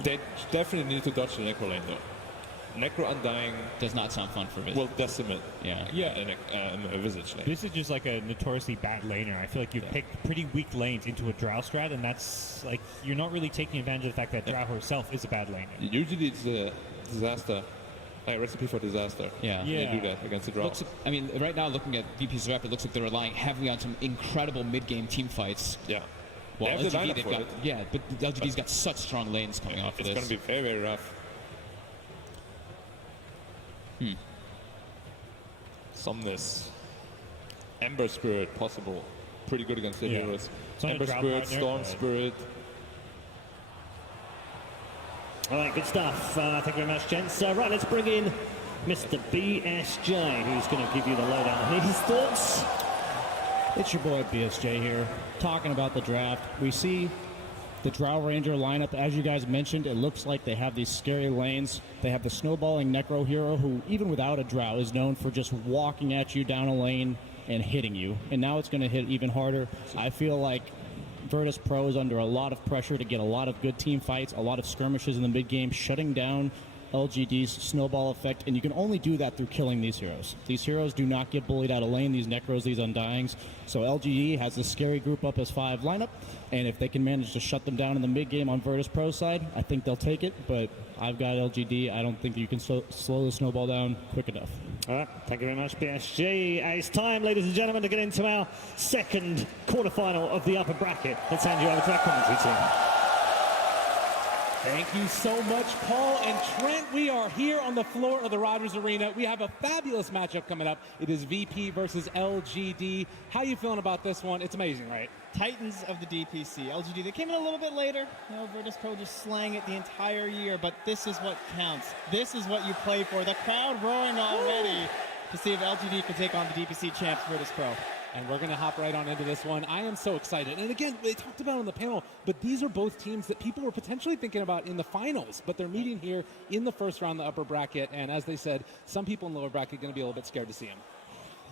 They definitely need to dodge the Necro lane though. Necro Undying does not sound fun for Visage. Will decimate. Yeah. A Visage lane. Visage is like a notoriously bad laner. I feel like you've picked pretty weak lanes into a Drow strat, and that's like you're not really taking advantage of the fact that Drow herself is a bad laner. Usually it's a disaster. A recipe for disaster. Yeah. They do that against the Drow. I mean, right now looking at VP's rep, it looks like they're relying heavily on some incredible mid-game team fights. Yeah. Well, They have the LGD, lineup they've for got, it. yeah, but LGD's got such strong lanes coming off of It's this. going to be very, very rough. Somnus. Ember Spirit, possible. Pretty good against the Yeah. heroes. It's not a Ember Drow Spirit, partner, Storm but- Spirit. All right, good stuff. Thank you very much, gents. Right, let's bring in Mr. BSJ, who's going to give you the lowdown. His thoughts? It's your boy BSJ here, talking about the draft. We see The Drow Ranger lineup, as you guys mentioned, it looks like they have these scary lanes. They have the snowballing Necro hero who, even without a Drow, is known for just walking at you down a lane and hitting you. And now it's going to hit even harder. I feel like Virtus Pro is under a lot of pressure to get a lot of good team fights, a lot of skirmishes in the mid-game, shutting down LGD's snowball effect, and you can only do that through killing these heroes. These heroes do not get bullied out of lane, these Necros, these Undyings. So LGD has this scary group up as 5 lineup, and if they can manage to shut them down in the mid-game on Virtus Pro side, I think they'll take it, but I've got LGD. I don't think you can slow the snowball down quick enough. All right, thank you very much, PSG. It's time, ladies and gentlemen, to get into our second quarterfinal of the upper bracket. Let's hand you over to our commentary team. Thank you so much, Paul and Trent. We are here on the floor of the Rogers Arena. We have a fabulous matchup coming up. It is VP versus LGD. How are you feeling about this one? It's amazing, right? Titans of the DPC. LGD, they came in a little bit later. You know, Virtus Pro just slang it the entire year, but this is what counts. This is what you play for. The crowd roaring already to see if LGD can take on the DPC champs, Virtus Pro. And we're going to hop right on into this one. I am so excited. And again, we talked about it on the panel, but these are both teams that people were potentially thinking about in the finals, but they're meeting here in the first round, the upper bracket. And as they said, some people in the lower bracket are going to be a little bit scared to see them.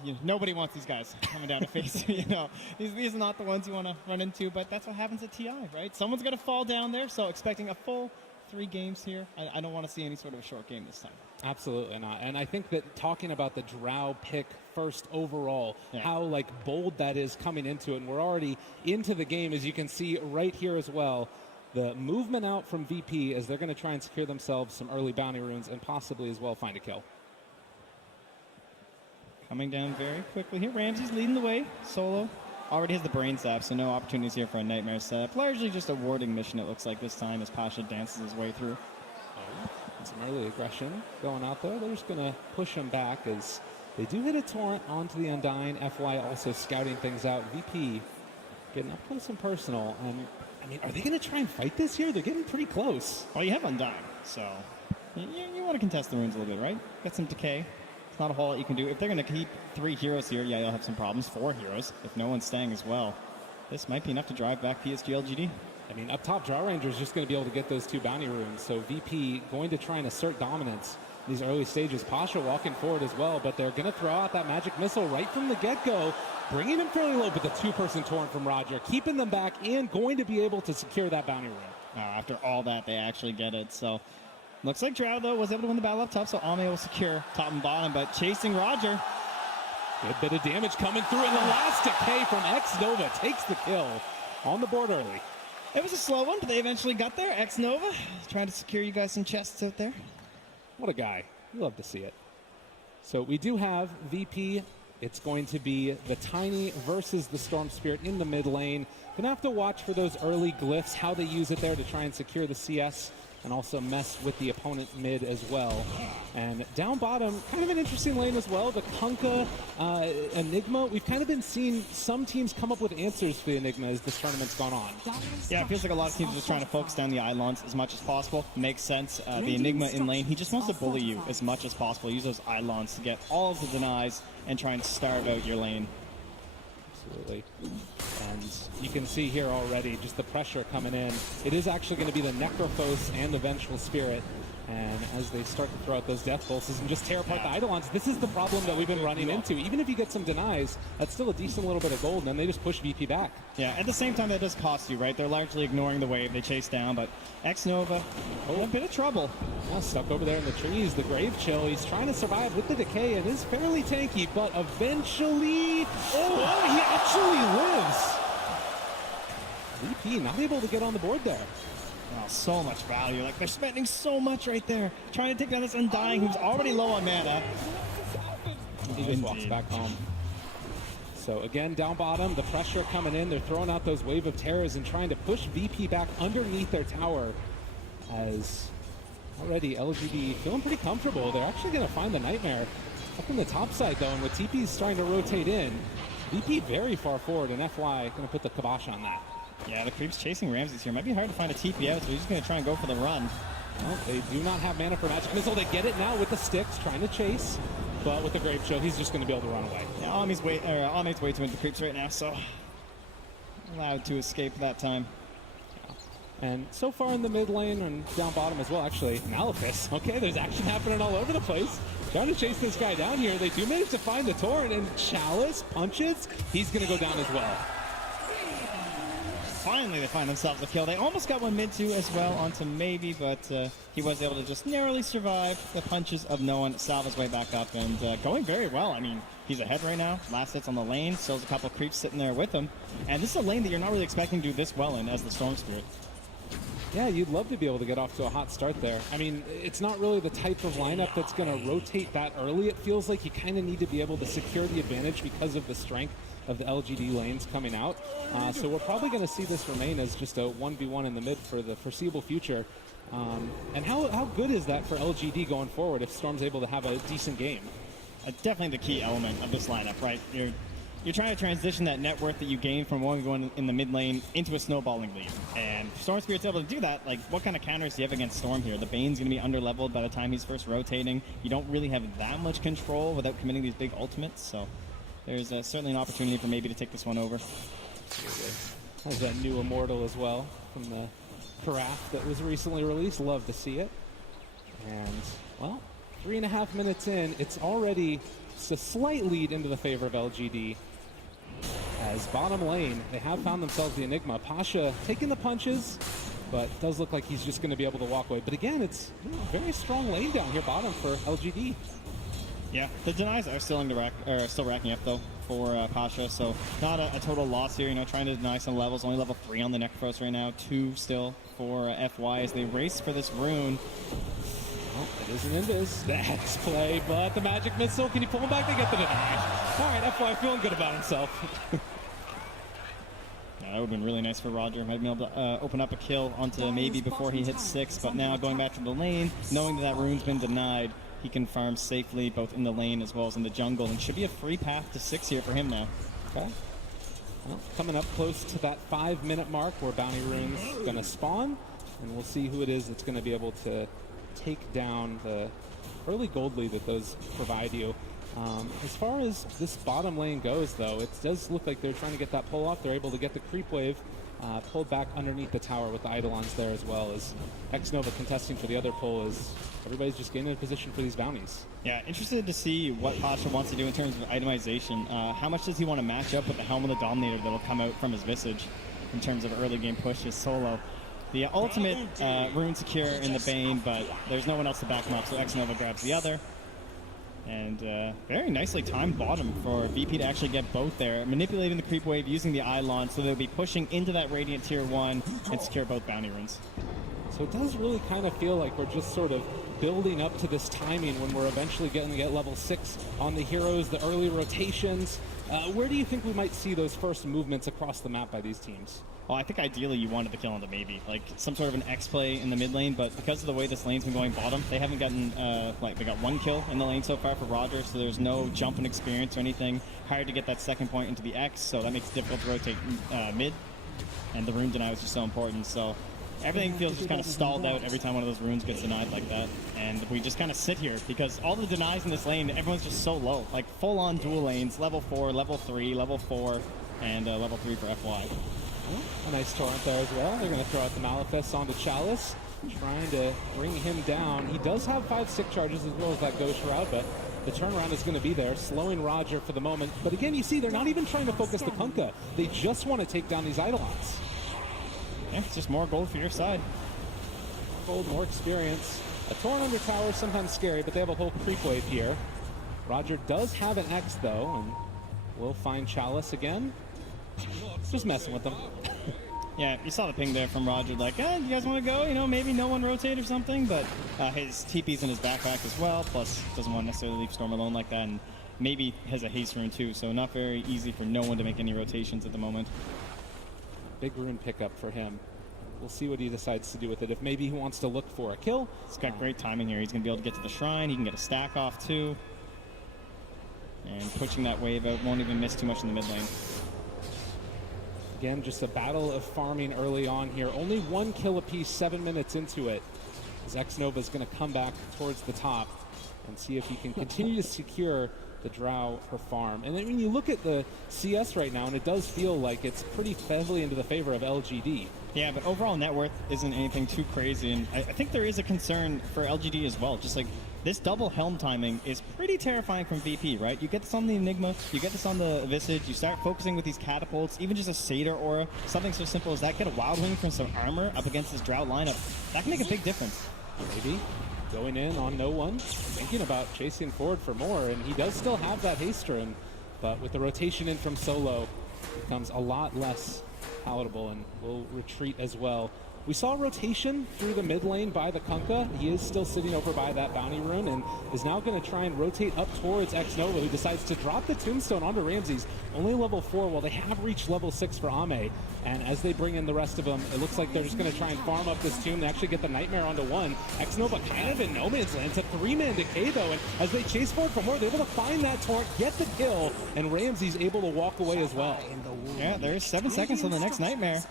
You know, nobody wants these guys coming down to face. You know, these are not the ones you want to run into, but that's what happens at TI, right? Someone's going to fall down there, so expecting a full 3 games here. I don't want to see any sort of a short game this time. Absolutely not. And I think that talking about the Drow pick first overall, how like bold that is coming into it, and we're already into the game, as you can see right here as well. The movement out from VP as they're going to try and secure themselves some early bounty runes and possibly as well find a kill. Coming down very quickly here. Ramsey's leading the way. Solo already has the brain zap, so no opportunities here for a nightmare setup. Largely just a warding mission, it looks like this time, as Pasha dances his way through. Some early aggression going out there. They're just going to push him back as they do hit a torrent onto the Undying. FY also scouting things out. VP getting up close and personal. And I mean, are they going to try and fight this here? They're getting pretty close. Well, you have Undying, so you want to contest the runes a little bit, right? Get some decay. It's not a whole lot you can do. If they're going to keep 3 heroes here, yeah, you'll have some problems. 4 heroes, if no one's staying as well. This might be enough to drive back PSG LGD. I mean, up top, Drow Ranger is just going to be able to get those 2 bounty runes. So VP going to try and assert dominance in these early stages. Pasha walking forward as well, but they're going to throw out that magic missile right from the get-go, bringing them fairly low, but the 2-person torrent from Roger, keeping them back and going to be able to secure that bounty rune. After all that, they actually get it. So looks like Drow, though, was able to win the battle up top, so Ame will secure top and bottom, but chasing Roger. Good bit of damage coming through, and the last decay from X-Nova takes the kill on the board early. It was a slow one, but they eventually got there. X-Nova trying to secure you guys some chests out there. What a guy. You love to see it. So we do have VP. It's going to be the Tiny versus the Storm Spirit in the mid lane. Gonna have to watch for those early glyphs, how they use it there to try and secure the CS and also mess with the opponent mid as well. And down bottom, kind of an interesting lane as well. The Kunkka Enigma, we've kind of been seeing some teams come up with answers for the Enigma as this tournament's gone on. Yeah, it feels like a lot of teams are just trying to focus down the Eidolons as much as possible. Makes sense. The Enigma in lane, he just wants to bully you as much as possible. Use those Eidolons to get all of the denies and try and starve out your lane. Absolutely. And you can see here already just the pressure coming in. It is actually going to be the Necrophos and the Vengeful Spirit. And as they start to throw out those death pulses and just tear apart the Eidolons, this is the problem that we've been running into. Even if you get some denies, that's still a decent little bit of gold, and then they just push VP back. Yeah, at the same time, that does cost you, right? They're largely ignoring the wave they chase down, but X-Nova, a bit of trouble. Yeah, stuck over there in the trees, the Grave Chill. He's trying to survive with the decay and is fairly tanky, but eventually, he actually lives. VP not able to get on the board there. Oh, so much value. Like, they're spending so much right there. Trying to take down this Undying who's already low on mana. He just walks back home. So again, down bottom, the pressure coming in. They're throwing out those wave of terrors and trying to push VP back underneath their tower. As already LGD feeling pretty comfortable. They're actually going to find the Nightmare up in the top side, though. And with TP's starting to rotate in, VP very far forward, and FY going to put the kibosh on that. Yeah, the creep's chasing Ramses here. Might be hard to find a TP out, so he's just going to try and go for the run. Well, they do not have mana for Magic Missile. They get it now with the sticks, trying to chase. But with the Grave Chill, he's just going to be able to run away. Yeah, Ame's way too into the creeps right now, so allowed to escape that time. And so far in the mid lane and down bottom as well, actually, Malefice. Okay, there's action happening all over the place. Trying to chase this guy down here. They do manage to find the Torrent, and Chalice punches. He's going to go down as well. Finally, they find themselves a kill. They almost got one mid 2 as well onto Maybe, but he was able to just narrowly survive the punches of no one, salve his way back up, and going very well. I mean, he's ahead right now. Last hits on the lane, still has a couple of creeps sitting there with him. And this is a lane that you're not really expecting to do this well in as the Storm Spirit. Yeah, you'd love to be able to get off to a hot start there. I mean, it's not really the type of lineup that's going to rotate that early. It feels like you kind of need to be able to secure the advantage because of the strength of the LGD lanes coming out. So we're probably going to see this remain as just a 1v1 in the mid for the foreseeable future. And how good is that for LGD going forward if Storm's able to have a decent game? Definitely the key element of this lineup, right? You're trying to transition that net worth that you gain from going in the mid lane into a snowballing lead. And Storm Spirit's able to do that. Like, what kind of counters do you have against Storm here? The Bane's going to be under-leveled by the time he's first rotating. You don't really have that much control without committing these big ultimates, so there's certainly an opportunity for Maybe to take this one over. Has that new Immortal as well from the craft that was recently released. Love to see it. And, well, 3.5 minutes in, it's already just a slight lead into the favor of LGD. As bottom lane, they have found themselves the Enigma. Pasha taking the punches, but it does look like he's just going to be able to walk away. But again, it's a very strong lane down here bottom for LGD. Yeah, the denies are still still racking up though for Pasha, so not a total loss here. You know, trying to deny some levels. Only level 3 on the Necrophos right now, 2 still for FY as they race for this rune. Oh, it is an Invis. That's play, but the magic missile, can you pull him back? They get the deny. All right, FY feeling good about himself. Yeah, that would have been really nice for Roger. Might be able to open up a kill onto Maybe before he hits 6, but now going back to the lane, knowing that rune's been denied, he can farm safely both in the lane as well as in the jungle, and should be a free path to 6 here for him now. Okay. Well, coming up close to that 5-minute mark where Bounty Rune's going to spawn, and we'll see who it is that's going to be able to take down the early gold lead that those provide you. As far as this bottom lane goes, though, it does look like they're trying to get that pull off. They're able to get the creep wave pulled back underneath the tower with the Eidolons there as well, as X-Nova contesting for the other pull as everybody's just getting in position for these bounties. Yeah, interested to see what Pasha wants to do in terms of itemization. How much does he want to match up with the Helm of the Dominator that'll come out from his Visage in terms of early game pushes solo? The ultimate rune secure in the Bane, but there's no one else to back him up, so X-Nova grabs the other. And very nicely timed bottom for VP to actually get both there, manipulating the creep wave using the Eidolon, so they'll be pushing into that Radiant Tier 1 and secure both bounty runes. So it does really kind of feel like we're just sort of building up to this timing when we're eventually getting to get level 6 on the heroes, the early rotations. Where do you think we might see those first movements across the map by these teams? Well, I think ideally you wanted the kill on the Maybe, like some sort of an X play in the mid lane, but because of the way this lane's been going bottom, they haven't gotten, they got 1 kill in the lane so far for Roger, so there's no jump in experience or anything. Hard to get that second point into the X, so that makes it difficult to rotate mid, and the rune deny was just so important, so everything feels just kind of stalled out every time one of those runes gets denied like that, and we just kind of sit here because all the denies in this lane, everyone's just so low, like full-on dual lanes, level 4, level 3, level 4, and level 3 for FY. A nice torrent there as well. They're going to throw out the Malefice onto Chalice, trying to bring him down. He does have 5 sick charges as well as that Ghost Shroud, but the turnaround is going to be there, slowing Roger for the moment. But again, you see, they're not even trying to focus the Kunkka. They just want to take down these Eidolons. Yeah, it's just more gold for your side. More gold, more experience. A torrent under tower is sometimes scary, but they have a whole creep wave here. Roger does have an X, though, and we'll find Chalice again. Just messing with them. Yeah, you saw the ping there from Roger, like, you guys want to go? You know, maybe no one rotate or something, but his TP's in his backpack as well, plus doesn't want to necessarily leave Storm alone like that, and maybe has a haste rune too, so not very easy for no one to make any rotations at the moment. Big rune pickup for him. We'll see what he decides to do with it. If maybe he wants to look for a kill. He's got great timing here. He's going to be able to get to the shrine. He can get a stack off too. And pushing that wave out, won't even miss too much in the mid lane. Again, just a battle of farming early on here. Only 1 kill apiece, 7 minutes into it. As X-Nova is going to come back towards the top and see if he can continue to secure the Drow per farm. And then when you look at the CS right now, and it does feel like it's pretty heavily into the favor of LGD. Yeah, but overall net worth isn't anything too crazy, and I think there is a concern for LGD as well. Just like this double helm timing is pretty terrifying from VP, right? You get this on the Enigma, you get this on the Visage, you start focusing with these catapults, even just a Satyr aura, something so simple as that, get a Wild Wing from some armor up against this Drow lineup. That can make a big difference. Maybe going in on no one, thinking about chasing forward for more, and he does still have that haste rune, but with the rotation in from Solo, it becomes a lot less palatable and will retreat as well. We saw rotation through the mid lane by the Kunkka. He is still sitting over by that bounty rune and is now going to try and rotate up towards X-Nova, who decides to drop the tombstone onto Ramses. Only level 4, while they have reached level 6 for Ame. And as they bring in the rest of them, it looks like they're just going to try and farm up this tomb. They actually get the Nightmare onto 1. X-Nova kind of in no man's land. It's a 3-man decay, though. And as they chase forward for more, they're able to find that torrent, get the kill, and Ramses able to walk away as well. Yeah, there's 7 seconds till the next Nightmare.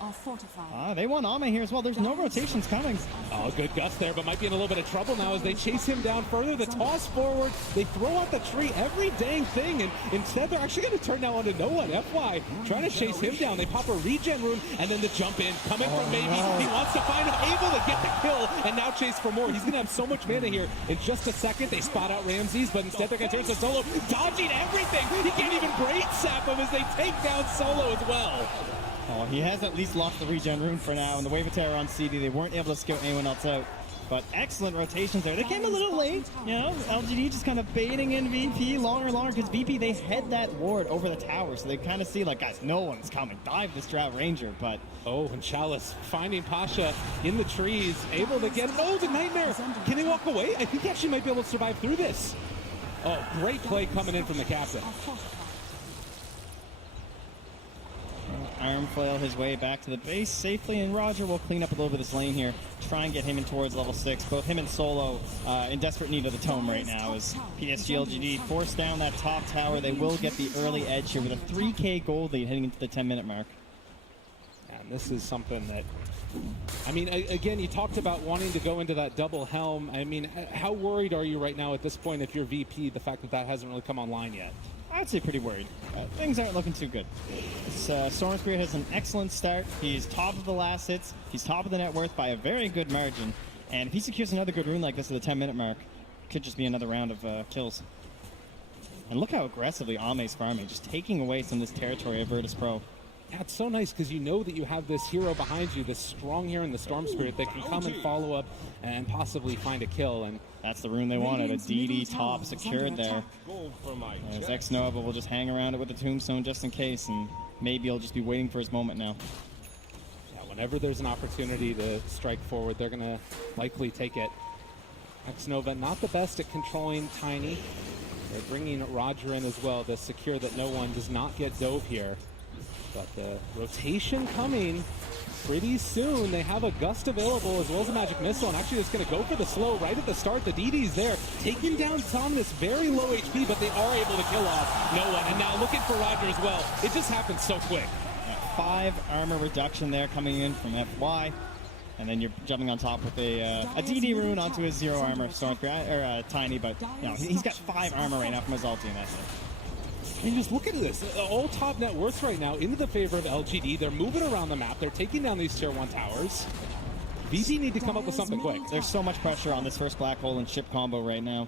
They want Ame here as well. There's no rotations coming. Oh, good gust there, but might be in a little bit of trouble now as they chase him down further. The toss forward, they throw out the tree, every dang thing, and instead they're actually going to turn now onto no one. FY trying to chase him down. They pop a regen rune, and then the jump in, coming from Maybe. He wants to find him, able to get the kill, and now chase for more. He's going to have so much mana here. In just a second, they spot out Ramses, but instead they're going to turn to Solo, dodging everything. He can't even braid sap him as they take down Solo as well. Oh, he has at least lost the regen rune for now, and the Wave of Terror on CD, they weren't able to scout anyone else out. But excellent rotations there. They came a little late, you know, LGD just kind of baiting in VP longer and longer, because VP, they head that ward over the tower, so they kind of see, like, guys, no one's coming. Dive this Drow Ranger, but... Oh, and Chalice finding Pasha in the trees, able to get... Oh, the Nightmare! Can they walk away? I think he actually might be able to survive through this. Oh, great play coming in from the captain. Iron Flail his way back to the base safely, and Roger will clean up a little bit of this lane here, try and get him in towards level 6. Both him and Solo in desperate need of the tome right now as PSG LGD force down that top tower. They will get the early edge here with a 3k gold lead heading into the 10-minute mark. And this is something that, I mean, again, you talked about wanting to go into that double helm. I mean, how worried are you right now at this point if you're VP, the fact that that hasn't really come online yet? I'd say pretty worried. Things aren't looking too good. Storm Spirit has an excellent start. He's top of the last hits. He's top of the net worth by a very good margin. And if he secures another good rune like this at the 10-minute mark, it could just be another round of kills. And look how aggressively Ame's farming, just taking away some of this territory of Virtus Pro. Yeah, it's so nice because you know that you have this hero behind you, this strong hero in the Storm Spirit that can come and follow up and possibly find a kill. And that's the rune they wanted, a DD top secured there. As X-Nova will just hang around it with the tombstone just in case, and maybe he'll just be waiting for his moment now. Yeah, whenever there's an opportunity to strike forward, they're going to likely take it. X-Nova not the best at controlling Tiny. They're bringing Roger in as well to secure that no one does not get dove here. But the rotation coming pretty soon. They have a gust available as well as a magic missile, and actually just going to go for the slow right at the start. The DD's there, taking down Dominus, very low HP, but they are able to kill off no one. And now looking for Roger as well. It just happens so quick. 5 armor reduction there coming in from FY. And then you're jumping on top with a DD rune onto his 0 armor Storm Spirit, or Tiny, but you know, he's got 5 armor right now from his ulti, and that's it. And just look at this, all top net worth right now into the favor of LGD. They're moving around the map. They're taking down these tier 1 towers. VP need to come up with something quick. There's so much pressure on this first black hole and ship combo right now.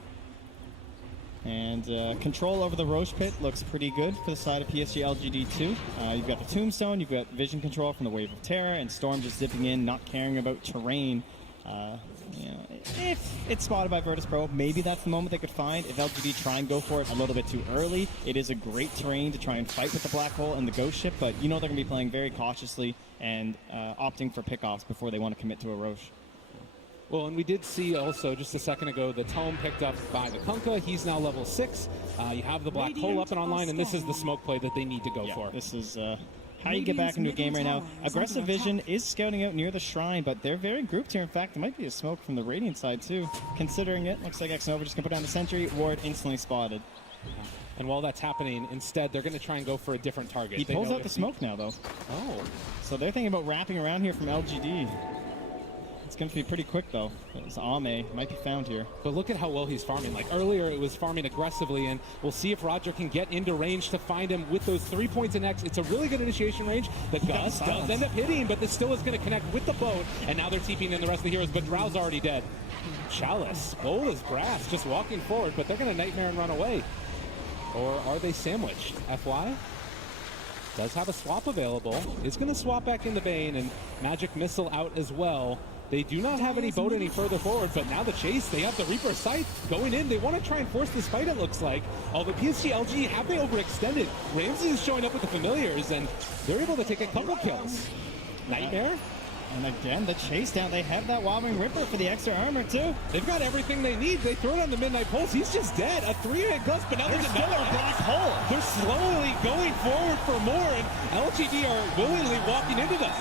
And control over the Roche Pit looks pretty good for the side of PSG LGD 2. You've got the Tombstone, you've got vision control from the Wave of Terror, and Storm just zipping in, not caring about terrain. You know, if it's spotted by Virtus Pro, maybe that's the moment they could find. If LGD try and go for it a little bit too early, it is a great terrain to try and fight with the black hole and the ghost ship, but you know they're going to be playing very cautiously and opting for pickoffs before they want to commit to a Roche. Well, and we did see also just a second ago the tome picked up by the Kunkka. He's now level 6. You have the black hole up and online, and this is the smoke play that they need to go for. This is how you get back into a game right now. Aggressive Vision is scouting out near the shrine, but they're very grouped here. In fact, there might be a smoke from the Radiant side too. Considering it, looks like X-Nova just going to put down the sentry. Ward instantly spotted. And while that's happening, instead, they're going to try and go for a different target. He pulls out the smoke now, though. Oh. So they're thinking about wrapping around here from LGD. It's going to be pretty quick, though. It's Ame. Might be found here. But look at how well he's farming. Like earlier, it was farming aggressively, and we'll see if Roger can get into range to find him with those 3 points in X. It's a really good initiation range. The Gus does end up hitting, but this still is going to connect with the boat, and now they're TPing in the rest of the heroes, but Drow's already dead. Chalice, bold as brass, just walking forward, but they're going to Nightmare and run away. Or are they sandwiched? FY does have a swap available. Is going to swap back into Bane, and Magic Missile out as well. They do not have any boat any further forward, but now the chase, they have the Reaper Sight going in. They want to try and force this fight, it looks like. Although PSG LG, have they overextended? Ramsey is showing up with the familiars, and they're able to take a couple kills. Nightmare? And again, the chase down. They have that Wobbling Ripper for the extra armor, too. They've got everything they need. They throw it on the Midnight Pulse. He's just dead. A 3-hit gust, but now there's another black hole. They're slowly going forward for more, and LGD are willingly walking into them.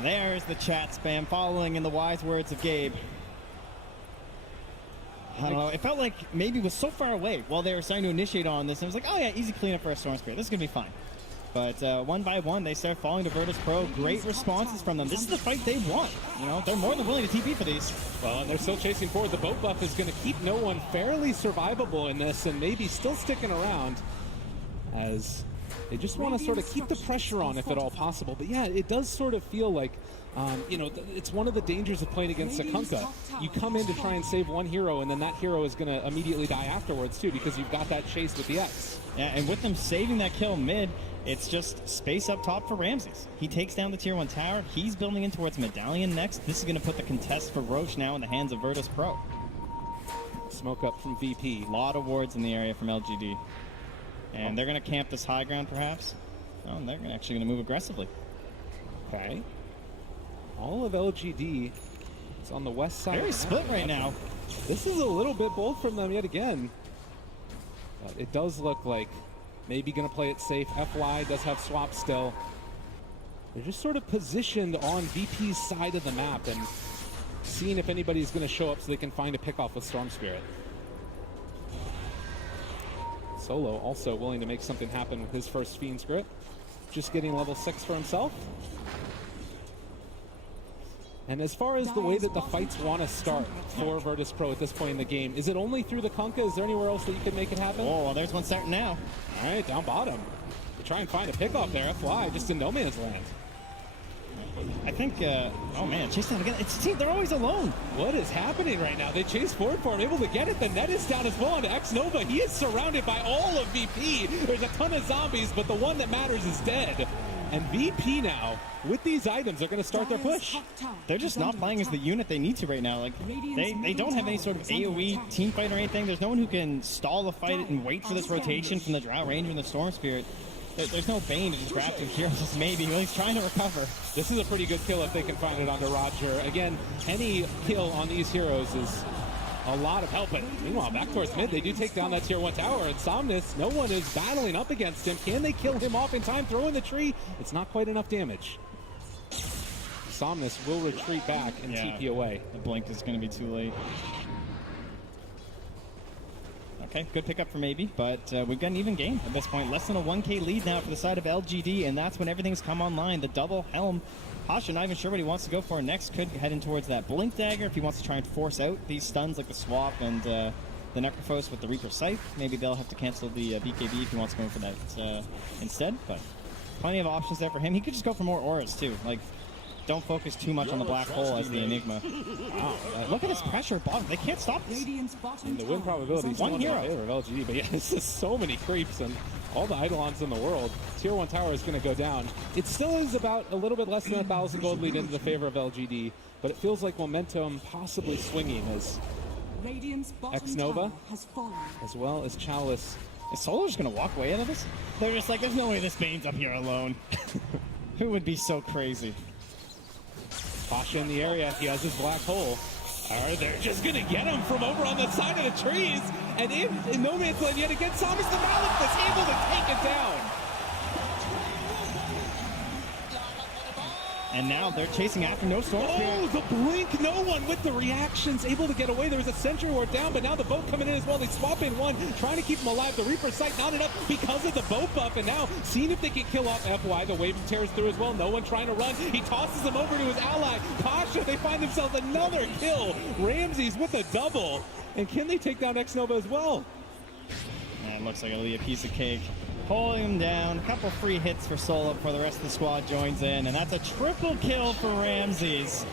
There's the chat spam following in the wise words of Gabe. I don't know. It felt like maybe it was so far away while they were starting to initiate on this. And it was like, oh yeah, easy cleanup for a Storm Spirit. This is going to be fine. But one by one, they start falling to Virtus Pro. Great responses from them. This is the fight they want. You know, they're more than willing to TP for these. Well, and they're still chasing forward. The boat buff is going to keep no one fairly survivable in this, and maybe still sticking around as they just want to sort of keep the pressure on if at all possible. But yeah, it does sort of feel like, you know, it's one of the dangers of playing against Sakunka. You come in to try and save one hero, and then that hero is going to immediately die afterwards, too, because you've got that chase with the X. Yeah, and with them saving that kill mid, it's just space up top for Ramses. He takes down the tier 1 tower. He's building in towards Medallion next. This is going to put the contest for Roche now in the hands of Virtus Pro. Smoke up from VP. A lot of wards in the area from LGD. And they're going to camp this high ground, perhaps. Oh, and they're actually going to move aggressively. Okay. All of LGD is on the west side. Very split right now. This is a little bit bold from them yet again. But it does look like maybe going to play it safe. FY does have swap still. They're just sort of positioned on VP's side of the map and seeing if anybody's going to show up so they can find a pickoff with Storm Spirit. Solo also willing to make something happen with his first Fiend's Grip. Just getting level 6 for himself. And as far as the way that the fights want to start for Virtus Pro at this point in the game, is it only through the Kunkka? Is there anywhere else that you can make it happen? Oh, well, there's one starting now. All right, down bottom. They try and find a pickoff there. FY just in no man's land. I think, oh man, chase down again. They're always alone. What is happening right now? They chase forward for him, able to get it. The net is down as well onto X-Nova. He is surrounded by all of VP. There's a ton of zombies, but the one that matters is dead. And VP now, with these items, are going to start their push. They're just not playing as the unit they need to right now. Like, they don't have any sort of AoE team fight or anything. There's no one who can stall a fight and wait for this rotation from the Drow Ranger and the Storm Spirit. There's no Bane to just grab two heroes, maybe. He's trying to recover. This is a pretty good kill if they can find it onto Roger. Again, any kill on these heroes is a lot of help. But meanwhile, back towards mid, they do take down that tier 1 tower. And Somnus, no one is battling up against him. Can they kill him off in time? Throw in the tree. It's not quite enough damage. Somnus will retreat back and TP away. The blink is going to be too late. Okay, good pickup for maybe, but we've got an even game at this point. Less than a 1K lead now for the side of LGD, and that's when everything's come online. The double helm. Pasha not even sure what he wants to go for next. Could head in towards that Blink Dagger if he wants to try and force out these stuns like the Swap and the Necrophos with the Reaper Scythe. Maybe they'll have to cancel the BKB if he wants to go for that instead, but plenty of options there for him. He could just go for more auras too. Like, don't focus too much on the black hole as the Enigma. Wow, look at this pressure bottom. They can't stop this. And the win probability is one hero of LGD, but yeah, this is so many creeps and all the Eidolons in the world. Tier 1 tower is going to go down. It still is about a little bit less than 1,000 gold lead into the favor of LGD, but it feels like momentum possibly swinging as X-Nova, as well as Chalice. Is Solo just going to walk away out of this? They're just like, there's no way this Bane's up here alone. Who would be so crazy? Pasha in the area, he has his black hole. All right, they're just gonna get him from over on the side of the trees. And in no man's land yet again, Thomas the Malik was able to take it down. And now they're chasing after no Storm Spirit. Oh, the blink, no one with the reactions, able to get away. There was a Sentry Ward down, but now the boat coming in as well. They swap in one, trying to keep him alive. The Reaper's Sight not enough because of the boat buff, and now seeing if they can kill off FY. The wave tears through as well. No one trying to run. He tosses him over to his ally, Pasha. They find themselves another kill. Ramses with a double. And can they take down X-Nova as well? And it looks like it'll be a piece of cake. Pulling him down, a couple free hits for Solo before the rest of the squad joins in, and that's a triple kill for Ramses.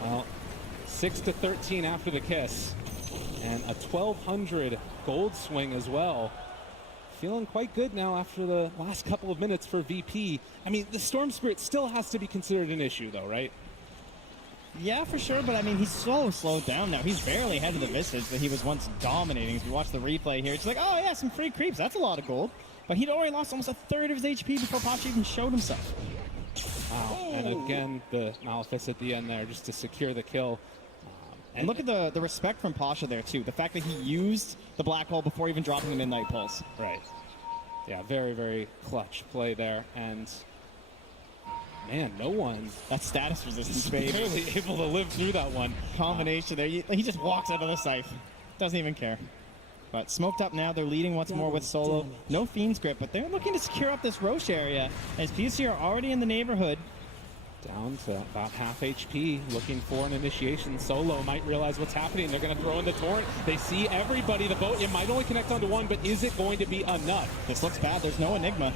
Well, 6-13 after the kiss, and a 1,200 gold swing as well. Feeling quite good now after the last couple of minutes for VP. I mean, the Storm Spirit still has to be considered an issue, though, right? Yeah, for sure, but I mean, he's so slowed down now. He's barely ahead of the Visage that he was once dominating. As we watch the replay here, it's like, oh yeah, some free creeps. That's a lot of gold. But he'd already lost almost a third of his HP before Pasha even showed himself. Wow, and again, the Malefice at the end there just to secure the kill. And look at the respect from Pasha there, too. The fact that he used the Black Hole before even dropping the Midnight Pulse. Right. Yeah, very, very clutch play there. And man, no one. That status resistance, baby. Barely able to live through that one. Combination there. He just walks out of the scythe. Doesn't even care. But smoked up now. They're leading once more with Solo. No Fiend's Grip, but they're looking to secure up this Roche area as PSG are already in the neighborhood. Down to about half HP, looking for an initiation. Solo might realize what's happening. They're going to throw in the torrent. They see everybody. The boat, it might only connect onto one, but is it going to be enough? This looks bad. There's no Enigma.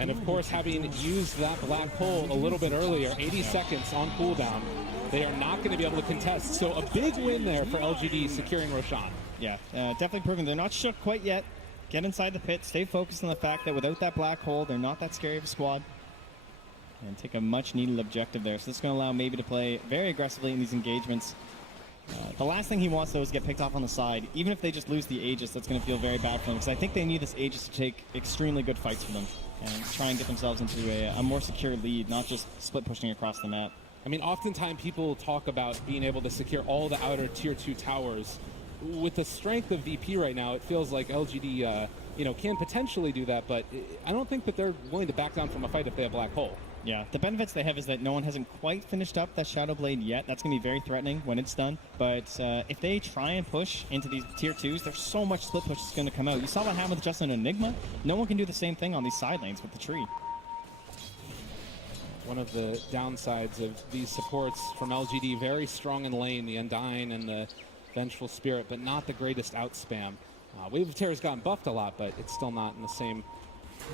And of course, having used that black hole a little bit earlier, 80 seconds on cooldown, they are not going to be able to contest. So a big win there for LGD securing Roshan. Yeah, definitely proving they're not shook quite yet. Get inside the pit, stay focused on the fact that without that black hole, they're not that scary of a squad. And take a much-needed objective there. So this is going to allow Maybe to play very aggressively in these engagements. The last thing he wants, though, is get picked off on the side. Even if they just lose the Aegis, that's going to feel very bad for them. Because I think they need this Aegis to take extremely good fights for them. And try and get themselves into a more secure lead, not just split pushing across the map. I mean, oftentimes people talk about being able to secure all the outer tier 2 towers. With the strength of VP right now, it feels like LGD can potentially do that, but I don't think that they're willing to back down from a fight if they have black hole. Yeah, the benefits they have is that no one hasn't quite finished up that Shadow Blade yet. That's going to be very threatening when it's done. But if they try and push into these tier 2s, there's so much split push that's going to come out. You saw what happened with just an Enigma. No one can do the same thing on these side lanes with the tree. One of the downsides of these supports from LGD, very strong in lane, the Undying and the Vengeful Spirit, but not the greatest outspam. Wave of Terror's gotten buffed a lot, but it's still not in the same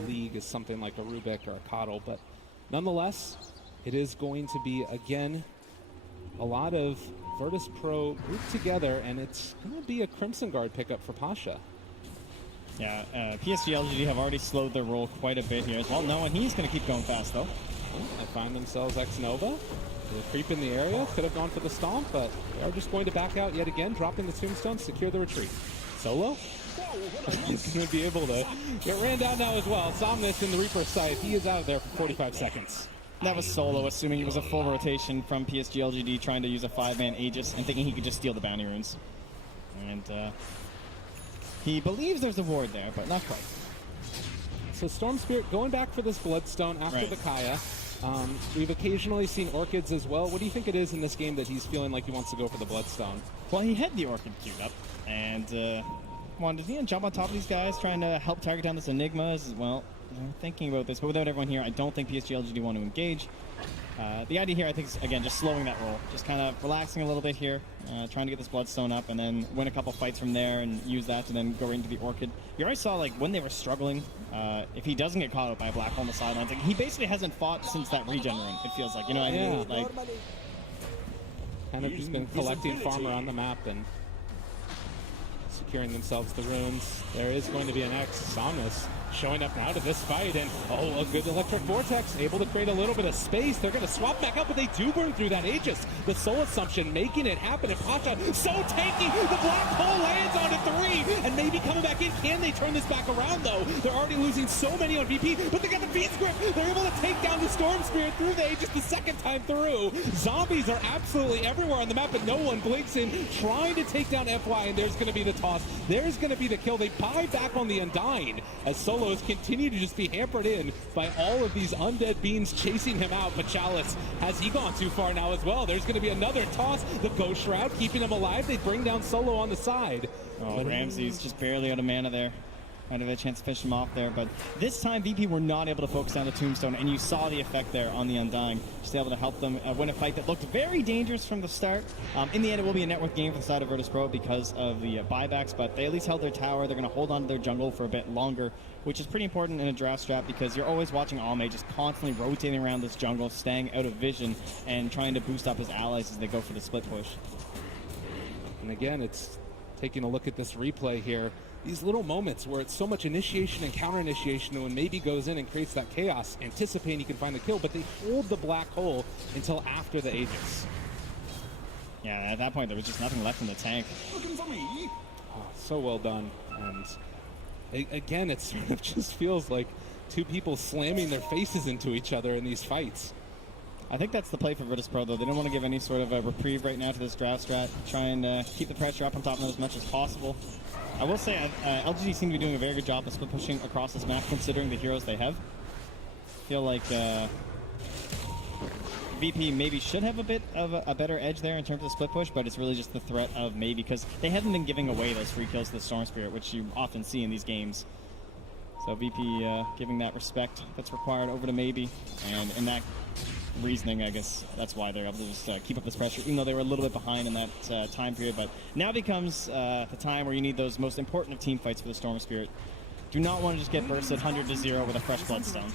league as something like a Rubik or a Coddle. But nonetheless, it is going to be, again, a lot of Virtus Pro grouped together, and it's going to be a Crimson Guard pickup for Pasha. Yeah, PSG LGD have already slowed their roll quite a bit here as well. No, and he's going to keep going fast, though. They find themselves X-Nova. They creep in the area, could have gone for the stomp, but they are just going to back out yet again, dropping the tombstone, secure the retreat. Solo? He's going to be able to get ran down now as well. Somnus in the Reaper's Sight. He is out of there for 45 seconds. That was Solo, assuming it was a full rotation from PSG LGD, trying to use a 5-man Aegis and thinking he could just steal the bounty runes. And he believes there's a ward there, but not quite. So Storm Spirit going back for this Bloodstone after the Kaya. We've occasionally seen Orchids as well. What do you think it is in this game that he's feeling like he wants to go for the Bloodstone? Well, he had the Orchid queued up, and wanted to jump on top of these guys, trying to help target down this Enigma as well. Thinking about this, but without everyone here, I don't think PSG LGD want to engage. The idea here, I think, is, again, just slowing that roll. Just kind of relaxing a little bit here, trying to get this Bloodstone up, and then win a couple fights from there and use that to then go right into the Orchid. You already saw, like, when they were struggling, if he doesn't get caught up by a black hole on the sidelines, like, he basically hasn't fought since that regen run, it feels like. You know what I mean? Like, kind of just been collecting farm around the map and securing themselves the runes. There is going to be an X. Somnus showing up now to this fight, and a good electric vortex, able to create a little bit of space. They're going to swap back up, but they do burn through that Aegis. The Soul Assumption making it happen, and Pasha so tanky. The black hole lands on a 3, and maybe coming back in. Can they turn this back around, though? They're already losing so many on VP, but they got the Fiend's Grip. They're able to take down the Storm Spirit through the Aegis the second time through. Zombies are absolutely everywhere on the map, but no one blinks in, trying to take down FY, and there's going to be the toss. There's going to be the kill. They buy back on the Undying as Solos continue to just be hampered in by all of these undead beings chasing him out. But Chalice, has he gone too far now as well? There's going to be another toss. The Ghost Shroud keeping him alive. They bring down Solo on the side. Oh, Ramsey's just barely out of mana there. Might have a chance to finish him off there, but this time VP were not able to focus on the Tombstone, and you saw the effect there on the Undying. Just able to help them win a fight that looked very dangerous from the start. In the end, it will be a network game for the side of Virtus Pro because of the buybacks, but they at least held their tower. They're going to hold on to their jungle for a bit longer, which is pretty important in a draft strat because you're always watching Alme just constantly rotating around this jungle, staying out of vision, and trying to boost up his allies as they go for the split push. And again, it's taking a look at this replay here. These little moments where it's so much initiation and counter initiation, and when maybe goes in and creates that chaos, anticipating he can find the kill, but they hold the black hole until after the Aegis. Yeah, at that point there was just nothing left in the tank. Oh, so well done. And again, it sort of just feels like two people slamming their faces into each other in these fights. I think that's the play for Virtus Pro, though. They don't want to give any sort of a reprieve right now to this draft strat. Try and keep the pressure up on top of them as much as possible. I will say LGD seem to be doing a very good job of split pushing across this map, considering the heroes they have. I feel like VP maybe should have a bit of a better edge there in terms of the split push, but it's really just the threat of May because they haven't been giving away those free kills to the Storm Spirit, which you often see in these games. So VP giving that respect that's required over to Maybe, and in that reasoning, I guess that's why they're able to just keep up this pressure, even though they were a little bit behind in that time period. But now becomes the time where you need those most important of team fights for the Storm Spirit. Do not want to just get bursted 100-0 with a fresh Bloodstone.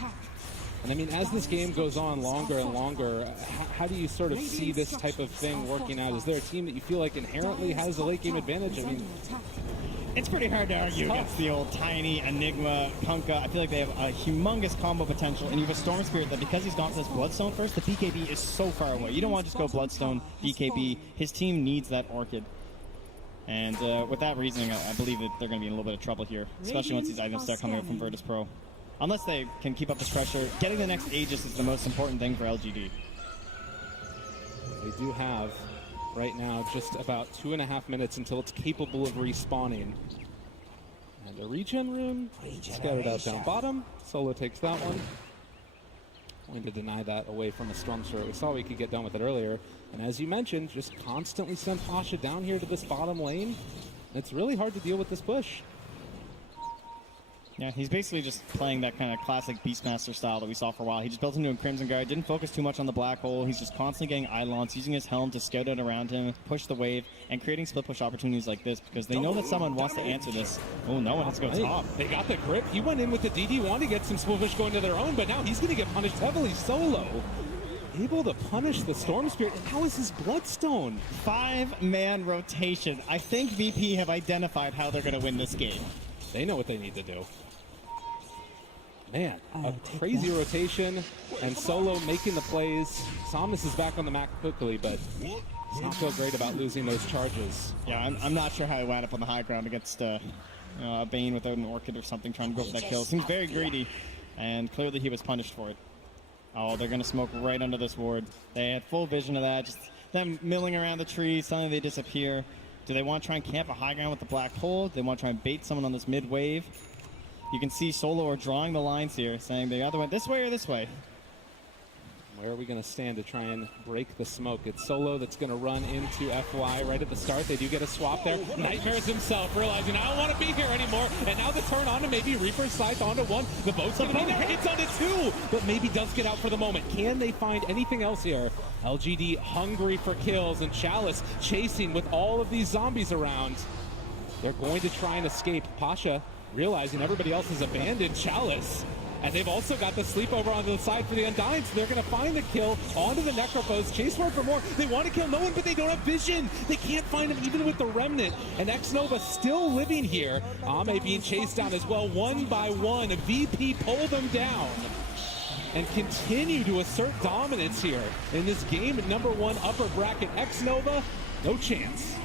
And I mean, as this game goes on longer and longer, how do you sort of see this type of thing working out? Is there a team that you feel like inherently has a late game advantage? I mean, it's pretty hard to argue against the old Tiny, Enigma, Kunkka. I feel like they have a humongous combo potential, and you have a Storm Spirit that because he's gone for this Bloodstone first, the BKB is so far away. You don't want to just go Bloodstone, BKB. His team needs that Orchid. And with that reasoning, I believe that they're going to be in a little bit of trouble here, especially once these items start coming up from Virtus Pro. Unless they can keep up this pressure, getting the next Aegis is the most important thing for LGD. They do have, right now, just about 2.5 minutes until it's capable of respawning. And a regen rune, scattered out down bottom. Solo takes that one. Going to deny that away from a Storm Spirit. We saw we could get done with it earlier. And as you mentioned, just constantly send Pasha down here to this bottom lane. It's really hard to deal with this push. Yeah, he's basically just playing that kind of classic Beastmaster style that we saw for a while. He just built into a Crimson Guard, didn't focus too much on the black hole. He's just constantly getting Eidolons, using his helm to scout out around him, push the wave, and creating split push opportunities like this because they know that someone wants to answer this. Oh, no one has to go top. They got the grip. He went in with the DD, wanted to get some split push going to their own, but now he's going to get punished heavily. Solo able to punish the Storm Spirit, and how is his Bloodstone? 5-man rotation. I think VP have identified how they're going to win this game. They know what they need to do. Man, a crazy rotation, and Solo making the plays. Samus is back on the map quickly, but does not feel great about losing those charges. Yeah, I'm not sure how he wound up on the high ground against a Bane without an Orchid or something trying to go for that kill. Seems very greedy, and clearly he was punished for it. Oh, they're going to smoke right under this ward. They had full vision of that, just them milling around the trees, suddenly they disappear. Do they want to try and camp a high ground with the black hole? Do they want to try and bait someone on this mid wave? You can see Solo are drawing the lines here, saying they either went this way or this way. Where are we going to stand to try and break the smoke? It's Solo that's going to run into FY right at the start. They do get a swap there. Nightmares himself realizing, I don't want to be here anymore. And now the turn on to maybe Reaper's Scythe onto one. The boat's going to be there. It's onto two. But maybe does get out for the moment. Can they find anything else here? LGD hungry for kills, and Chalice chasing with all of these zombies around. They're going to try and escape. Pasha realizing everybody else has abandoned Chalice. And they've also got the sleepover onto the side for the Undying, so they're going to find the kill onto the Necrophos. Chase for more. They want to kill no one, but they don't have vision. They can't find him even with the Remnant. And X-Nova still living here. Ame being chased down as well, one by one. VP pull them down and continue to assert dominance here in this game at #1 upper bracket. X-Nova, no chance.